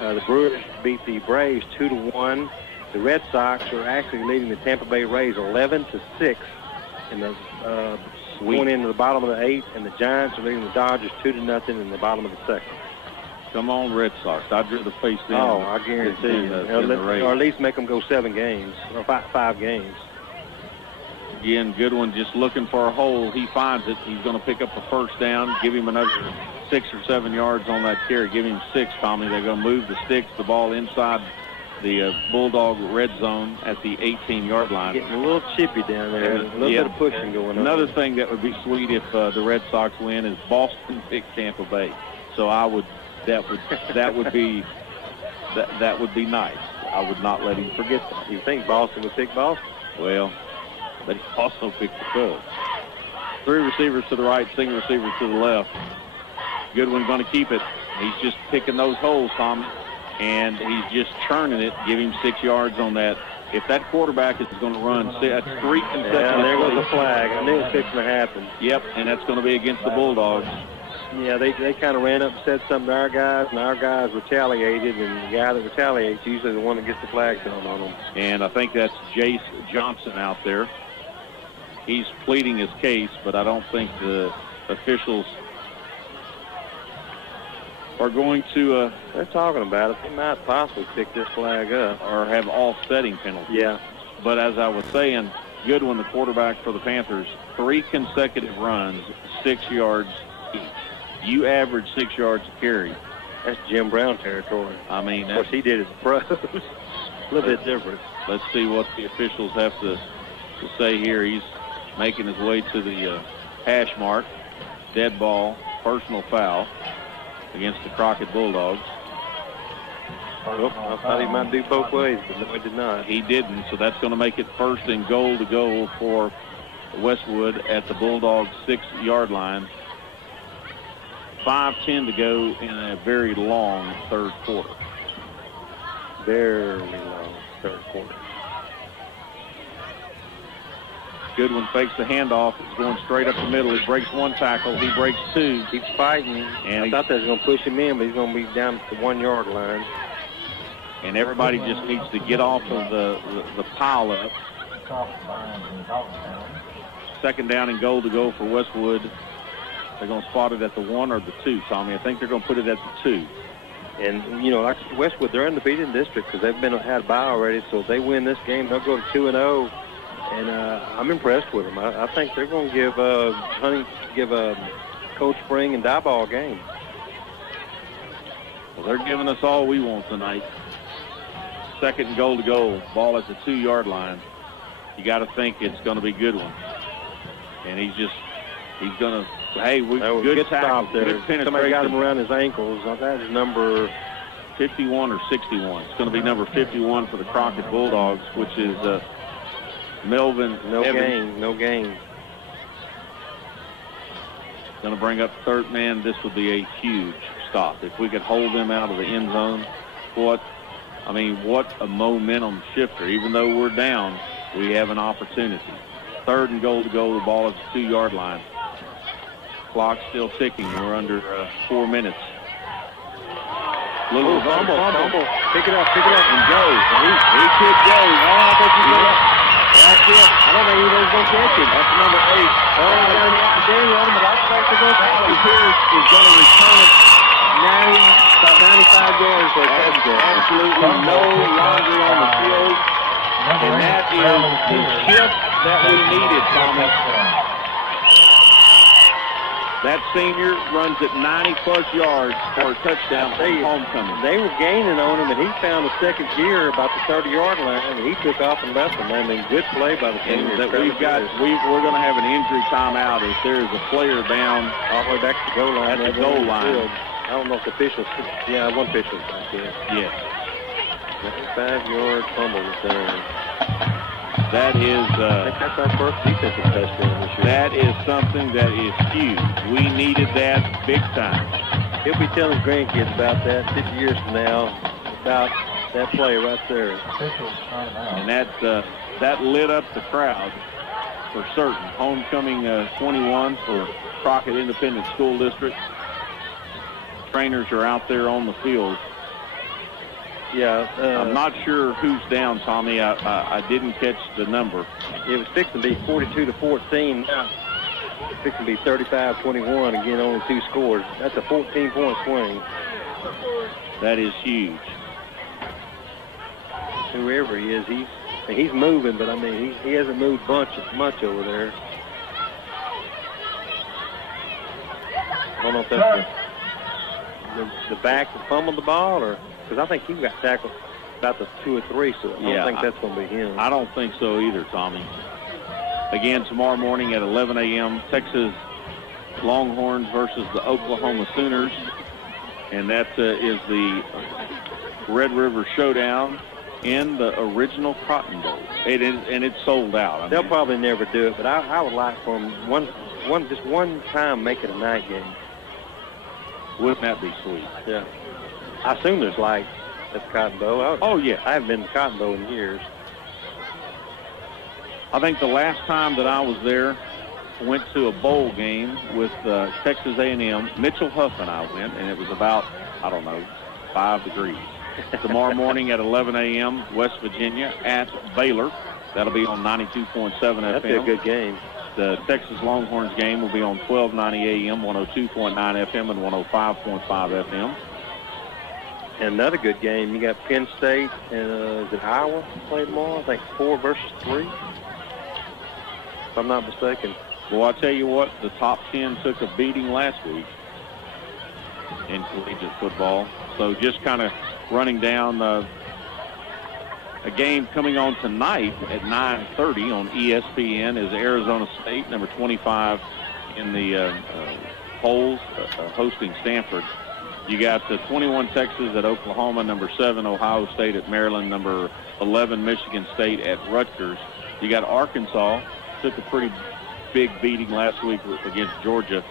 The Brewers beat the Braves 2-1. The Red Sox are actually leading the Tampa Bay Rays 11-6 in the going into the bottom of the 8th, and the Giants are leading the Dodgers 2-0 in the bottom of the 2nd. Come on, Red Sox. I'd rather face them. Oh, I guarantee you. Or at least make them go 7 games, or 5 games. Again, Goodwin just looking for a hole. He finds it. He's going to pick up a 1st down, give him another 6 or 7 yards on that carry. Give him 6, Tommy. They're going to move the sticks, the ball inside the Bulldog red zone at the 18-yard line. Getting a little chippy down there. A little bit of pushing going on. Another thing that would be sweet if the Red Sox win is Boston pick Tampa Bay. So that would be nice. I would not let him forget that. You think Boston would pick Boston? Well, but he also picked the Cubs. 3 receivers to the right, single receiver to the left. Goodwin going to keep it. He's just picking those holes, Tom, and he's just churning it. Give him 6 yards on that. If that quarterback is going to run, that's 3 consecutive. Yeah, there goes the flag. I knew it was fixing to happen. Yep, and that's going to be against the Bulldogs. Yeah, they kind of ran up and said something to our guys, and our guys retaliated, and the guy that retaliates is usually the one that gets the flag thrown on them. And I think that's Jace Johnson out there. He's pleading his case, but I don't think the officials are going to... they're talking about it. They might possibly pick this flag up. Or have offsetting penalties. Yeah. But as I was saying, Goodwin, the quarterback for the Panthers, 3 consecutive runs, 6 yards each. You average 6 yards a carry. That's Jim Brown territory. I mean, of course, he did it pros. A little bit different. Let's see what the officials have to say here. He's making his way to the hash mark. Dead ball, personal foul against the Crockett Bulldogs. Well, I thought he might do both ways, but no, he did not. He didn't, so that's going to make it first and goal to go for Westwood at the Bulldogs' 6-yard line. 5:10 to go in a very long third quarter. Very long third quarter. Goodwin fakes the handoff. He's going straight up the middle. He breaks one tackle. He breaks two. Keeps fighting. And I thought that was going to push him in, but he's going to be down at the 1-yard line. And everybody just needs to get off of the pile up. Second down and goal to go for Westwood. They're going to spot it at the 1 or the 2, Tommy. I think they're going to put it at the 2. And, you know, like Westwood, they're undefeated in district because they've had a bye already. So if they win this game, they'll go to 2-0. And I'm impressed with them. I think they're going to give Coach Spring and Dieball a game. Well, they're giving us all we want tonight. Second and goal to go. Ball at the 2-yard line. You got to think it's going to be Goodwin. And he's going to, hey, good stop there. Good penetration. Somebody got him around his ankles. That is number 51 or 61. It's going to be number 51 for the Crockett Bulldogs, which is Melvin Evans. No gain. Going to bring up third man. This would be a huge stop. If we could hold them out of the end zone, what a momentum shifter. Even though we're down, we have an opportunity. Third and goal to go. The ball at the 2-yard line. Clock's still ticking. We're under 4 minutes. Little fumble. Pick it up, and go. He could go. I think he's going to. That's it. I don't think anybody's going to catch him. That's number 8. Oh, I got an opportunity on him, but I don't think they're going to catch him. Pierce is going to return it about 95 yards for a touchdown. Absolutely no longer on the field. And that is the shift that we needed, Thomas. That senior runs at 90-plus yards for a touchdown for homecoming. They were gaining on him, and he found the second gear about the 30-yard line, and he took off and left him. I mean, good play by the senior. We're going to have an injury timeout if there is a player down all the way back to the goal line. At the goal line. I don't know if the officials. Yeah, one official's back there. Yes. 5-yard fumble return. That is. I think that's our first defensive touchdown this year. That is something that is huge. We needed that big time. He'll be telling his grandkids about that 50 years from now, about that play right there. And that lit up the crowd for certain. Homecoming 21 for Crockett Independent School District. Trainers are out there on the field. Yeah. I'm not sure who's down, Tommy. I didn't catch the number. It was fixing to be 42-14. Now, it's fixing to be 35-21. Again, only 2 scores. That's a 14-point swing. That is huge. Whoever he is, he's moving, but I mean, he hasn't moved much over there. I don't know if that's the back that fumbled the ball, or because I think he got tackled about the 2 or 3, so I don't think that's going to be him. I don't think so either, Tommy. Again, tomorrow morning at 11 a.m., Texas Longhorns versus the Oklahoma Sooners, and that is the Red River Showdown in the original Cotton Bowl. And it's sold out. They'll probably never do it, but I would like for them just one time make it a night game. Wouldn't that be sweet? Yeah. I assume there's lights at the Cotton Bowl. Oh, yeah. I haven't been to Cotton Bowl in years. I think the last time that I was there, went to a bowl game with Texas A&M. Mitchell Huff and I went, and it was about, 5 degrees. Tomorrow morning at 11 a.m., West Virginia at Baylor. That'll be on 92.7 FM. That'll be a good game. The Texas Longhorns game will be on 1290 AM, 102.9 FM, and 105.5 FM. And another good game, you got Penn State and is it Iowa play tomorrow? I think 4 versus 3, if I'm not mistaken. Well, I'll tell you what, the top 10 took a beating last week in collegiate football. So just kind of running down a game coming on tonight at 9:30 on ESPN is Arizona State, number 25 in the polls, hosting Stanford. You got the 21 Texas at Oklahoma, number 7 Ohio State at Maryland, number 11 Michigan State at Rutgers. You got Arkansas, took a pretty big beating last week against Georgia.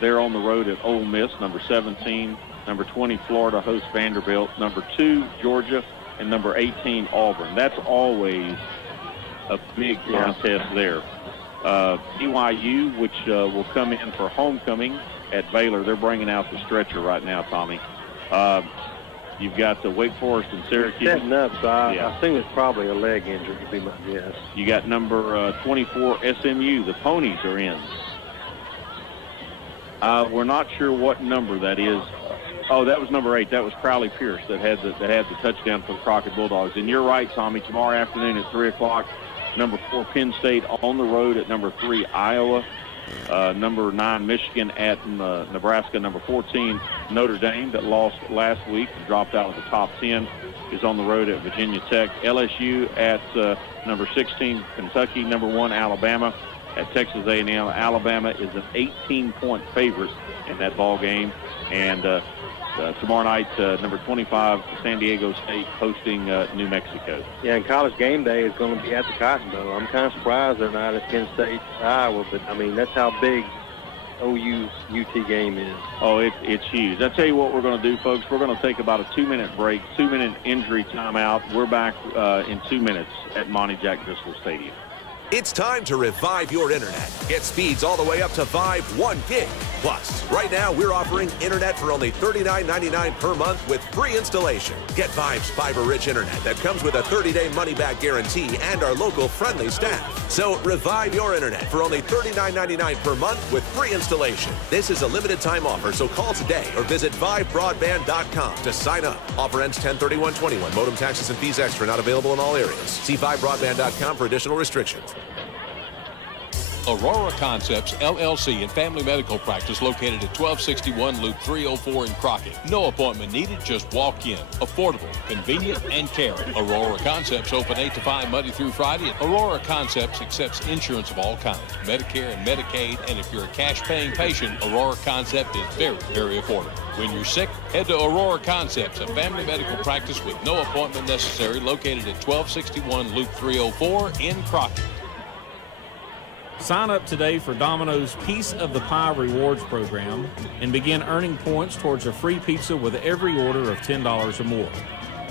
They're on the road at Ole Miss, number 17. Number 20 Florida hosts Vanderbilt. Number 2 Georgia, and number 18 Auburn. That's always a big contest there. BYU, which will come in for homecoming at Baylor, they're bringing out the stretcher right now, Tommy. You've got the Wake Forest and Syracuse. Setting up, so I think it's probably a leg injury, would be my guess. You got number 24 SMU. The Ponies are in. We're not sure what number that is. Oh, that was number 8. That was Crowley Pierce that had the touchdown for the Crockett Bulldogs. And you're right, Tommy. Tomorrow afternoon at 3 o'clock, number 4 Penn State on the road at number 3 Iowa. Number 9 Michigan at Nebraska. Number 14 Notre Dame, that lost last week and dropped out of the top 10, is on the road at Virginia Tech. LSU at number 16 Kentucky. Number 1 Alabama at Texas A&M. Alabama is an 18-point favorite in that ball game. And tomorrow night, number 25 San Diego State hosting New Mexico. Yeah, and College Game Day is going to be at the Cotton Bowl. I'm kind of surprised they're not at Penn State, Iowa, but, I mean, that's how big OU-UT game is. Oh, it's huge. I tell you what we're going to do, folks. We're going to take about a 2-minute break, 2-minute injury timeout. We're back in 2 minutes at Monty Jack Driscoll Stadium. It's time to revive your internet. Get speeds all the way up to 1 gig. Plus, right now we're offering internet for only $39.99 per month with free installation. Get K.I.V.'s fiber-rich internet that comes with a 30-day money-back guarantee and our local friendly staff. So revive your internet for only $39.99 per month with free installation. This is a limited time offer, so call today or visit KIVBroadband.com to sign up. Offer ends 10/31/21. Modem taxes and fees extra, not available in all areas. See KIVBroadband.com for additional restrictions. Aurora Concepts, LLC and Family Medical Practice located at 1261 Loop 304 in Crockett. No appointment needed, just walk in. Affordable, convenient, and caring. Aurora Concepts open 8 to 5 Monday through Friday. Aurora Concepts accepts insurance of all kinds, Medicare and Medicaid, and if you're a cash-paying patient, Aurora Concept is very, very affordable. When you're sick, head to Aurora Concepts, a family medical practice with no appointment necessary, located at 1261 Loop 304 in Crockett. Sign up today for Domino's Piece of the Pie Rewards program and begin earning points towards a free pizza with every order of $10 or more.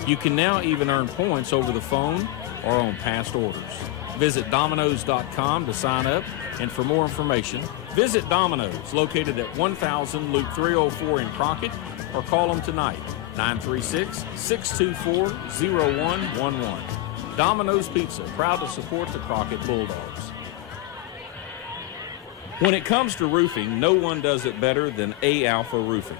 You can now even earn points over the phone or on past orders. Visit Domino's.com to sign up, and for more information, visit Domino's, located at 1000 Loop 304 in Crockett, or call them tonight, 936-624-0111. Domino's Pizza, proud to support the Crockett Bulldogs. When it comes to roofing, no one does it better than A-Alpha Roofing.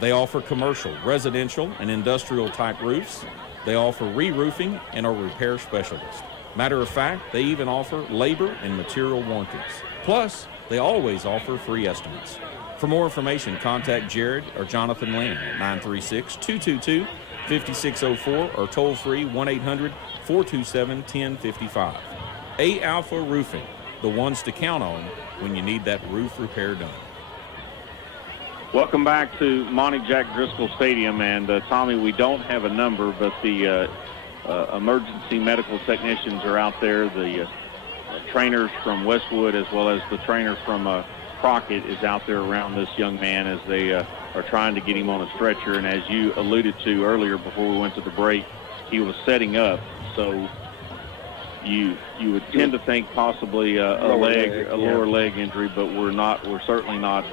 They offer commercial, residential, and industrial type roofs. They offer re-roofing and are repair specialists. Matter of fact, they even offer labor and material warranties. Plus, they always offer free estimates. For more information, contact Jared or Jonathan Lane at 936-222-5604 or toll free 1-800-427-1055. A-Alpha Roofing, the ones to count on when you need that roof repair done. Welcome back to Monty Jack Driscoll Stadium. And Tommy, we don't have a number, but the emergency medical technicians are out there. The trainers from Westwood, as well as the trainer from Crockett, is out there around this young man as they are trying to get him on a stretcher. And as you alluded to earlier before we went to the break, he was setting up. So you would tend to think possibly a lower leg injury, but we're certainly not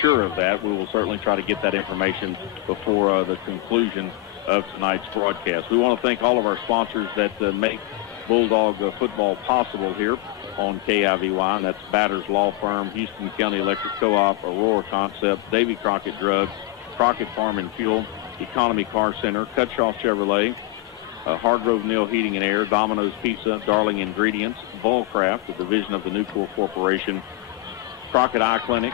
sure of that. We will certainly try to get that information before the conclusion of tonight's broadcast. We want to thank all of our sponsors that make Bulldog football possible here on K.I.V.Y, and that's Batters Law Firm, Houston County Electric Co-op, Aurora Concept, Davy Crockett Drugs, Crockett Farm and Fuel, Economy Car Center, Cutshaw Chevrolet, Hargrove Neal Heating and Air, Domino's Pizza, Darling Ingredients, Bullcraft, a division of the Nucor Corporation, Crockett Eye Clinic,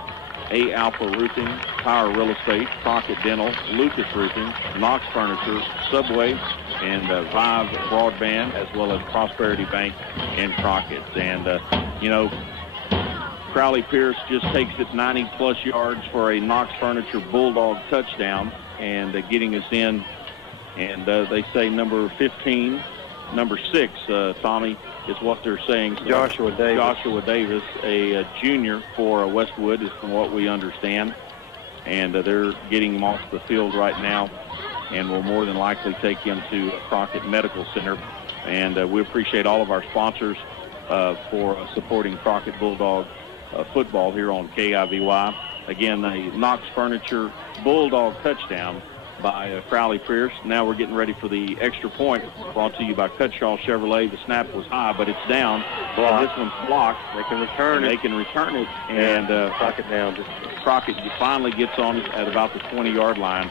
A-Alpha Roofing, Power Real Estate, Crockett Dental, Lucas Roofing, Knox Furniture, Subway, and Vive Broadband, as well as Prosperity Bank in Crockett. And, Crowley Pierce just takes it 90-plus yards for a Knox Furniture Bulldog touchdown. and getting us in. And they say number 15, number 6, Tommy, is what they're saying. So Joshua Davis. Joshua Davis, a junior for Westwood, is from what we understand. And they're getting him off the field right now, and will more than likely take him to Crockett Medical Center. And we appreciate all of our sponsors for supporting Crockett Bulldog football here on K.I.V.Y. Again, a Knox Furniture Bulldog touchdown by Crowley Pierce. Now we're getting ready for the extra point, brought to you by Cutshaw Chevrolet. The snap was high, but it's down. And this one's blocked. They can return it. And Crockett down. Crockett finally gets on it at about the 20-yard line.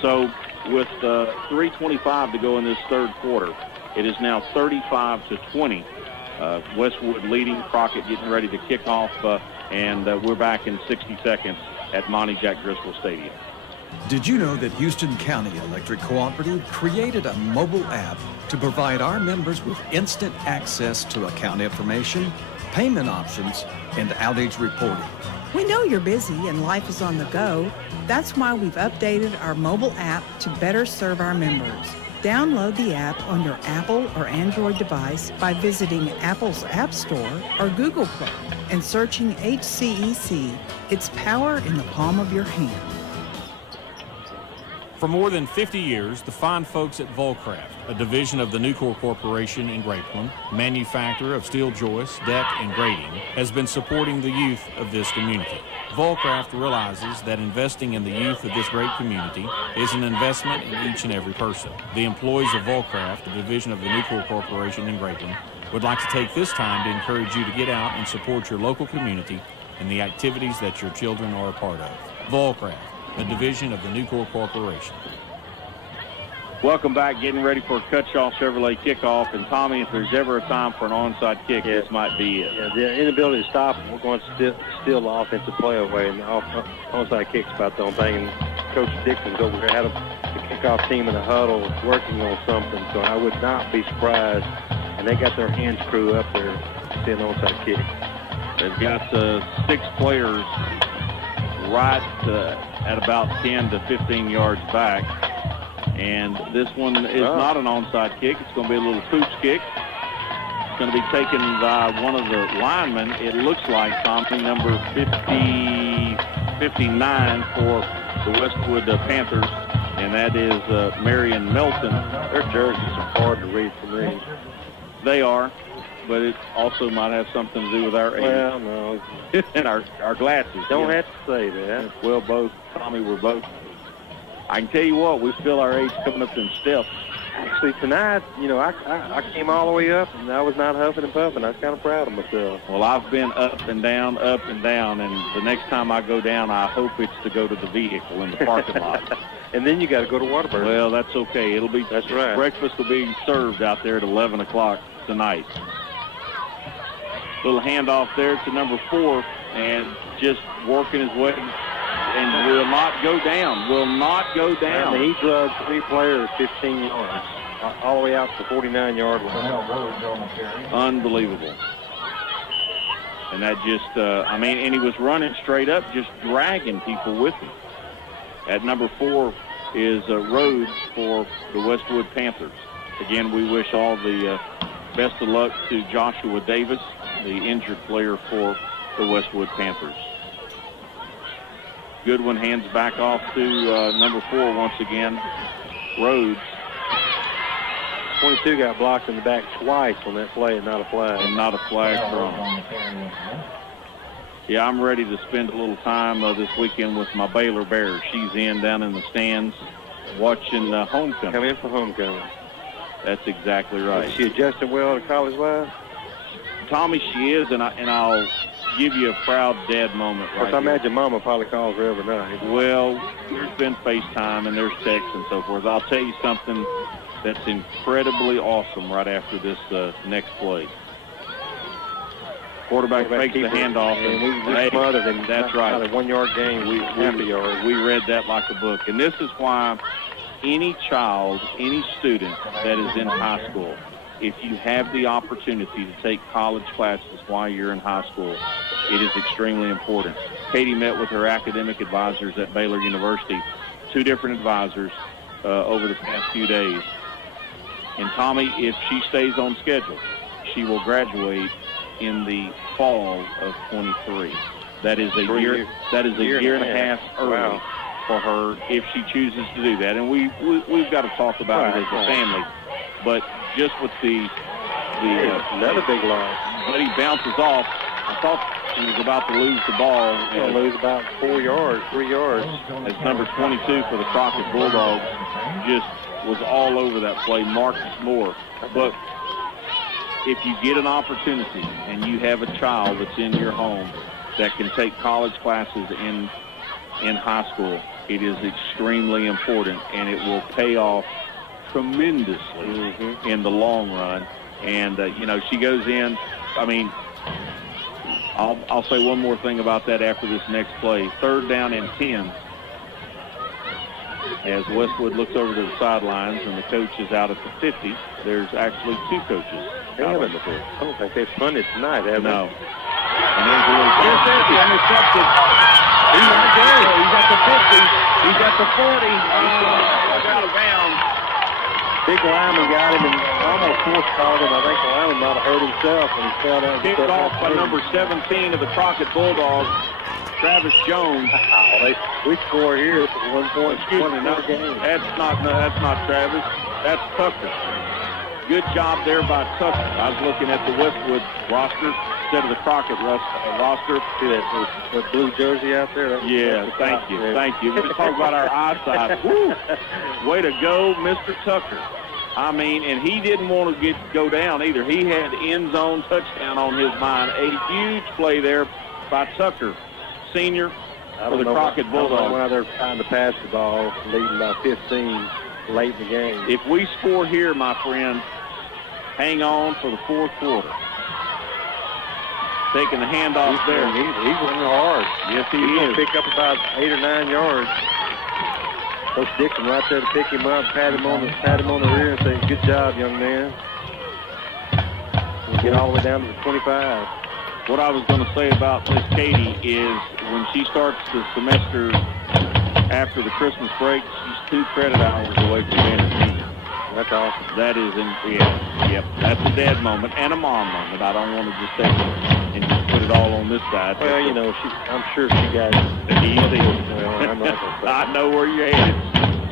So with 3:25 to go in this third quarter, it is now 35-20. Westwood leading, Crockett getting ready to kick off, and we're back in 60 seconds at Monty Jack Driscoll Stadium. Did you know that Houston County Electric Cooperative created a mobile app to provide our members with instant access to account information, payment options, and outage reporting? We know you're busy and life is on the go. That's why we've updated our mobile app to better serve our members. Download the app on your Apple or Android device by visiting Apple's App Store or Google Play and searching HCEC. It's power in the palm of your hand. For more than 50 years, the fine folks at Volcraft, a division of the Nucor Corporation in Grapeland, manufacturer of steel joists, deck, and grating, has been supporting the youth of this community. Volcraft realizes that investing in the youth of this great community is an investment in each and every person. The employees of Volcraft, a division of the Nucor Corporation in Grapeland, would like to take this time to encourage you to get out and support your local community and the activities that your children are a part of. Volcraft, a division of the Nucor Corporation. Welcome back, getting ready for Cutshaw Chevrolet kickoff. And Tommy, if there's ever a time for an onside kick, this might be it. Yeah, the inability to stop them, we're going to steal the offensive play away, and the onside kick's about the only thing. And Coach Dixon's over here had the kickoff team in the huddle working on something, so I would not be surprised. And they got their hands crew up there to see an onside kick. They've got 6 players right at about 10 to 15 yards back. And this one is not an onside kick. It's going to be a little pooch kick. It's going to be taken by one of the linemen. It looks like, Tommy, number 59 for the Westwood Panthers, and that is Marion Melton. Their jerseys are hard to read for me. They are, but it also might have something to do with our age. Well, no. And our glasses. Don't have to say that. Well, both, Tommy, we're both. I can tell you what, we feel our age coming up in steps. Actually, tonight, I came all the way up, and I was not huffing and puffing. I was kind of proud of myself. Well, I've been up and down, and the next time I go down, I hope it's to go to the vehicle in the parking lot. And then you got to go to Waterbury. Well, that's okay. That's right. Breakfast will be served out there at 11 o'clock tonight. Little handoff there to number 4, and just working his way, and will not go down. Will not go down. And he drugged 3 players 15 yards, all the way out to the 49-yard line. Unbelievable. And that just, and he was running straight up, just dragging people with him. At number 4 is Rhodes for the Westwood Panthers. Again, we wish all the best of luck to Joshua Davis, the injured player for the Westwood Panthers. Goodwin hands back off to number 4 once again, Rhodes. 22 got blocked in the back twice on that play, and not a flag. And not a flag thrown. Yeah, I'm ready to spend a little time this weekend with my Baylor Bears. She's down in the stands watching homecoming. Come in for homecoming. That's exactly right. Is she adjusting well to college life? Tommy, she is, and I'll give you a proud dad moment right I imagine Mama probably calls her every night. Well, there's been FaceTime and there's texts and so forth. I'll tell you something that's incredibly awesome right after this next play. Quarterback fakes the handoff, and we smothered him. That's right. A 1-yard game, we read that like a book. And this is why any child, any student that is in high school, if you have the opportunity to take college classes while you're in high school, it is extremely important. Katie met with her academic advisors at Baylor University, 2 different advisors over the past few days. And Tommy, if she stays on schedule, she will graduate in the fall of 23. That is a year. That is a year and a half early for her if she chooses to do that. And we've got to talk about it as a family. But just with the another big loss. But he bounces off. I thought he was about to lose the ball. He'll lose about 4 yards, 3 yards. As number 22 for the Crockett Bulldogs just was all over that play, Marcus Moore. But if you get an opportunity and you have a child that's in your home that can take college classes in high school, it is extremely important, and it will pay off tremendously in the long run. And, she goes in. I mean, I'll say one more thing about that after this next play. 3rd down and 10. As Westwood looks over to the sidelines and the coach is out at the 50, there's actually 2 coaches out at the 50. I don't think they've punted tonight, have they? No. And there's a little intercepted. He's on the game. He's at the 50. He's at the 40. Out of bounds. Big lineman got him and almost force called him. I think the lineman might have hurt himself when he fell down. Kicked off by number 17 of the Crockett Bulldogs, Travis Jones. We score here for 1 point. Excuse me, no, that's not Travis. That's Tucker. Good job there by Tucker. I was looking at the Westwood roster instead of the Crockett roster. See that blue jersey out there? Thank you. We talk about our eyesight. Woo! Way to go, Mr. Tucker. I mean, and he didn't want to go down either. He had end zone touchdown on his mind. A huge play there by Tucker, senior for the Crockett Bulldogs. I don't know why they're trying to pass the ball, leading by 15 late in the game. If we score here, my friend, hang on for the 4th quarter. Taking the handoff there. He's running hard. Yes, he He's is. going to pick up about 8 or 9 yards. Coach Dixon right there to pick him up, pat him on the rear and say, "Good job, young man." We'll get all the way down to the 25. What I was going to say about Miss Katie is when she starts the semester after the Christmas break, she's 2 credit hours away from being a senior. That's awesome. That is, yep, that's a dad moment and a mom moment. I don't want to just take it and just put it all on this side. Well, I'm sure she got it. Easy. I'm not gonna say. I know where you're headed.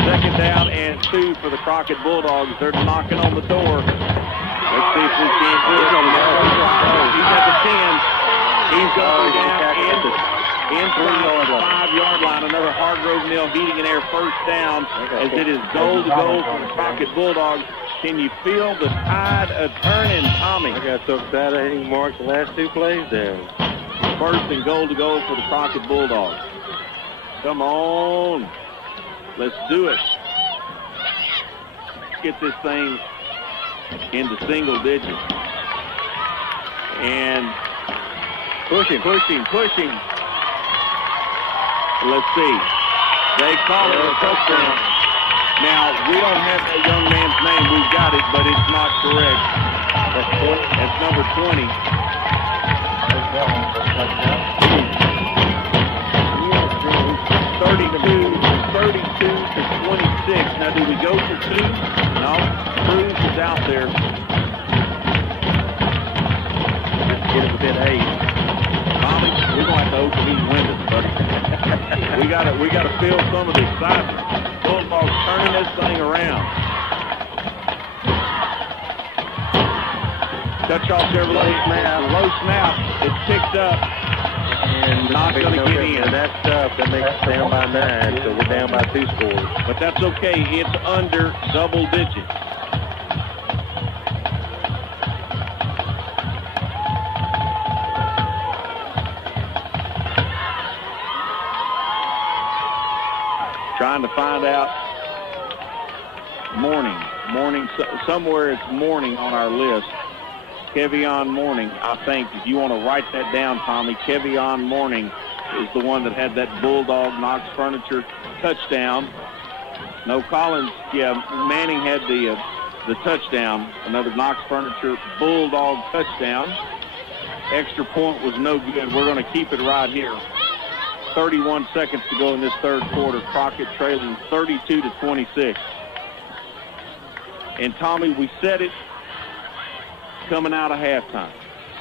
2nd down and 2 for the Crockett Bulldogs. They're knocking on the door. Let's see if we can do it. He's at the 10. He's going down inside the 5-yard line. Another Hargrove Mill Heating and Air first down as it is goal to goal for the Crockett Bulldogs. Can you feel the tide turning, Tommy? I got so excited I didn't mark the last 2 plays down. 1st and goal to go for the Crockett Bulldogs. Come on. Let's do it. Let's get this thing into single digits. And pushing. Let's see. They call it a touchdown. Now, we don't have that young man's name. We've got it, but it's not correct. That's number 20. 32 to 26. Now, do we go for 2? No. Cruz is out there. Let's get it within 8. Tommy, we're going to have to open these windows, buddy. we got to feel some of the excitement. Bulldogs turning this thing around. Touch-off Chevrolet snap. Low snap. It's picked up. And not going to get in. And that's tough. That makes us down by 9, so we're down by 2 scores. But that's okay. It's under double digits. Trying to find out morning, somewhere it's morning on our list. K.I.V.Y morning, I think. If you want to write that down, Tommy, K.I.V.Y morning is the one that had that Bulldog Knox Furniture touchdown. No, Collins, Manning had the touchdown. Another Knox Furniture Bulldog touchdown. Extra point was no good. We're going to keep it right here. 31 seconds to go in this third quarter. Crockett trailing 32-26. And, Tommy, we said it coming out of halftime.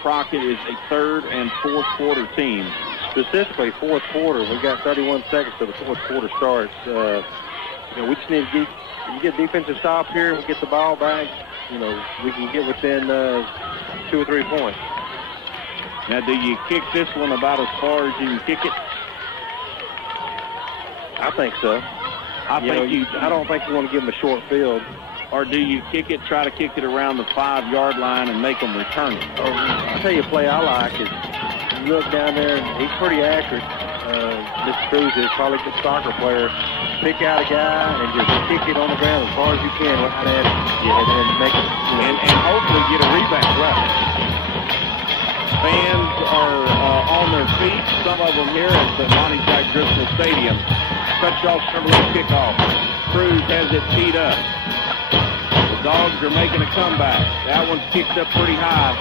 Crockett is a third and fourth quarter team. Specifically fourth quarter, we've got 31 seconds till the fourth quarter starts. We just need to get a defensive stop here and we get the ball back. We can get within 2 or 3 points. Now, do you kick this one about as far as you can kick it? I think so. I don't think you want to give them a short field. Or do you kick it, try to kick it around the 5-yard line and make them return it? I'll tell you a play I like is you look down there, and he's pretty accurate. Mr. Cruz is probably a good soccer player. Pick out a guy and just kick it on the ground as far as you can right at it. And then make it, and hopefully get a rebound. Right. Fans are on their feet, some of them here at the Monty Jack Driscoll Stadium. K.I.V.Y Chevrolet kickoff. Cruz has it teed up. The Dogs are making a comeback. That one's kicked up pretty high.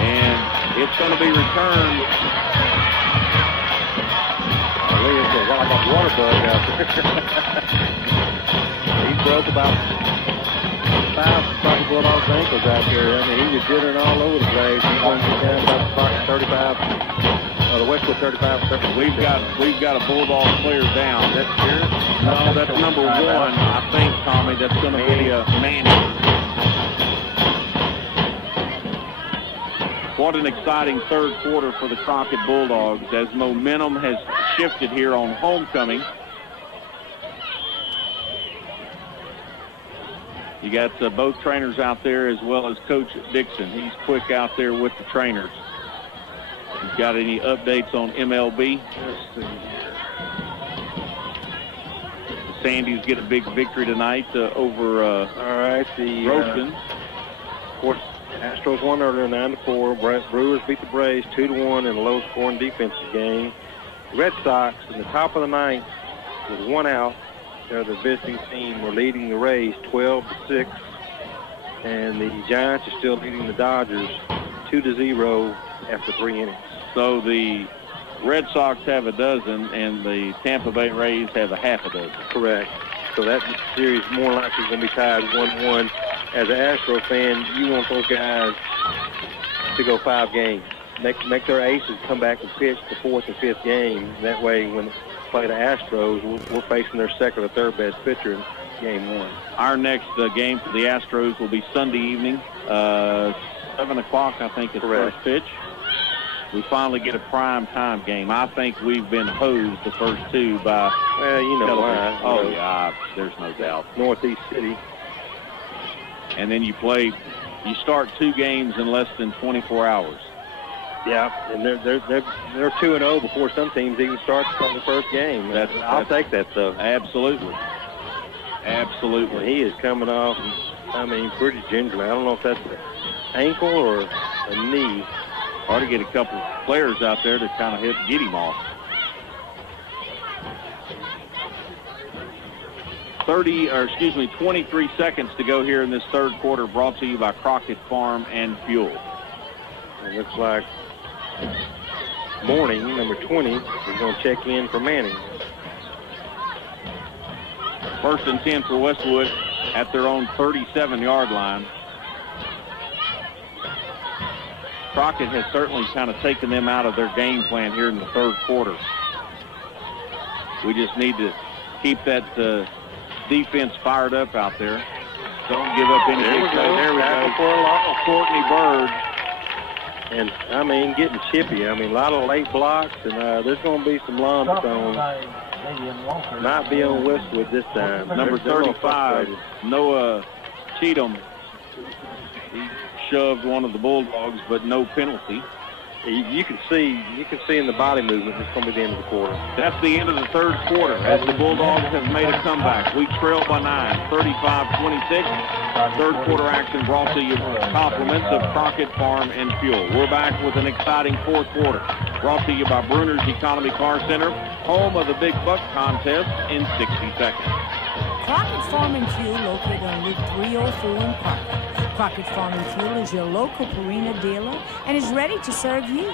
And it's going to be returned. It's like a water bug out there. He broke about 5 Crockett Bulldogs ankles out here. I mean, he was jittering all over the place. He's going to get down about the Crockett 35, the Westwood 35. We've got a Bulldog player down. That's yours? No, that's number 1. I think, Tommy, that's going to be a Manning. What an exciting third quarter for the Crockett Bulldogs as momentum has shifted here on homecoming. You got both trainers out there as well as Coach Dixon. He's quick out there with the trainers. You got any updates on MLB? Let's see here. The Sandys get a big victory tonight over all right, the Roaston. Of course, Astros won earlier 9-4. Brewers beat the Braves 2-1 in a low-scoring defensive game. The Red Sox in the top of the ninth with 1 out. They're the visiting team. We're leading the Rays 12-6, and the Giants are still leading the Dodgers 2-0 after 3 innings. So the Red Sox have a dozen, and the Tampa Bay Rays have a half a dozen. Correct. So that series more likely going to be tied 1-1. As an Astro fan, you want those guys to go 5 games. Make their aces come back and pitch the 4th and 5th game. That way, when they play the Astros, we're facing their second or third best pitcher in game 1. Our next game for the Astros will be Sunday evening, 7 o'clock, I think, is first pitch. We finally get a prime time game. I think we've been hosed the first 2 by. Well, you know why. Oh, yeah, there's no doubt. Northeast City. And then you start 2 games in less than 24 hours. Yeah, and they're 2-0 before some teams even start the first game. I'll take that, though. Absolutely. Absolutely. And he is coming off, I mean, pretty gingerly. I don't know if that's an ankle or a knee. Hard to get a couple of players out there to kind of get him off. 23 seconds to go here in this third quarter, brought to you by Crockett Farm and Fuel. It looks like Morning, number 20, is going to check in for Manning. 1st and 10 for Westwood at their own 37-yard line. Crockett has certainly kind of taken them out of their game plan here in the third quarter. We just need to keep that defense fired up out there. Don't give up any big play. There we go. Courtney Bird. And, I mean, getting chippy. I mean, a lot of late blocks, and there's going to be some lumps on. Not be on Westwood this time. Number 35, Noah Cheatham. He shoved one of the Bulldogs, but no penalty. You can see in the body movement it's going to be the end of the quarter. That's the end of the third quarter as the Bulldogs have made a comeback. We trail by 9, 35-26. Third quarter action brought to you compliments of Crockett Farm and Fuel. We're back with an exciting fourth quarter brought to you by Bruner's Economy Car Center, home of the Big Buck Contest in 60 seconds. Crockett Farm and Fuel, located on Route 304 in Crockett. Crockett Farm and Fuel is your local Purina dealer and is ready to serve you.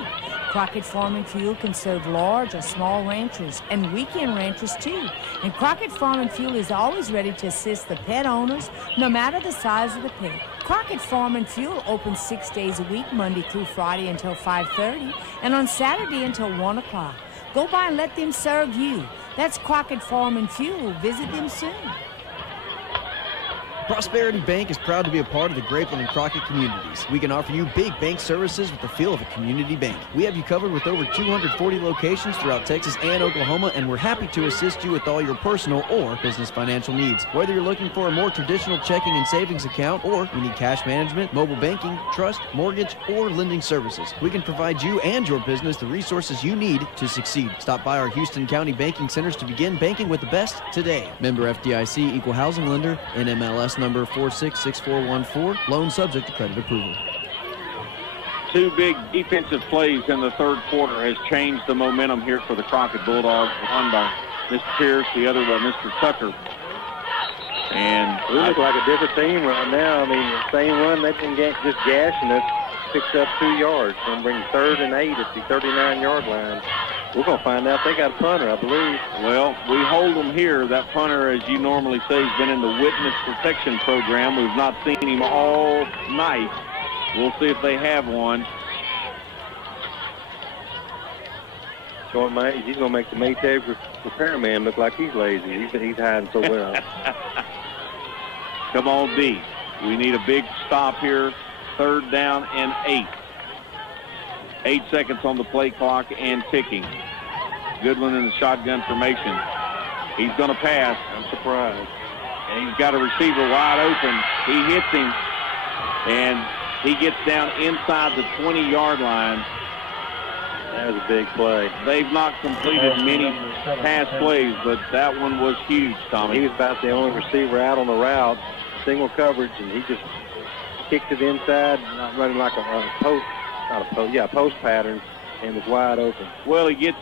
Crockett Farm and Fuel can serve large or small ranchers and weekend ranchers too. And Crockett Farm and Fuel is always ready to assist the pet owners, no matter the size of the pet. Crockett Farm and Fuel opens 6 days a week, Monday through Friday until 5:30, and on Saturday until 1 o'clock. Go by and let them serve you. That's Crockett Farm and Fuel. Visit them soon. Prosperity Bank is proud to be a part of the Grapeland and Crockett communities. We can offer you big bank services with the feel of a community bank. We have you covered with over 240 locations throughout Texas and Oklahoma, and we're happy to assist you with all your personal or business financial needs. Whether you're looking for a more traditional checking and savings account, or you need cash management, mobile banking, trust, mortgage, or lending services, we can provide you and your business the resources you need to succeed. Stop by our Houston County banking centers to begin banking with the best today. Member FDIC, Equal Housing Lender, NMLS number 466414, loan subject to credit approval. Two big defensive plays in the third quarter has changed the momentum here for the Crockett Bulldogs. One by Mr. Pierce, the other by Mr. Tucker. And we look like a different team right now. I mean, the same run, they've been just gashing us, picked up 2 yards. Going to bring 3rd and 8 at the 39-yard line. We're going to find out they got a punter, I believe. Well, we hold them here. That punter, as you normally say, has been in the witness protection program. We've not seen him all night. We'll see if they have one. Short man, he's going to make the Maytag repairman look like he's lazy. He's hiding so well. Come on, D. We need a big stop here. 3rd down and 8. 8 seconds on the play clock and ticking. Goodwin in the shotgun formation. He's going to pass. I'm surprised. And he's got a receiver wide open. He hits him, and he gets down inside the 20-yard line. That was a big play. They've not completed many pass plays, but that one was huge, Tommy. He was about the only receiver out on the route, single coverage, and he just kicked it inside, not running like a post. Post pattern, and was wide open. Well, he gets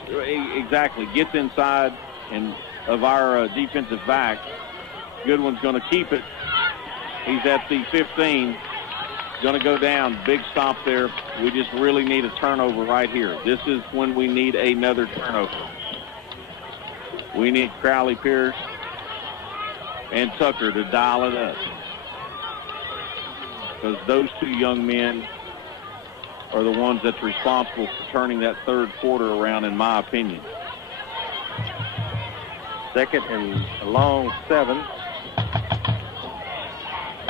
inside and of our defensive back. Goodwin's going to keep it. He's at the 15. Going to go down. Big stop there. We just really need a turnover right here. This is when we need another turnover. We need Crowley, Pierce, and Tucker to dial it up, because those two young men are the ones that's responsible for turning that third quarter around, in my opinion. 2nd and a long 7.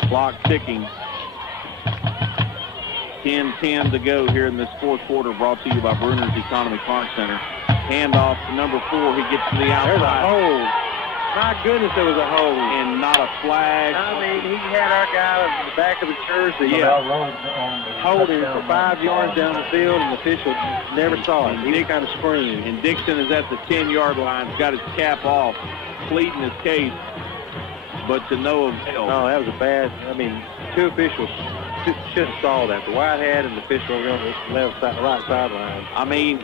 Clock ticking. 10-10 to go here in this fourth quarter, brought to you by Bruner's Economy Car Center. Handoff to number 4. He gets to the outside. There's a hold. My goodness, there was a hold. And not a flag. I mean, he had our guy in the back of his jersey. Holding for 5 yards down the field, and the official never saw it. He kind of screamed. And Dixon is at the 10-yard line. He's got his cap off, pleading his case, but to no avail. No, that was a bad, I mean, 2 officials should have saw that. The Whitehead and the official over on the right sideline. I mean,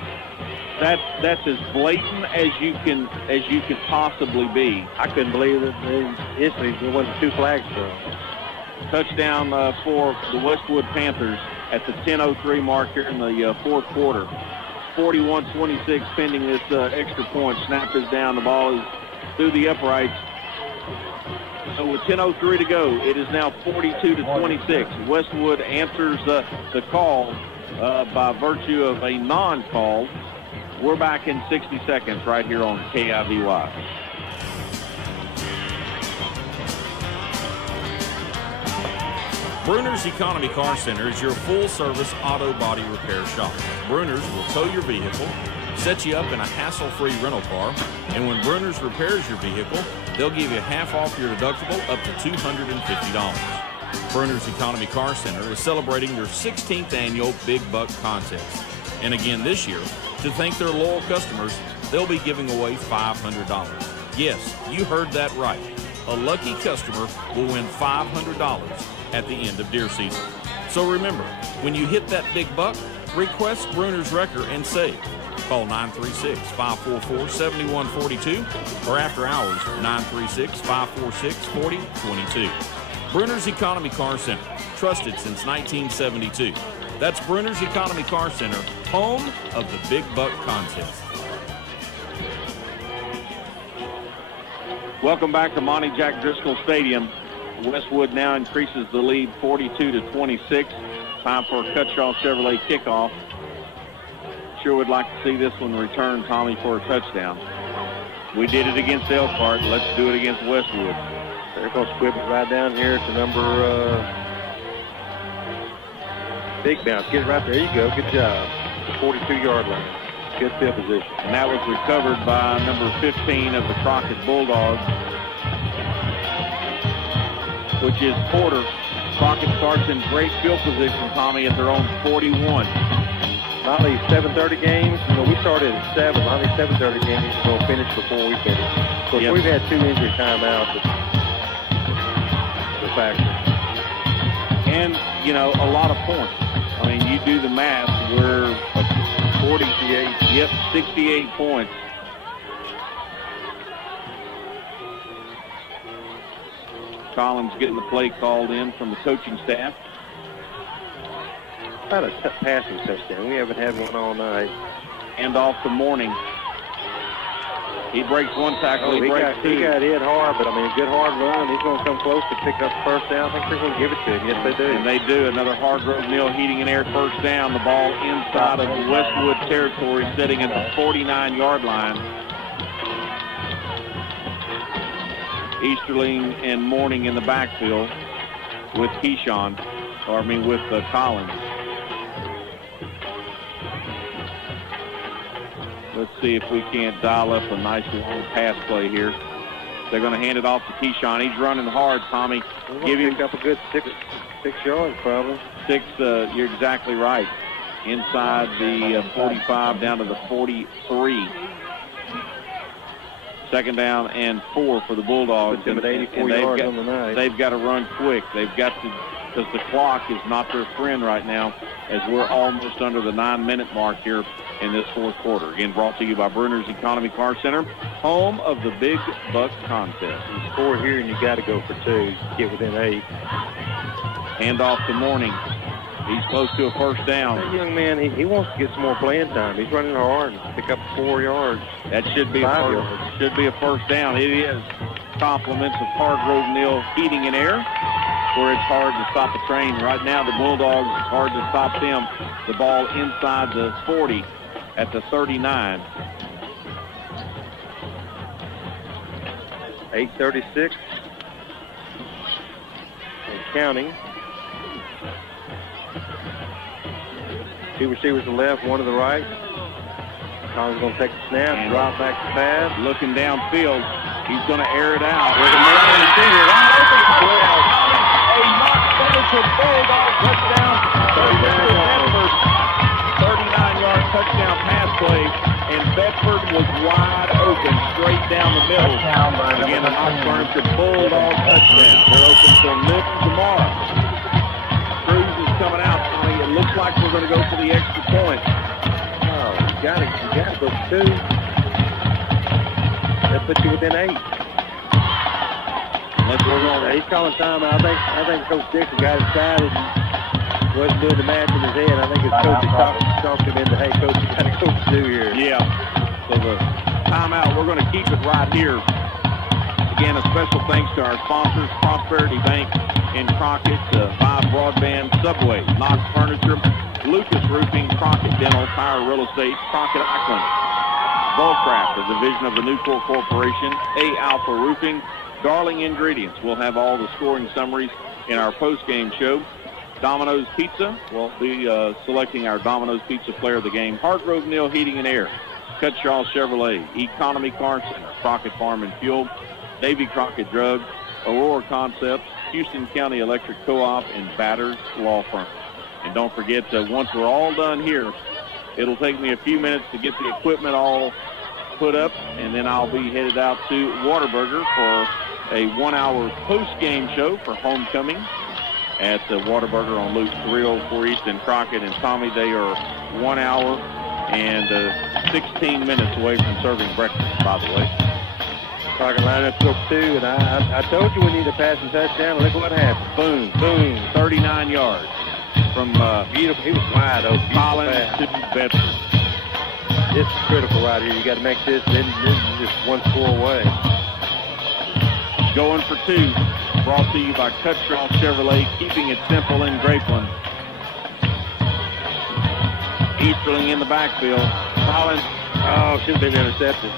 that's as blatant as you can possibly be. I couldn't believe that instantly there wasn't 2 flags thrown. Touchdown for the Westwood Panthers at the 10:03 mark here in the fourth quarter. 41-26 pending this extra point. Snap is down. The ball is through the uprights. So with 10:03 to go, it is now 42-26. Westwood answers the call by virtue of a non-call. We're back in 60 seconds right here on K.I.V.Y. Bruner's Economy Car Center is your full-service auto body repair shop. Bruner's will tow your vehicle, set you up in a hassle-free rental car, and when Bruner's repairs your vehicle, they'll give you half off your deductible up to $250. Bruner's Economy Car Center is celebrating their 16th annual Big Buck Contest. And again this year, to thank their loyal customers, they'll be giving away $500. Yes, you heard that right. A lucky customer will win $500 at the end of deer season. So remember, when you hit that big buck, request Bruner's Wrecker and save. Call 936-544-7142 or after hours 936-546-4022. Bruner's Economy Car Center, trusted since 1972. That's Brenner's Economy Car Center, home of the Big Buck Contest. Welcome back to Monty Jack Driscoll Stadium. Westwood now increases the lead 42-26. Time for a Cutshaw Chevrolet kickoff. Sure would like to see this one return, Tommy, for a touchdown. We did it against Elkhart. Let's do it against Westwood. They're going to squib it right down here to number Big Bounce. Get it right there. You go. Good job. The 42-yard line. Good field position. And that was recovered by number 15 of the Crockett Bulldogs, which is Porter. Crockett starts in great field position, Tommy, at their own 41. A lot of these 7:30 games, we started at 7. A lot of these 7:30 games are going to finish before we finish. Of course, we've had 2 injury timeouts. The factor. And, a lot of points. I mean, you do the math. We're 48. Yep, 68 points. Collins getting the play called in from the coaching staff. About a passing touchdown. We haven't had one all night. And off the morning. He breaks one tackle. He breaks two. He got hit hard, but, a good hard run. He's going to come close to pick up the first down. I think they're going to give it to him. Yes, they do. And they do. Another Hargrove Neal Heating and Air first down. The ball inside of the Westwood territory, sitting at the 49-yard line. Easterling and Morning in the backfield with with Collins. Let's see if we can't dial up a nice long pass play here. They're going to hand it off to Keyshawn. He's running hard, Tommy. Give him up a good six yards, probably. 6, you're exactly right. Inside the 45 down to the 43. Second down and 4 for the Bulldogs. And 84 yards on the night. They've got to run quick. They've got to, because the clock is not their friend right now, as we're almost under the 9-minute mark here in this fourth quarter. Again, brought to you by Bruner's Economy Car Center, home of the Big Buck Contest. You score here and you got to go for 2. Get within 8. Hand off to Morning. He's close to a first down. That young man, he wants to get some more playing time. He's running hard and pick up 4 yards. That should be a first down. It is. Compliments of Hargrove Neal Heating and Air, where it's hard to stop the train. Right now, the Bulldogs, it's hard to stop them. The ball inside the 40 at the 39. 8:36 and counting. 2 receivers to the left, 1 to the right. Collins going to take the snap, drop back to pass. Looking downfield, he's going to air it out. With a wide receiver, wide open. A Knox-Furniture Bulldog touchdown. 39-yard touchdown pass play, and Bedford was wide open, straight down the middle. Again, a Knox-Furniture Bulldog touchdown. They're open till noon tomorrow. Cruz is coming out, Tony. It looks like we're going to go for the extra point. Oh, you got to go for 2. That puts you within 8. Let's work on that. He's calling time. I think Coach Dixon got excited and wasn't doing the math in his head. I think his coach talked him into, hey, Coach, you got to go for 2 here. Yeah. So the timeout, we're going to keep it right here. Again, a special thanks to our sponsors, Prosperity Bank in Crockett, Vive Broadband, Subway, Knox Furniture, Lucas Roofing, Crockett Dental, Tire Real Estate, Crockett Icon, Bullcraft, a division of the Newport Corporation, A Alpha Roofing, Darling Ingredients. We'll have all the scoring summaries in our post-game show. Domino's Pizza, we'll be selecting our Domino's Pizza player of the game. Hargrove Neal Heating and Air, Cutshaw Chevrolet, Economy Car Center, Crockett Farm and Fuel, Davy Crockett Drug, Aurora Concepts, Houston County Electric Co-op, and Batters Law Firm. And don't forget, once we're all done here, it'll take me a few minutes to get the equipment all put up, and then I'll be headed out to Whataburger for a 1-hour post-game show for homecoming at Whataburger on Loop 304 East in Crockett. And Tommy, they are 1 hour and 16 minutes away from serving breakfast, by the way. Crockett line up to 2, and I told you we need a passing touchdown. Look what happened. Boom, boom. 39 yards. from beautiful. He was wide open. Collins to Bedford. This is critical right here. You got to make this, then just one score away. Going for two. Brought to you by Cutstraw Chevrolet, keeping it simple in Grapeland. Easterling in the backfield. Collins. Oh, should have been intercepted.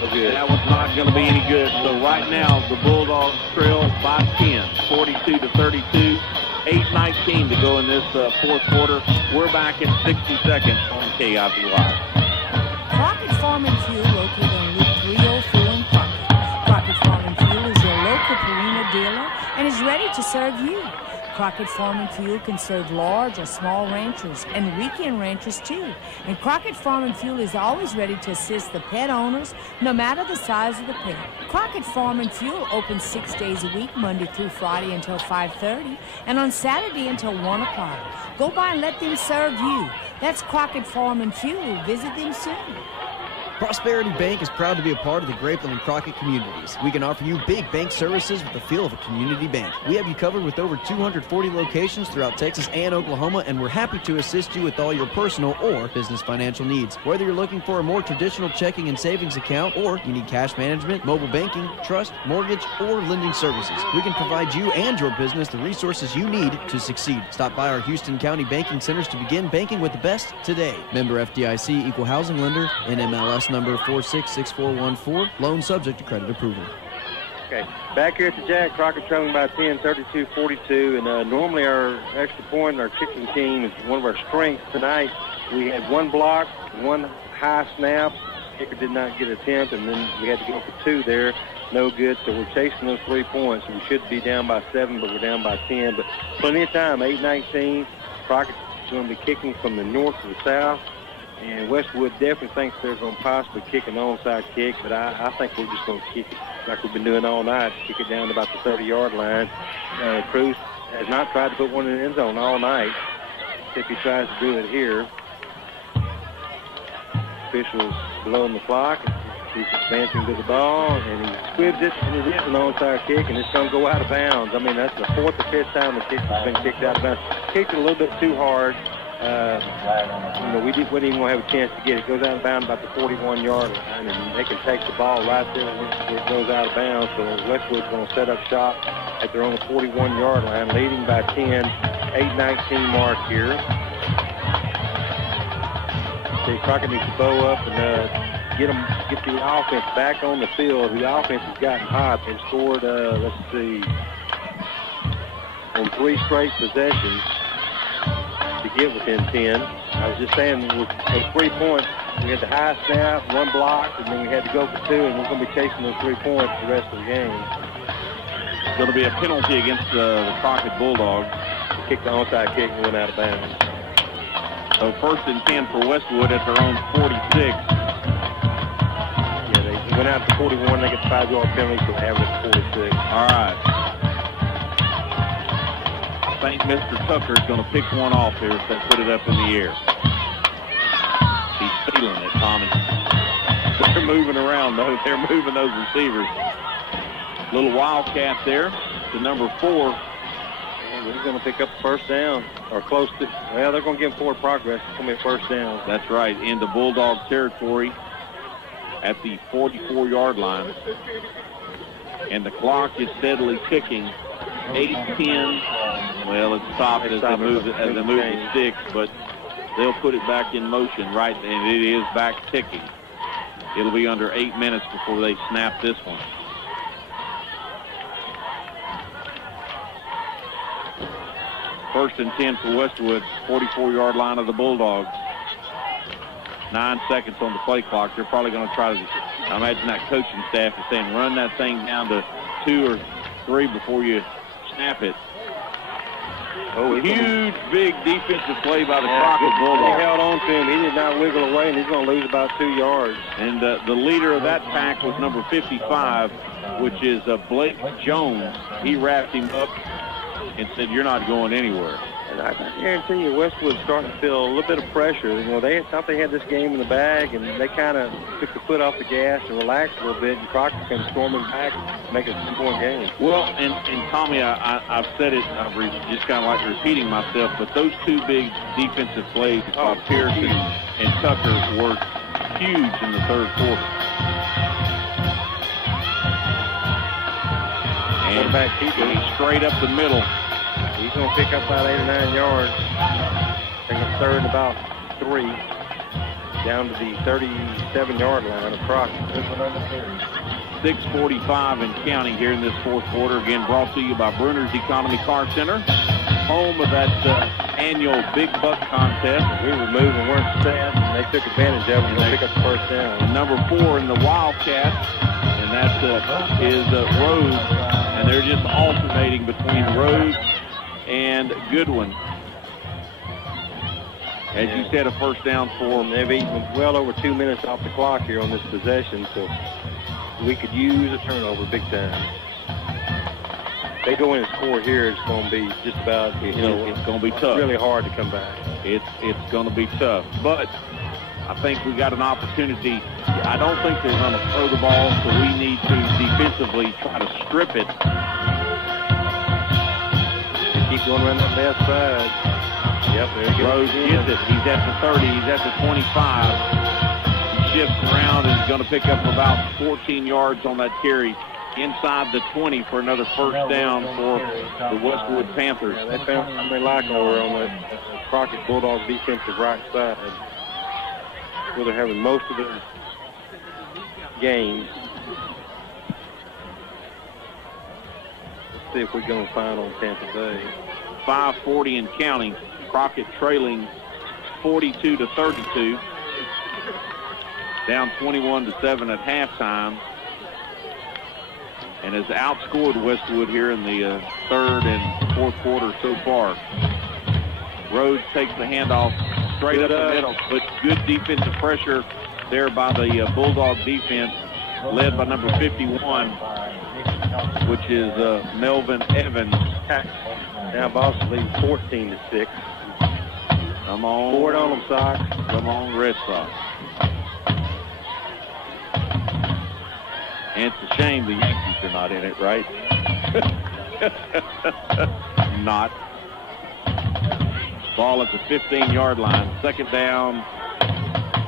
No good. That was not going to be any good. So right now, the Bulldogs trail by 10, 42-32. 8:19 to go in this fourth quarter. We're back in 60 seconds on K.I.V.Y. Crockett Farm and Fuel, located on Loop 304 in Crockett. Crockett Farm and Fuel is your local Purina dealer and is ready to serve you. Crockett Farm and Fuel can serve large or small ranchers and weekend ranchers too. And Crockett Farm and Fuel is always ready to assist the pet owners, no matter the size of the pet. Crockett Farm and Fuel opens 6 days a week, Monday through Friday until 5:30, and on Saturday until 1 o'clock. Go by and let them serve you. That's Crockett Farm and Fuel. Visit them soon. Prosperity Bank is proud to be a part of the Grapeland and Crockett communities. We can offer you big bank services with the feel of a community bank. We have you covered with over 240 locations throughout Texas and Oklahoma, and we're happy to assist you with all your personal or business financial needs. Whether you're looking for a more traditional checking and savings account, or you need cash management, mobile banking, trust, mortgage, or lending services, we can provide you and your business the resources you need to succeed. Stop by our Houston County banking centers to begin banking with the best today. Member FDIC, Equal Housing Lender, NMLS number 466414. Loan subject to credit approval. Okay, back here at the Jack, Crockett trailing by 10, 32-42, and normally our extra point, our kicking team is one of our strengths. Tonight we had one block, one high snap. Kicker did not get an attempt, and then we had to go for two there. No good, so we're chasing those 3 points. We should be down by 7, but we're down by 10. But plenty of time, 8:19. Crockett's going to be kicking from the north to the south. And Westwood definitely thinks they're going to possibly kick an onside kick, but I think we're just going to kick it like we've been doing all night, kick it down to about the 30-yard line. Cruz has not tried to put one in the end zone all night. If he tries to do it here, officials blowing the clock. He's advancing to the ball, and he squibs it, and it is an onside kick, and it's going to go out of bounds. I mean, that's the 4th or 5th time the kick has been kicked out of bounds. Kicked it a little bit too hard. We wouldn't even have a chance to get it. It goes out of bounds about the 41-yard line, and they can take the ball right there where it goes out of bounds. So Westwood's going to set up shop at their own 41-yard line, leading by 10, 8:19 mark here. See, Crockett needs to bow up and get the offense back on the field. The offense has gotten hot. They've scored, let's see, on 3 straight possessions to get within 10. I was just saying, with 3 points, we had the high snap, 1 block, and then we had to go for 2, and we're going to be chasing those 3 points the rest of the game. It's going to be a penalty against the Crockett Bulldogs. Kicked the onside kick and went out of bounds. So 1st and 10 for Westwood at their own 46. Yeah, they went out to 41. They get the 5-yard penalty, so they have it at 46. All right. I think Mr. Tucker's going to pick one off here if they put it up in the air. He's feeling it, Tommy. They're moving around, though. They're moving those receivers. Little wildcat there to number 4. And he's going to pick up the first down, or close to. Well, they're going to give him forward progress. It's going to be a first down. That's right, into Bulldog territory at the 44-yard line. And the clock is steadily ticking. 8-10. Well, it's stopped as they move the sticks, but they'll put it back in motion, right, and it is back ticking. It'll be under 8 minutes before they snap this one. First and 10 for Westwood, 44-yard line of the Bulldogs. 9 seconds on the play clock. They're probably going to try to, I imagine that coaching staff is saying, run that thing down to 2 or 3 before you snap it. Oh, huge, big defensive play by the Crockett Bulldogs. He held on to him. He did not wiggle away, and he's going to lose about 2 yards. And the leader of that pack was number 55, which is Blake Jones. He wrapped him up and said, you're not going anywhere. And I guarantee you, Westwood's starting to feel a little bit of pressure. You know, they thought they had this game in the bag, and they kind of took the foot off the gas and relaxed a little bit, and Crockett came storming back, make it a 2-point game. Well, and Tommy, I've said it, just kind of like repeating myself, but those two big defensive plays by Pearson and Tucker were huge in the third quarter. And he's straight up the middle. He's going to pick up about 8 or 9 yards. Take a third and about 3 down to the 37-yard line of Crockett. 6:45 and counting here in this fourth quarter. Again, brought to you by Bruner's Economy Car Center, home of that annual Big Buck contest. We were moving, weren't sad, and they took advantage of it and pick up the first down. Number 4 in the Wildcats, and that is Rhodes, and they're just alternating between Rhodes and Goodwin. As you said, a first down for them. They've eaten well over 2 minutes off the clock here on this possession, so we could use a turnover big time. If they go in and score here, it's going to be just about, it's going to be tough. Really hard to come back. It's going to be tough, but I think we got an opportunity. I don't think they're going to throw the ball, so we need to defensively try to strip it. Keep going around that left side. Yep, there he goes. Rhodes gets it. He's at the 30. He's at the 25. He shifts around and is going to pick up about 14 yards on that carry inside the 20 for another first down for the Westwood Panthers. Yeah, they found something they like over on the Crockett Bulldogs defensive right side, where they're having most of their games. Let's see if we're going to find on Tampa Bay. 5:40 and counting. Crockett trailing 42-32. Down 21-7 at halftime. And has outscored Westwood here in the third and fourth quarter so far. Rhodes takes the handoff straight up the middle, but good defensive pressure there by the Bulldog defense, led by number 51, which is Melvin Evans. Now Boston leads 14-6. Come on. Forward on them, Sox. Come on, Red Sox. And it's a shame the Yankees are not in it, right? Not. Ball at the 15-yard line. Second down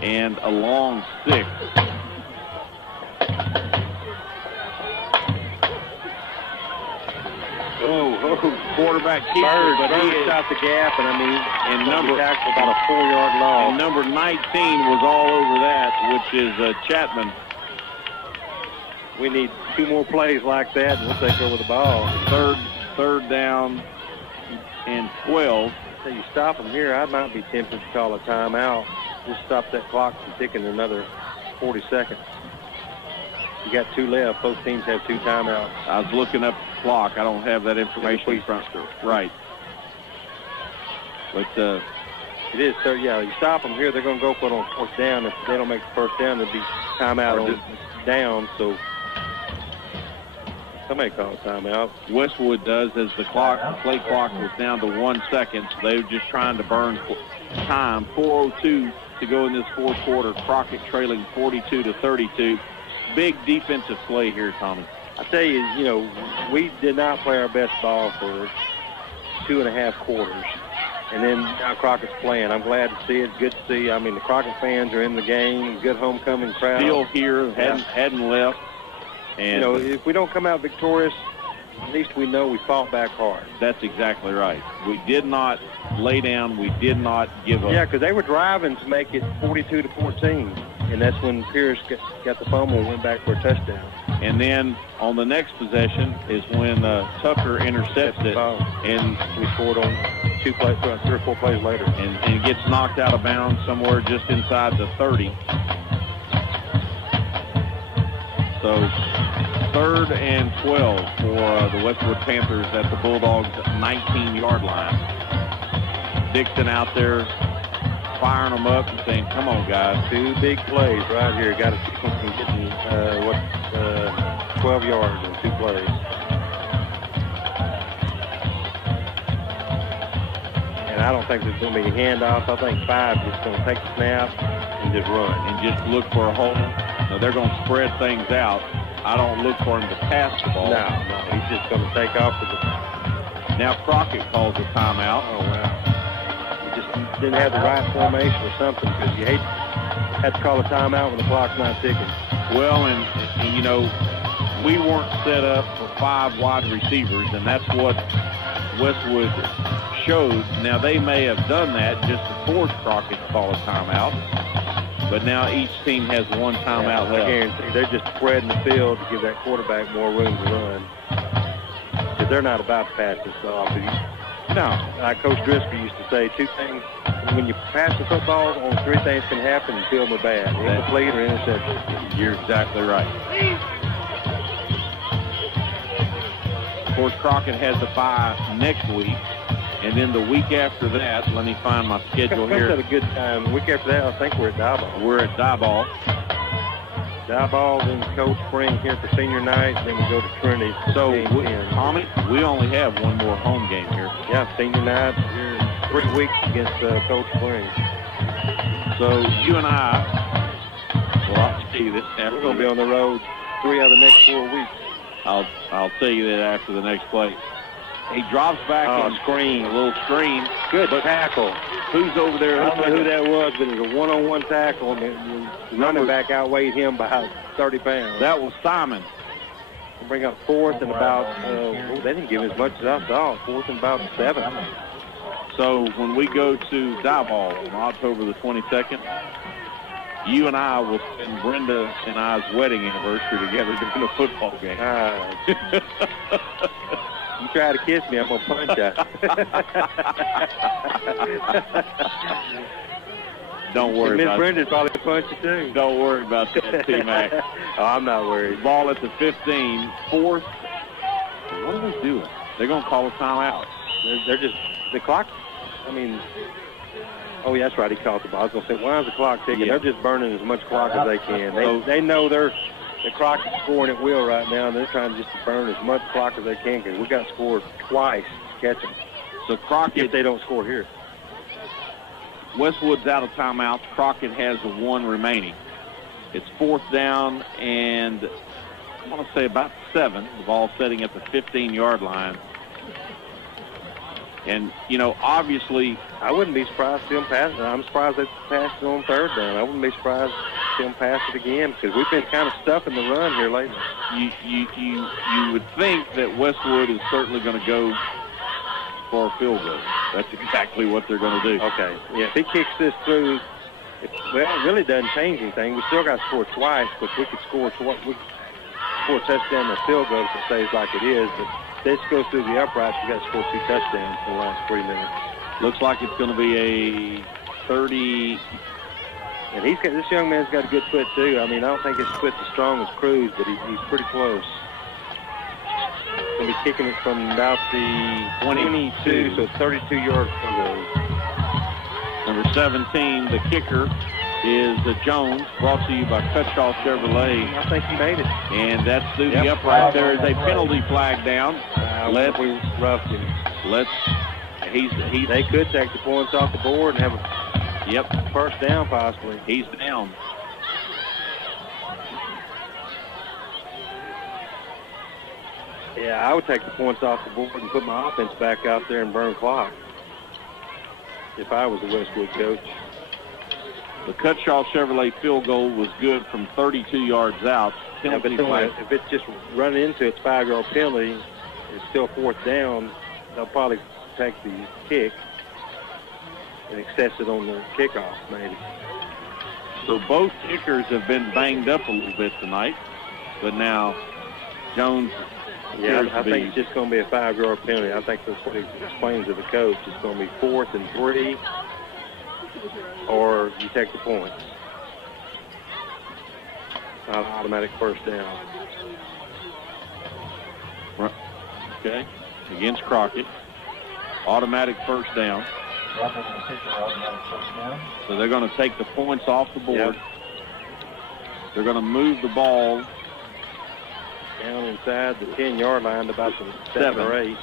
and a long 6. Quarterback keeper, but he shot the gap, and I mean, tackled about a 4-yard loss. And number 19 was all over that, which is Chapman. We need 2 more plays like that, and we'll take over the ball. Third down and 12. So you stop them here, I might be tempted to call a timeout. Just stop that clock from ticking another 40 seconds. You got 2 left. Both teams have 2 timeouts. I was looking up the clock. I don't have that information in front. Right. But it is. So yeah, you stop them here, they're going to go for it on fourth down. If they don't make the first down, there'll be timeout on down. So somebody call a timeout. Westwood does, as the play clock was down to 1 second. So they were just trying to burn time. 4:02 to go in this fourth quarter. Crockett trailing 42-32. Big defensive play here, Tommy. I tell you, we did not play our best ball for 2.5 quarters. And then now Crockett's playing. I'm glad to see it. Good to see. I mean, the Crockett fans are in the game. Good homecoming crowd. Still here. Hadn't left. And if we don't come out victorious, at least we know we fought back hard. That's exactly right. We did not lay down. We did not give up. Yeah, because they were driving to make it 42-14. And that's when Pierce got the fumble and went back for a touchdown. And then on the next possession is when Tucker intercepts it, and we scored on 3 or 4 plays later. And gets knocked out of bounds somewhere just inside the 30. So 3rd and 12 for the Westwood Panthers at the Bulldogs' 19-yard line. Dixon out there firing them up and saying, come on, guys. 2 big plays right here. Got to keep them from getting, 12 yards in 2 plays. And I don't think there's going to be any handoffs. I think 5 just going to take the snap and just run. And just look for a hole. Now, they're going to spread things out. I don't look for him to pass the ball. No, he's just going to take off with the... Now Crockett calls a timeout. Oh, wow. You just didn't have the right formation or something, because you had to call a timeout when the clock's not ticking. Well, and you know, we weren't set up for 5 wide receivers, and that's what Westwood showed. Now, they may have done that just to force Crockett to call a timeout, but now each team has 1 timeout left. I guarantee they're just spreading the field to give that quarterback more room to run. Because they're not about to pass this off. No. Coach Driscoll used to say 2 things. When you pass the football, only 3 things can happen and field them bad. Incomplete or interception. You're exactly right. Of course, Crockett has the bye next week. And then the week after that, let me find my schedule here. That's a good time. The week after that, I think we're at Diboll. We're at Diboll. Diboll, then Coach Spring here for senior night, then we go to Trinity. So, Tommy, we only have 1 more home game here. Yeah, senior night here in 3 weeks against Coach Spring. So, you and I, well, I'll tell you this. We're going to be on the road 3 out of the next 4 weeks. I'll tell you that after the next play. He drops back and screen. A little screen. Good tackle. Who's over there? I don't know who that was, but it was a one-on-one tackle, and the running back outweighed him by 30 pounds. That was Simon. We'll bring up 4th and about, they didn't give as much as I thought, 4th and about 7. So when we go to Diboll on October the 22nd, you and I will spend Brenda and I's wedding anniversary together during a football game. You try to kiss me, I'm going to punch you. Don't worry about it. Miss Brenda's probably punch you too. Don't worry about that, T-Mac. Oh, I'm not worried. Ball at the 15, 4th. What are they doing? They're going to call a timeout. They're just, the clock, I mean, oh, yeah, that's right, he called the ball. I was going to say, why is the clock ticking? Yeah. They're just burning as much clock as they can. They know the Crockett's scoring at will right now, and they're trying just to burn as much clock as they can, because we got scored twice to catch them. So Crockett, if they don't score here. Westwood's out of timeouts. Crockett has 1 remaining. It's 4th down, and I want to say about 7. The ball setting at the 15-yard line. And, you know, obviously, I wouldn't be surprised to see them pass it. I'm surprised they passed it on 3rd down. I wouldn't be surprised to see them pass it again, because we've been kind of stuffing the run here lately. You would think that Westwood is certainly going to go for a field goal. That's exactly what they're going to do. Okay. Yeah, if he kicks this through, it really doesn't change anything. We still got to score twice, but we could score a touchdown and a field goal if it stays like it is. But if this goes through the uprights, we got to score 2 touchdowns in the last 3 minutes. Looks like it's going to be a 30. And this young man's got a good foot too. I mean, I don't think his foot's as strong as Cruz, but he's pretty close. Going to be kicking it from about the 22, so 32-yard field goal. Number 17, the kicker, is Jones, brought to you by Cutshaw Chevrolet. I think he made it. And that's through the upright. There is a penalty flag down. We roughed him. They could take the points off the board and have a first down possibly. He's down. Yeah, I would take the points off the board and put my offense back out there and burn clock if I was the Westwood coach. The Cutshaw Chevrolet field goal was good from 32 yards out. If it's just running into its 5-yard penalty, it's still 4th down, they'll probably take the kick and access it on the kickoff, maybe. So both kickers have been banged up a little bit tonight, but now Jones. Yeah, I think it's just going to be a 5-yard penalty. I think that's what he explains to the coach. It's going to be 4th and 3, or you take the points. Not an automatic first down. Okay, against Crockett. Automatic first down. So they're going to take the points off the board. Yep. They're going to move the ball down inside the 10-yard line to about the 7 or 8.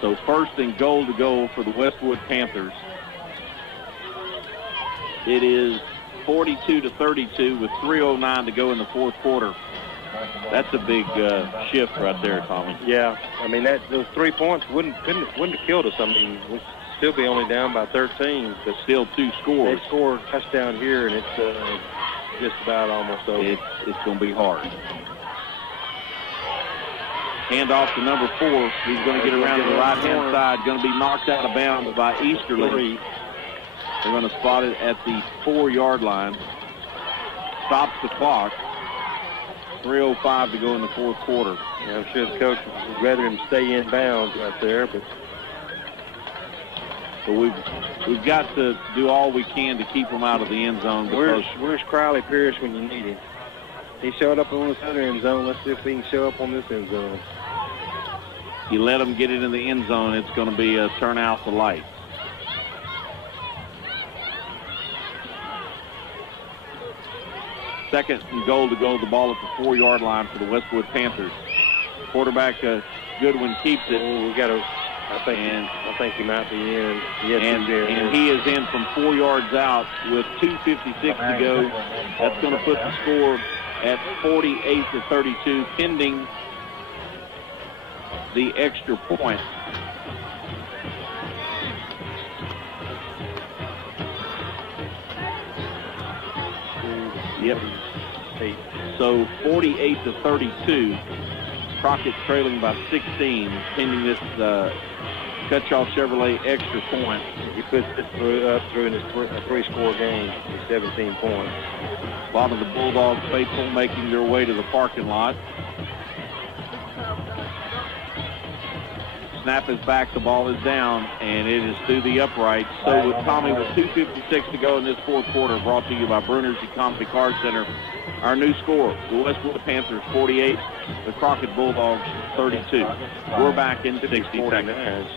So first and goal to go for the Westwood Panthers. It is 42-32 with 3:09 to go in the fourth quarter. That's a big shift right there, Tommy. Yeah, I mean, those 3 points wouldn't have killed us. I mean, we'd still be only down by 13. But still 2 scores. They scored a touchdown here, and it's just about almost over. It's going to be hard. Hand off to number 4. He's going to get around to the right-hand side. Going to be knocked out of bounds by Easterly. They're going to spot it at the 4-yard line. Stops the clock. 3:05 to go in the fourth quarter. Yeah, I'm sure the coach would rather him stay in bounds right there, but we've got to do all we can to keep him out of the end zone. Where's Crowley Pierce when you need him? He showed up on this other end zone. Let's see if he can show up on this end zone. You let him get it in the end zone, it's going to be a turn out the lights. Second and goal to go, the ball at the 4-yard line for the Westwood Panthers. Quarterback Goodwin keeps it. I think he might be in. Yes, and he is in from 4 yards out with 2:56 to go. That's going to put the score at 48-32, pending the extra point. Yep. So 48-32. Crockett trailing by 16, pending this Cutchaw Chevrolet extra point. He puts this through in his 3-score game, 17 points. A lot of the Bulldogs faithful making their way to the parking lot. Snap is back, the ball is down, and it is through the uprights. So with Tommy, with 2:56 to go in this fourth quarter, brought to you by Brunner's Economy Car Center. Our new score, the Westwood Panthers 48, the Crockett Bulldogs 32. We're back in 60 seconds.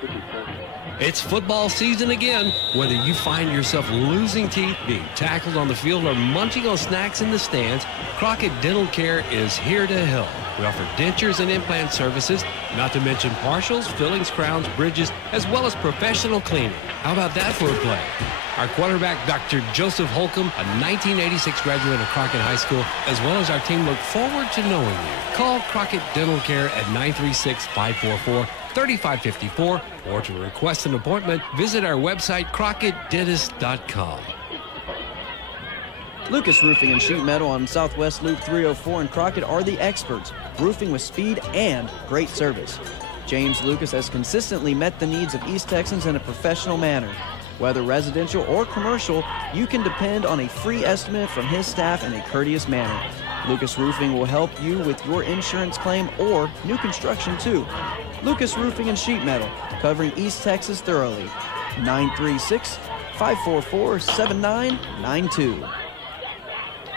It's football season again. Whether you find yourself losing teeth, being tackled on the field, or munching on snacks in the stands, Crockett Dental Care is here to help. We offer dentures and implant services, not to mention partials, fillings, crowns, bridges, as well as professional cleaning. How about that for a play? Our quarterback, Dr. Joseph Holcomb, a 1986 graduate of Crockett High School, as well as our team, look forward to knowing you. Call Crockett Dental Care at 936-544-3554, or to request an appointment, visit our website, crockettdentist.com. Lucas Roofing and Sheet Metal on Southwest Loop 304 in Crockett are the experts, roofing with speed and great service. James Lucas has consistently met the needs of East Texans in a professional manner. Whether residential or commercial, you can depend on a free estimate from his staff in a courteous manner. Lucas Roofing will help you with your insurance claim or new construction too. Lucas Roofing and Sheet Metal, covering East Texas thoroughly. 936-544-7992.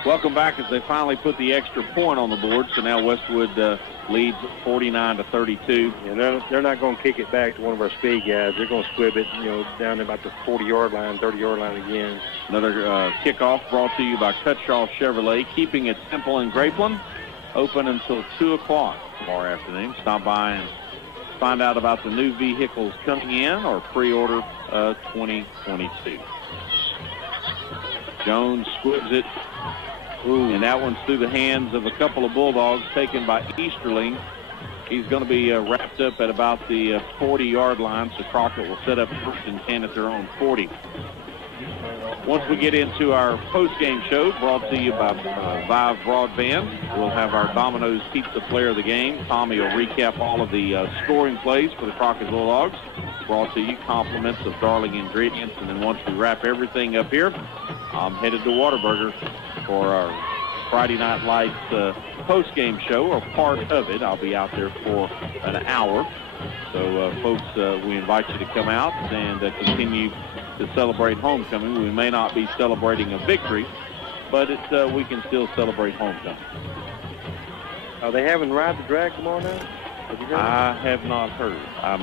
Welcome back as they finally put the extra point on the board. So now Westwood leads 49-32. And they're not going to kick it back to one of our speed guys. They're going to squib it, down to about the 40-yard line, 30-yard line again. Another kickoff brought to you by Cutchaw Chevrolet, keeping it simple in Grapeland. Open until 2 o'clock tomorrow afternoon. Stop by and find out about the new vehicles coming in or pre-order 2022. Jones squibs it. And that one's through the hands of a couple of Bulldogs taken by Easterling. He's going to be wrapped up at about the 40-yard line, so Crockett will set up first and 10 at their own 40. Once we get into our post-game show, brought to you by Vive Broadband, we'll have our Domino's Pizza Player of the Game. Tommy will recap all of the scoring plays for the Crockett Bulldogs. Brought to you compliments of Darling Ingredients. And then once we wrap everything up here, I'm headed to Whataburger for our Friday Night Lights post-game show, or part of it. I'll be out there for an hour. So, folks, we invite you to come out and continue to celebrate homecoming. We may not be celebrating a victory, but we can still celebrate homecoming. Are they having Ride the Drag tomorrow night? I have not heard. I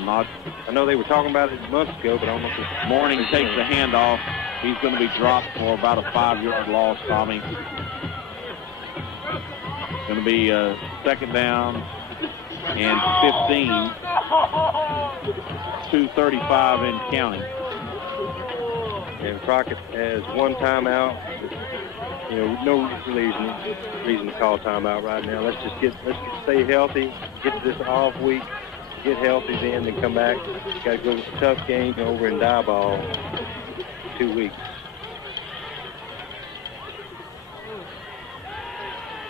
know they were talking about it months ago, but I don't know if this morning takes the handoff. He's going to be dropped for about a 5-yard loss, Tommy. Going to be second down and 15. 2:35 in counting. And Crockett has one timeout. You know, no reason to call timeout right now. Let's stay healthy, get to this off week, get healthy then come back. Got to go to a tough game over in Diboll 2 weeks.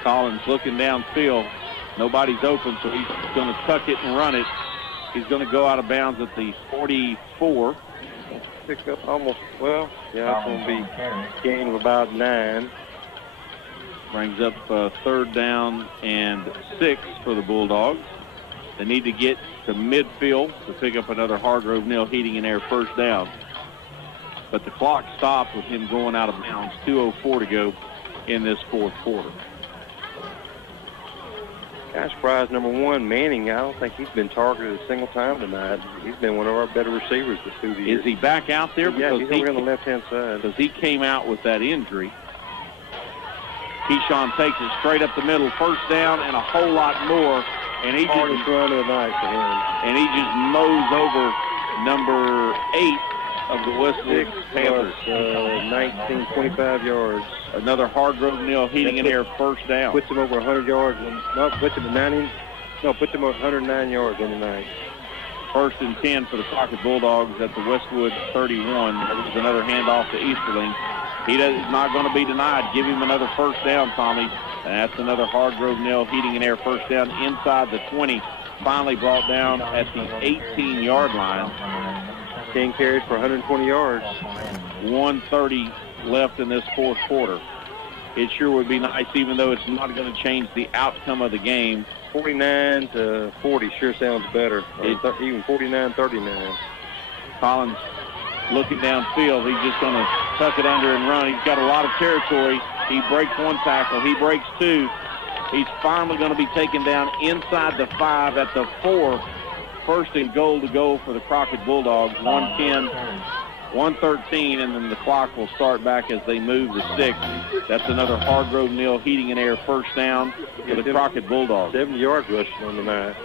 Collins looking downfield. Nobody's open, so he's going to tuck it and run it. He's going to go out of bounds at the 44. Pick up almost, well, yeah, it's going to be gain of about 9. Brings up 3rd down and 6 for the Bulldogs. They need to get to midfield to pick up another Hargrove Nell Heating and Air first down. But the clock stopped with him going out of bounds. 2:04 to go in this 4th quarter. Guys, prize number 1, Manning. I don't think he's been targeted a single time tonight. He's been one of our better receivers through the years. Is he back out there? Yeah, he's over on the left-hand side. Because he came out with that injury. Keyshawn takes it straight up the middle, first down and a whole lot more. And he hardest run of the night for him. And he just mows over number 8 of the Westwood Panthers. 19, 25 yards. Another Hargrove Nell Heating and Air first down. Puts him over 100 yards. Puts him at 109 yards on the night. 1st and 10 for the Crockett Bulldogs at the Westwood 31. There's another handoff to Easterling. He's not going to be denied. Give him another first down, Tommy. And that's another Hargrove Nell Heating and Air first down inside the 20. Finally brought down at the 18-yard line. 10 carries for 120 yards. 1:30 left in this 4th quarter. It sure would be nice, even though it's not going to change the outcome of the game. 49-40 sure sounds better. Even 49-39. Collins looking downfield. He's just going to tuck it under and run. He's got a lot of territory. He breaks 1 tackle. He breaks 2. He's finally going to be taken down inside the 5 at the 4. 1st and goal to go for the Crockett Bulldogs. 1:10, 1:13, and then the clock will start back as they move to 6. That's another Hargrove Nell Heating and Air first down for the Crockett Bulldogs. 70 yards rushing on the night.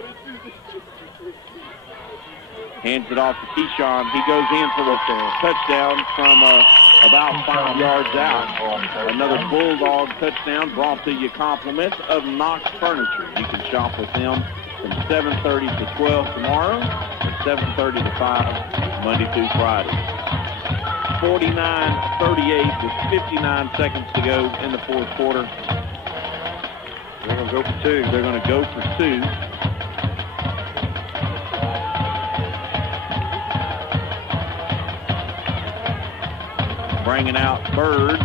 Hands it off to Keyshawn. He goes in for the touchdown from about 5 yards out. Another Bulldog touchdown brought to you compliments of Knox Furniture. You can shop with them from 7:30 to 12 tomorrow and 7:30 to 5 Monday through Friday. 49-38 with 59 seconds to go in the 4th quarter. They're going to go for 2. They're going to go for 2. Bringing out Bird.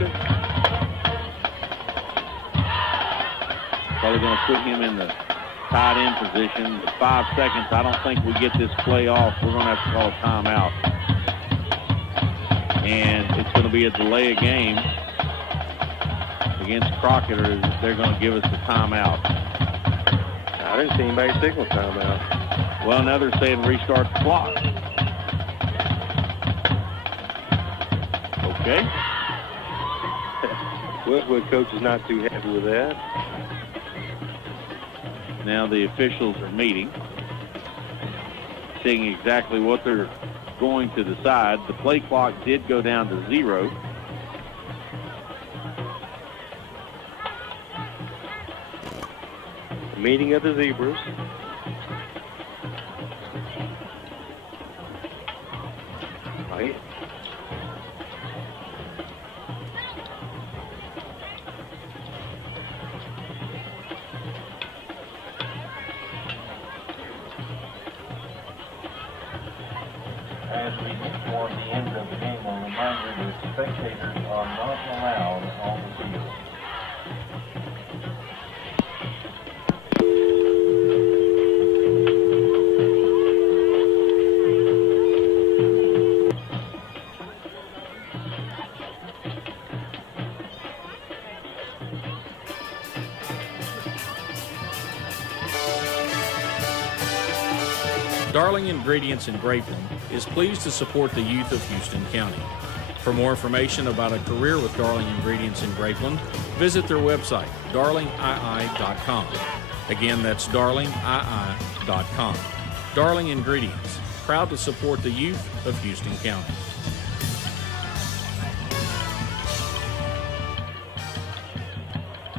Probably going to put him in the tight end position. 5 seconds. I don't think we get this play off. We're going to have to call a timeout. And it's going to be a delay of game against Crockett, or they're going to give us the timeout. I didn't see anybody signal timeout. Well, now they're saying restart the clock. Okay. Westwood coach is not too happy with that. Now the officials are meeting, seeing exactly what they're going to decide. The play clock did go down to 0. Meeting of the Zebras. Right. As we get toward the end of the game, a reminder that spectators are not allowed on the field. Darling Ingredients in Grapeland is pleased to support the youth of Houston County. For more information about a career with Darling Ingredients in Grapeland, visit their website, darlingii.com. Again, that's darlingii.com. Darling Ingredients, proud to support the youth of Houston County.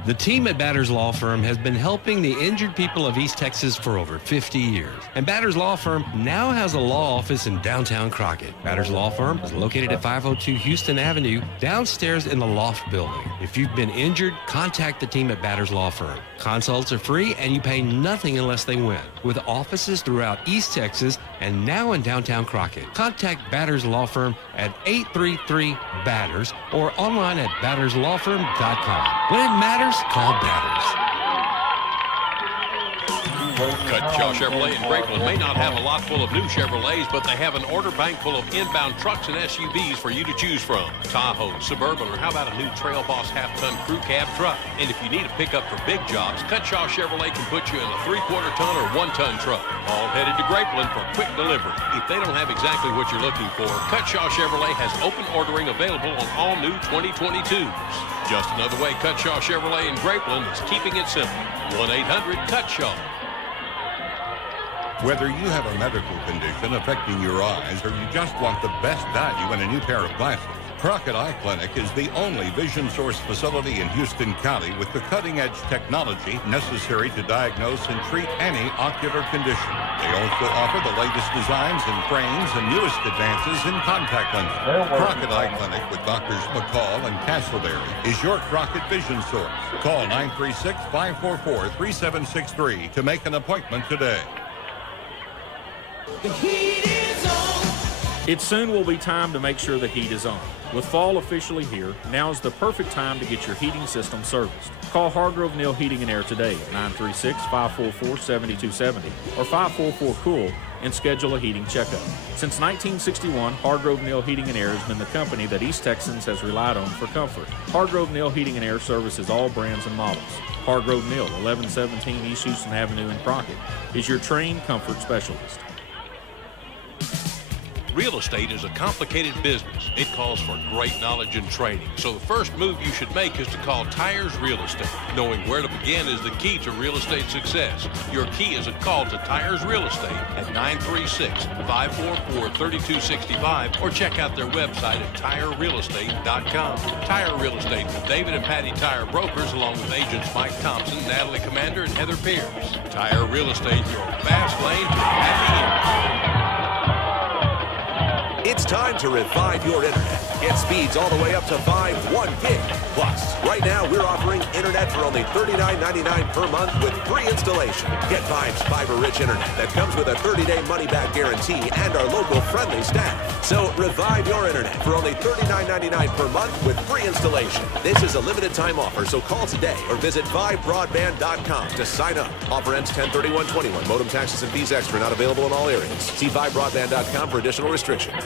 The team at Batters Law Firm has been helping the injured people of East Texas for over 50 years. And Batters Law Firm now has a law office in downtown Crockett. Batters Law Firm is located at 502 Houston Avenue, downstairs in the Loft building. If you've been injured, contact the team at Batters Law Firm. Consults are free and you pay nothing unless they win. With offices throughout East Texas and now in downtown Crockett. Contact Batters Law Firm at 833-BATTERS or online at batterslawfirm.com. When it matters, call Batters. Cutchaw Chevrolet in Grapeland may not have a lot full of new Chevrolets, but they have an order bank full of inbound trucks and SUVs for you to choose from. Tahoe, Suburban, or how about a new Trail Boss half-ton crew cab truck? And if you need a pickup for big jobs, Cutchaw Chevrolet can put you in a 3/4 ton or 1-ton truck. All headed to Grapeland for quick delivery. If they don't have exactly what you're looking for, Cutchaw Chevrolet has open ordering available on all new 2022s. Just another way Cutchaw Chevrolet in Grapeland is keeping it simple. 1-800-CUTSHAW. Whether you have a medical condition affecting your eyes or you just want the best value in a new pair of glasses, Crockett Eye Clinic is the only vision source facility in Houston County with the cutting-edge technology necessary to diagnose and treat any ocular condition. They also offer the latest designs in frames and newest advances in contact lenses. Crockett Eye Clinic with Doctors McCall and Castleberry is your Crockett vision source. Call 936-544-3763 to make an appointment today. The heat is on. It soon will be time to make sure the heat is on. With fall officially here, now is the perfect time to get your heating system serviced. Call Hargrove Neal Heating and Air today at 936-544-7270 or 544-COOL and schedule a heating checkup. Since 1961, Hargrove Neal Heating and Air has been the company that East Texans has relied on for comfort. Hargrove Neal Heating and Air services all brands and models. Hargrove Neal, 1117 East Houston Avenue in Crockett, is your trained comfort specialist. Real estate is a complicated business. It calls for great knowledge and training. So the first move you should make is to call Tires Real Estate. Knowing where to begin is the key to real estate success. Your key is a call to Tires Real Estate at 936-544-3265 or check out their website at tirerealestate.com. Tire Real Estate with David and Patty Tire Brokers along with agents Mike Thompson, Natalie Commander, and Heather Pierce. Tire Real Estate, your fast lane to happy. It's time to revive your internet. Get speeds all the way up to 1 gig. Plus, right now we're offering internet for only $39.99 per month with free installation. Get K.I.V.'s fiber-rich internet that comes with a 30-day money-back guarantee and our local friendly staff. So revive your internet for only $39.99 per month with free installation. This is a limited time offer, so call today or visit KIVYBroadband.com to sign up. Offer ends 10/31/21. Modem taxes and fees extra, not available in all areas. See KIVYBroadband.com for additional restrictions.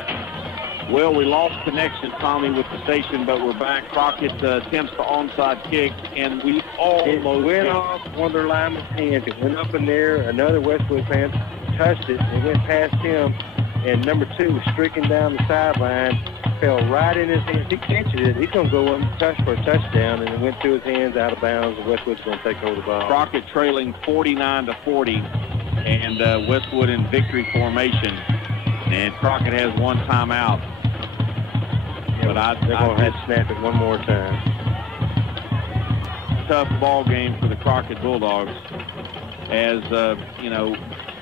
Well, we lost connection, Tommy, with the station, but we're back. Crockett attempts the onside kick, and we almost... It went off one of their linemen's hands. It went up in there. Another Westwood Panther touched it. It went past him, and number 2 was streaking down the sideline, fell right in his hands. He catches it. He's going to go up and touch for a touchdown, and it went through his hands out of bounds, and Westwood's going to take over the ball. Crockett trailing 49-40, and Westwood in victory formation, and Crockett has one timeout. But they're going to have to snap it one more time. Tough ball game for the Crockett Bulldogs. As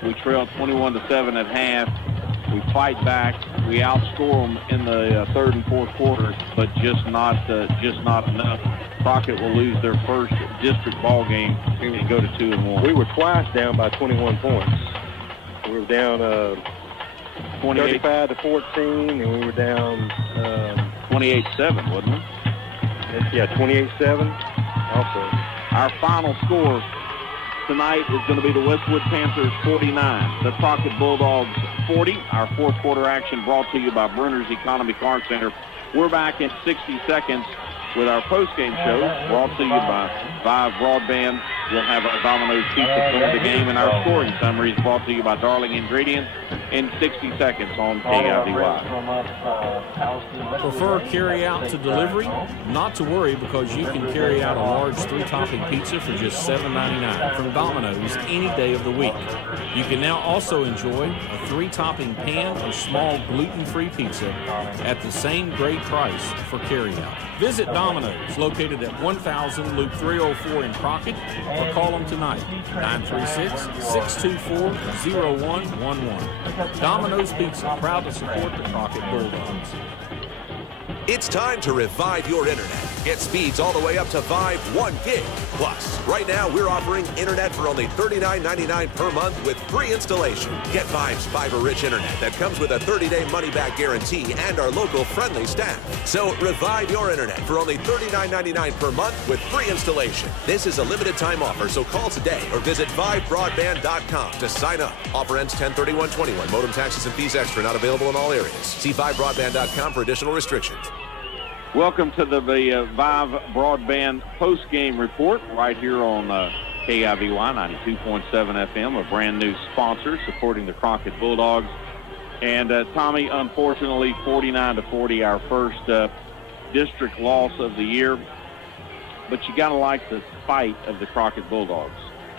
we trail 21-7 at half. We fight back. We outscore them in the third and fourth quarters, but just not enough. Crockett will lose their first district ball game and go to 2-1. We were twice down by 21 points. We were down 35-14, and we were down 28-7, wasn't it? Yeah, 28-7 also. Our final score tonight is going to be the Westwood Panthers 49, the Crockett Bulldogs 40. Our fourth quarter action brought to you by Brenner's Economy Car Center. We're back in 60 seconds with our postgame show brought to you by K.I.V. Broadband we'll have our Domino's Pizza for the game, and our scoring summary is brought to you by Darling Ingredients in 60 seconds on K.I.V.Y. Prefer carry out to delivery? Not to worry, because you can carry out a large 3-topping pizza for just $7.99 from Domino's any day of the week. You can now also enjoy a 3-topping pan or small gluten-free pizza at the same great price for carry out. Visit Domino's, located at 1000 Loop 304 in Crockett, or call them tonight, 936-624-0111. Domino's Pizza, proud to support the Crockett Bulldogs. It's time to revive your internet. Get speeds all the way up to Vive 1 gig. Plus, right now we're offering internet for only $39.99 per month with free installation. Get Vive's fiber-rich internet that comes with a 30-day money-back guarantee and our local friendly staff. So revive your internet for only $39.99 per month with free installation. This is a limited time offer, so call today or visit ViveBroadband.com to sign up. Offer ends 10/31/21. Modem taxes and fees extra, not available in all areas. See ViveBroadband.com for additional restrictions. Welcome to the Vive Broadband post-game report right here on K.I.V.Y. 92.7 FM, a brand new sponsor supporting the Crockett Bulldogs. And Tommy, unfortunately, 49-40, our first district loss of the year. But you got to like the fight of the Crockett Bulldogs.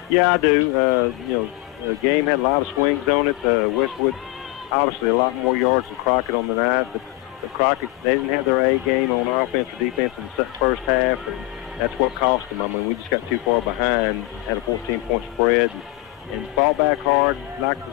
Yeah, I do. The game had a lot of swings on it. Westwood, obviously, a lot more yards than Crockett on the night, but Crockett, they didn't have their A game on offense or defense in the first half, and that's what cost them. I mean, we just got too far behind, had a 14-point spread, and fought back hard. Like to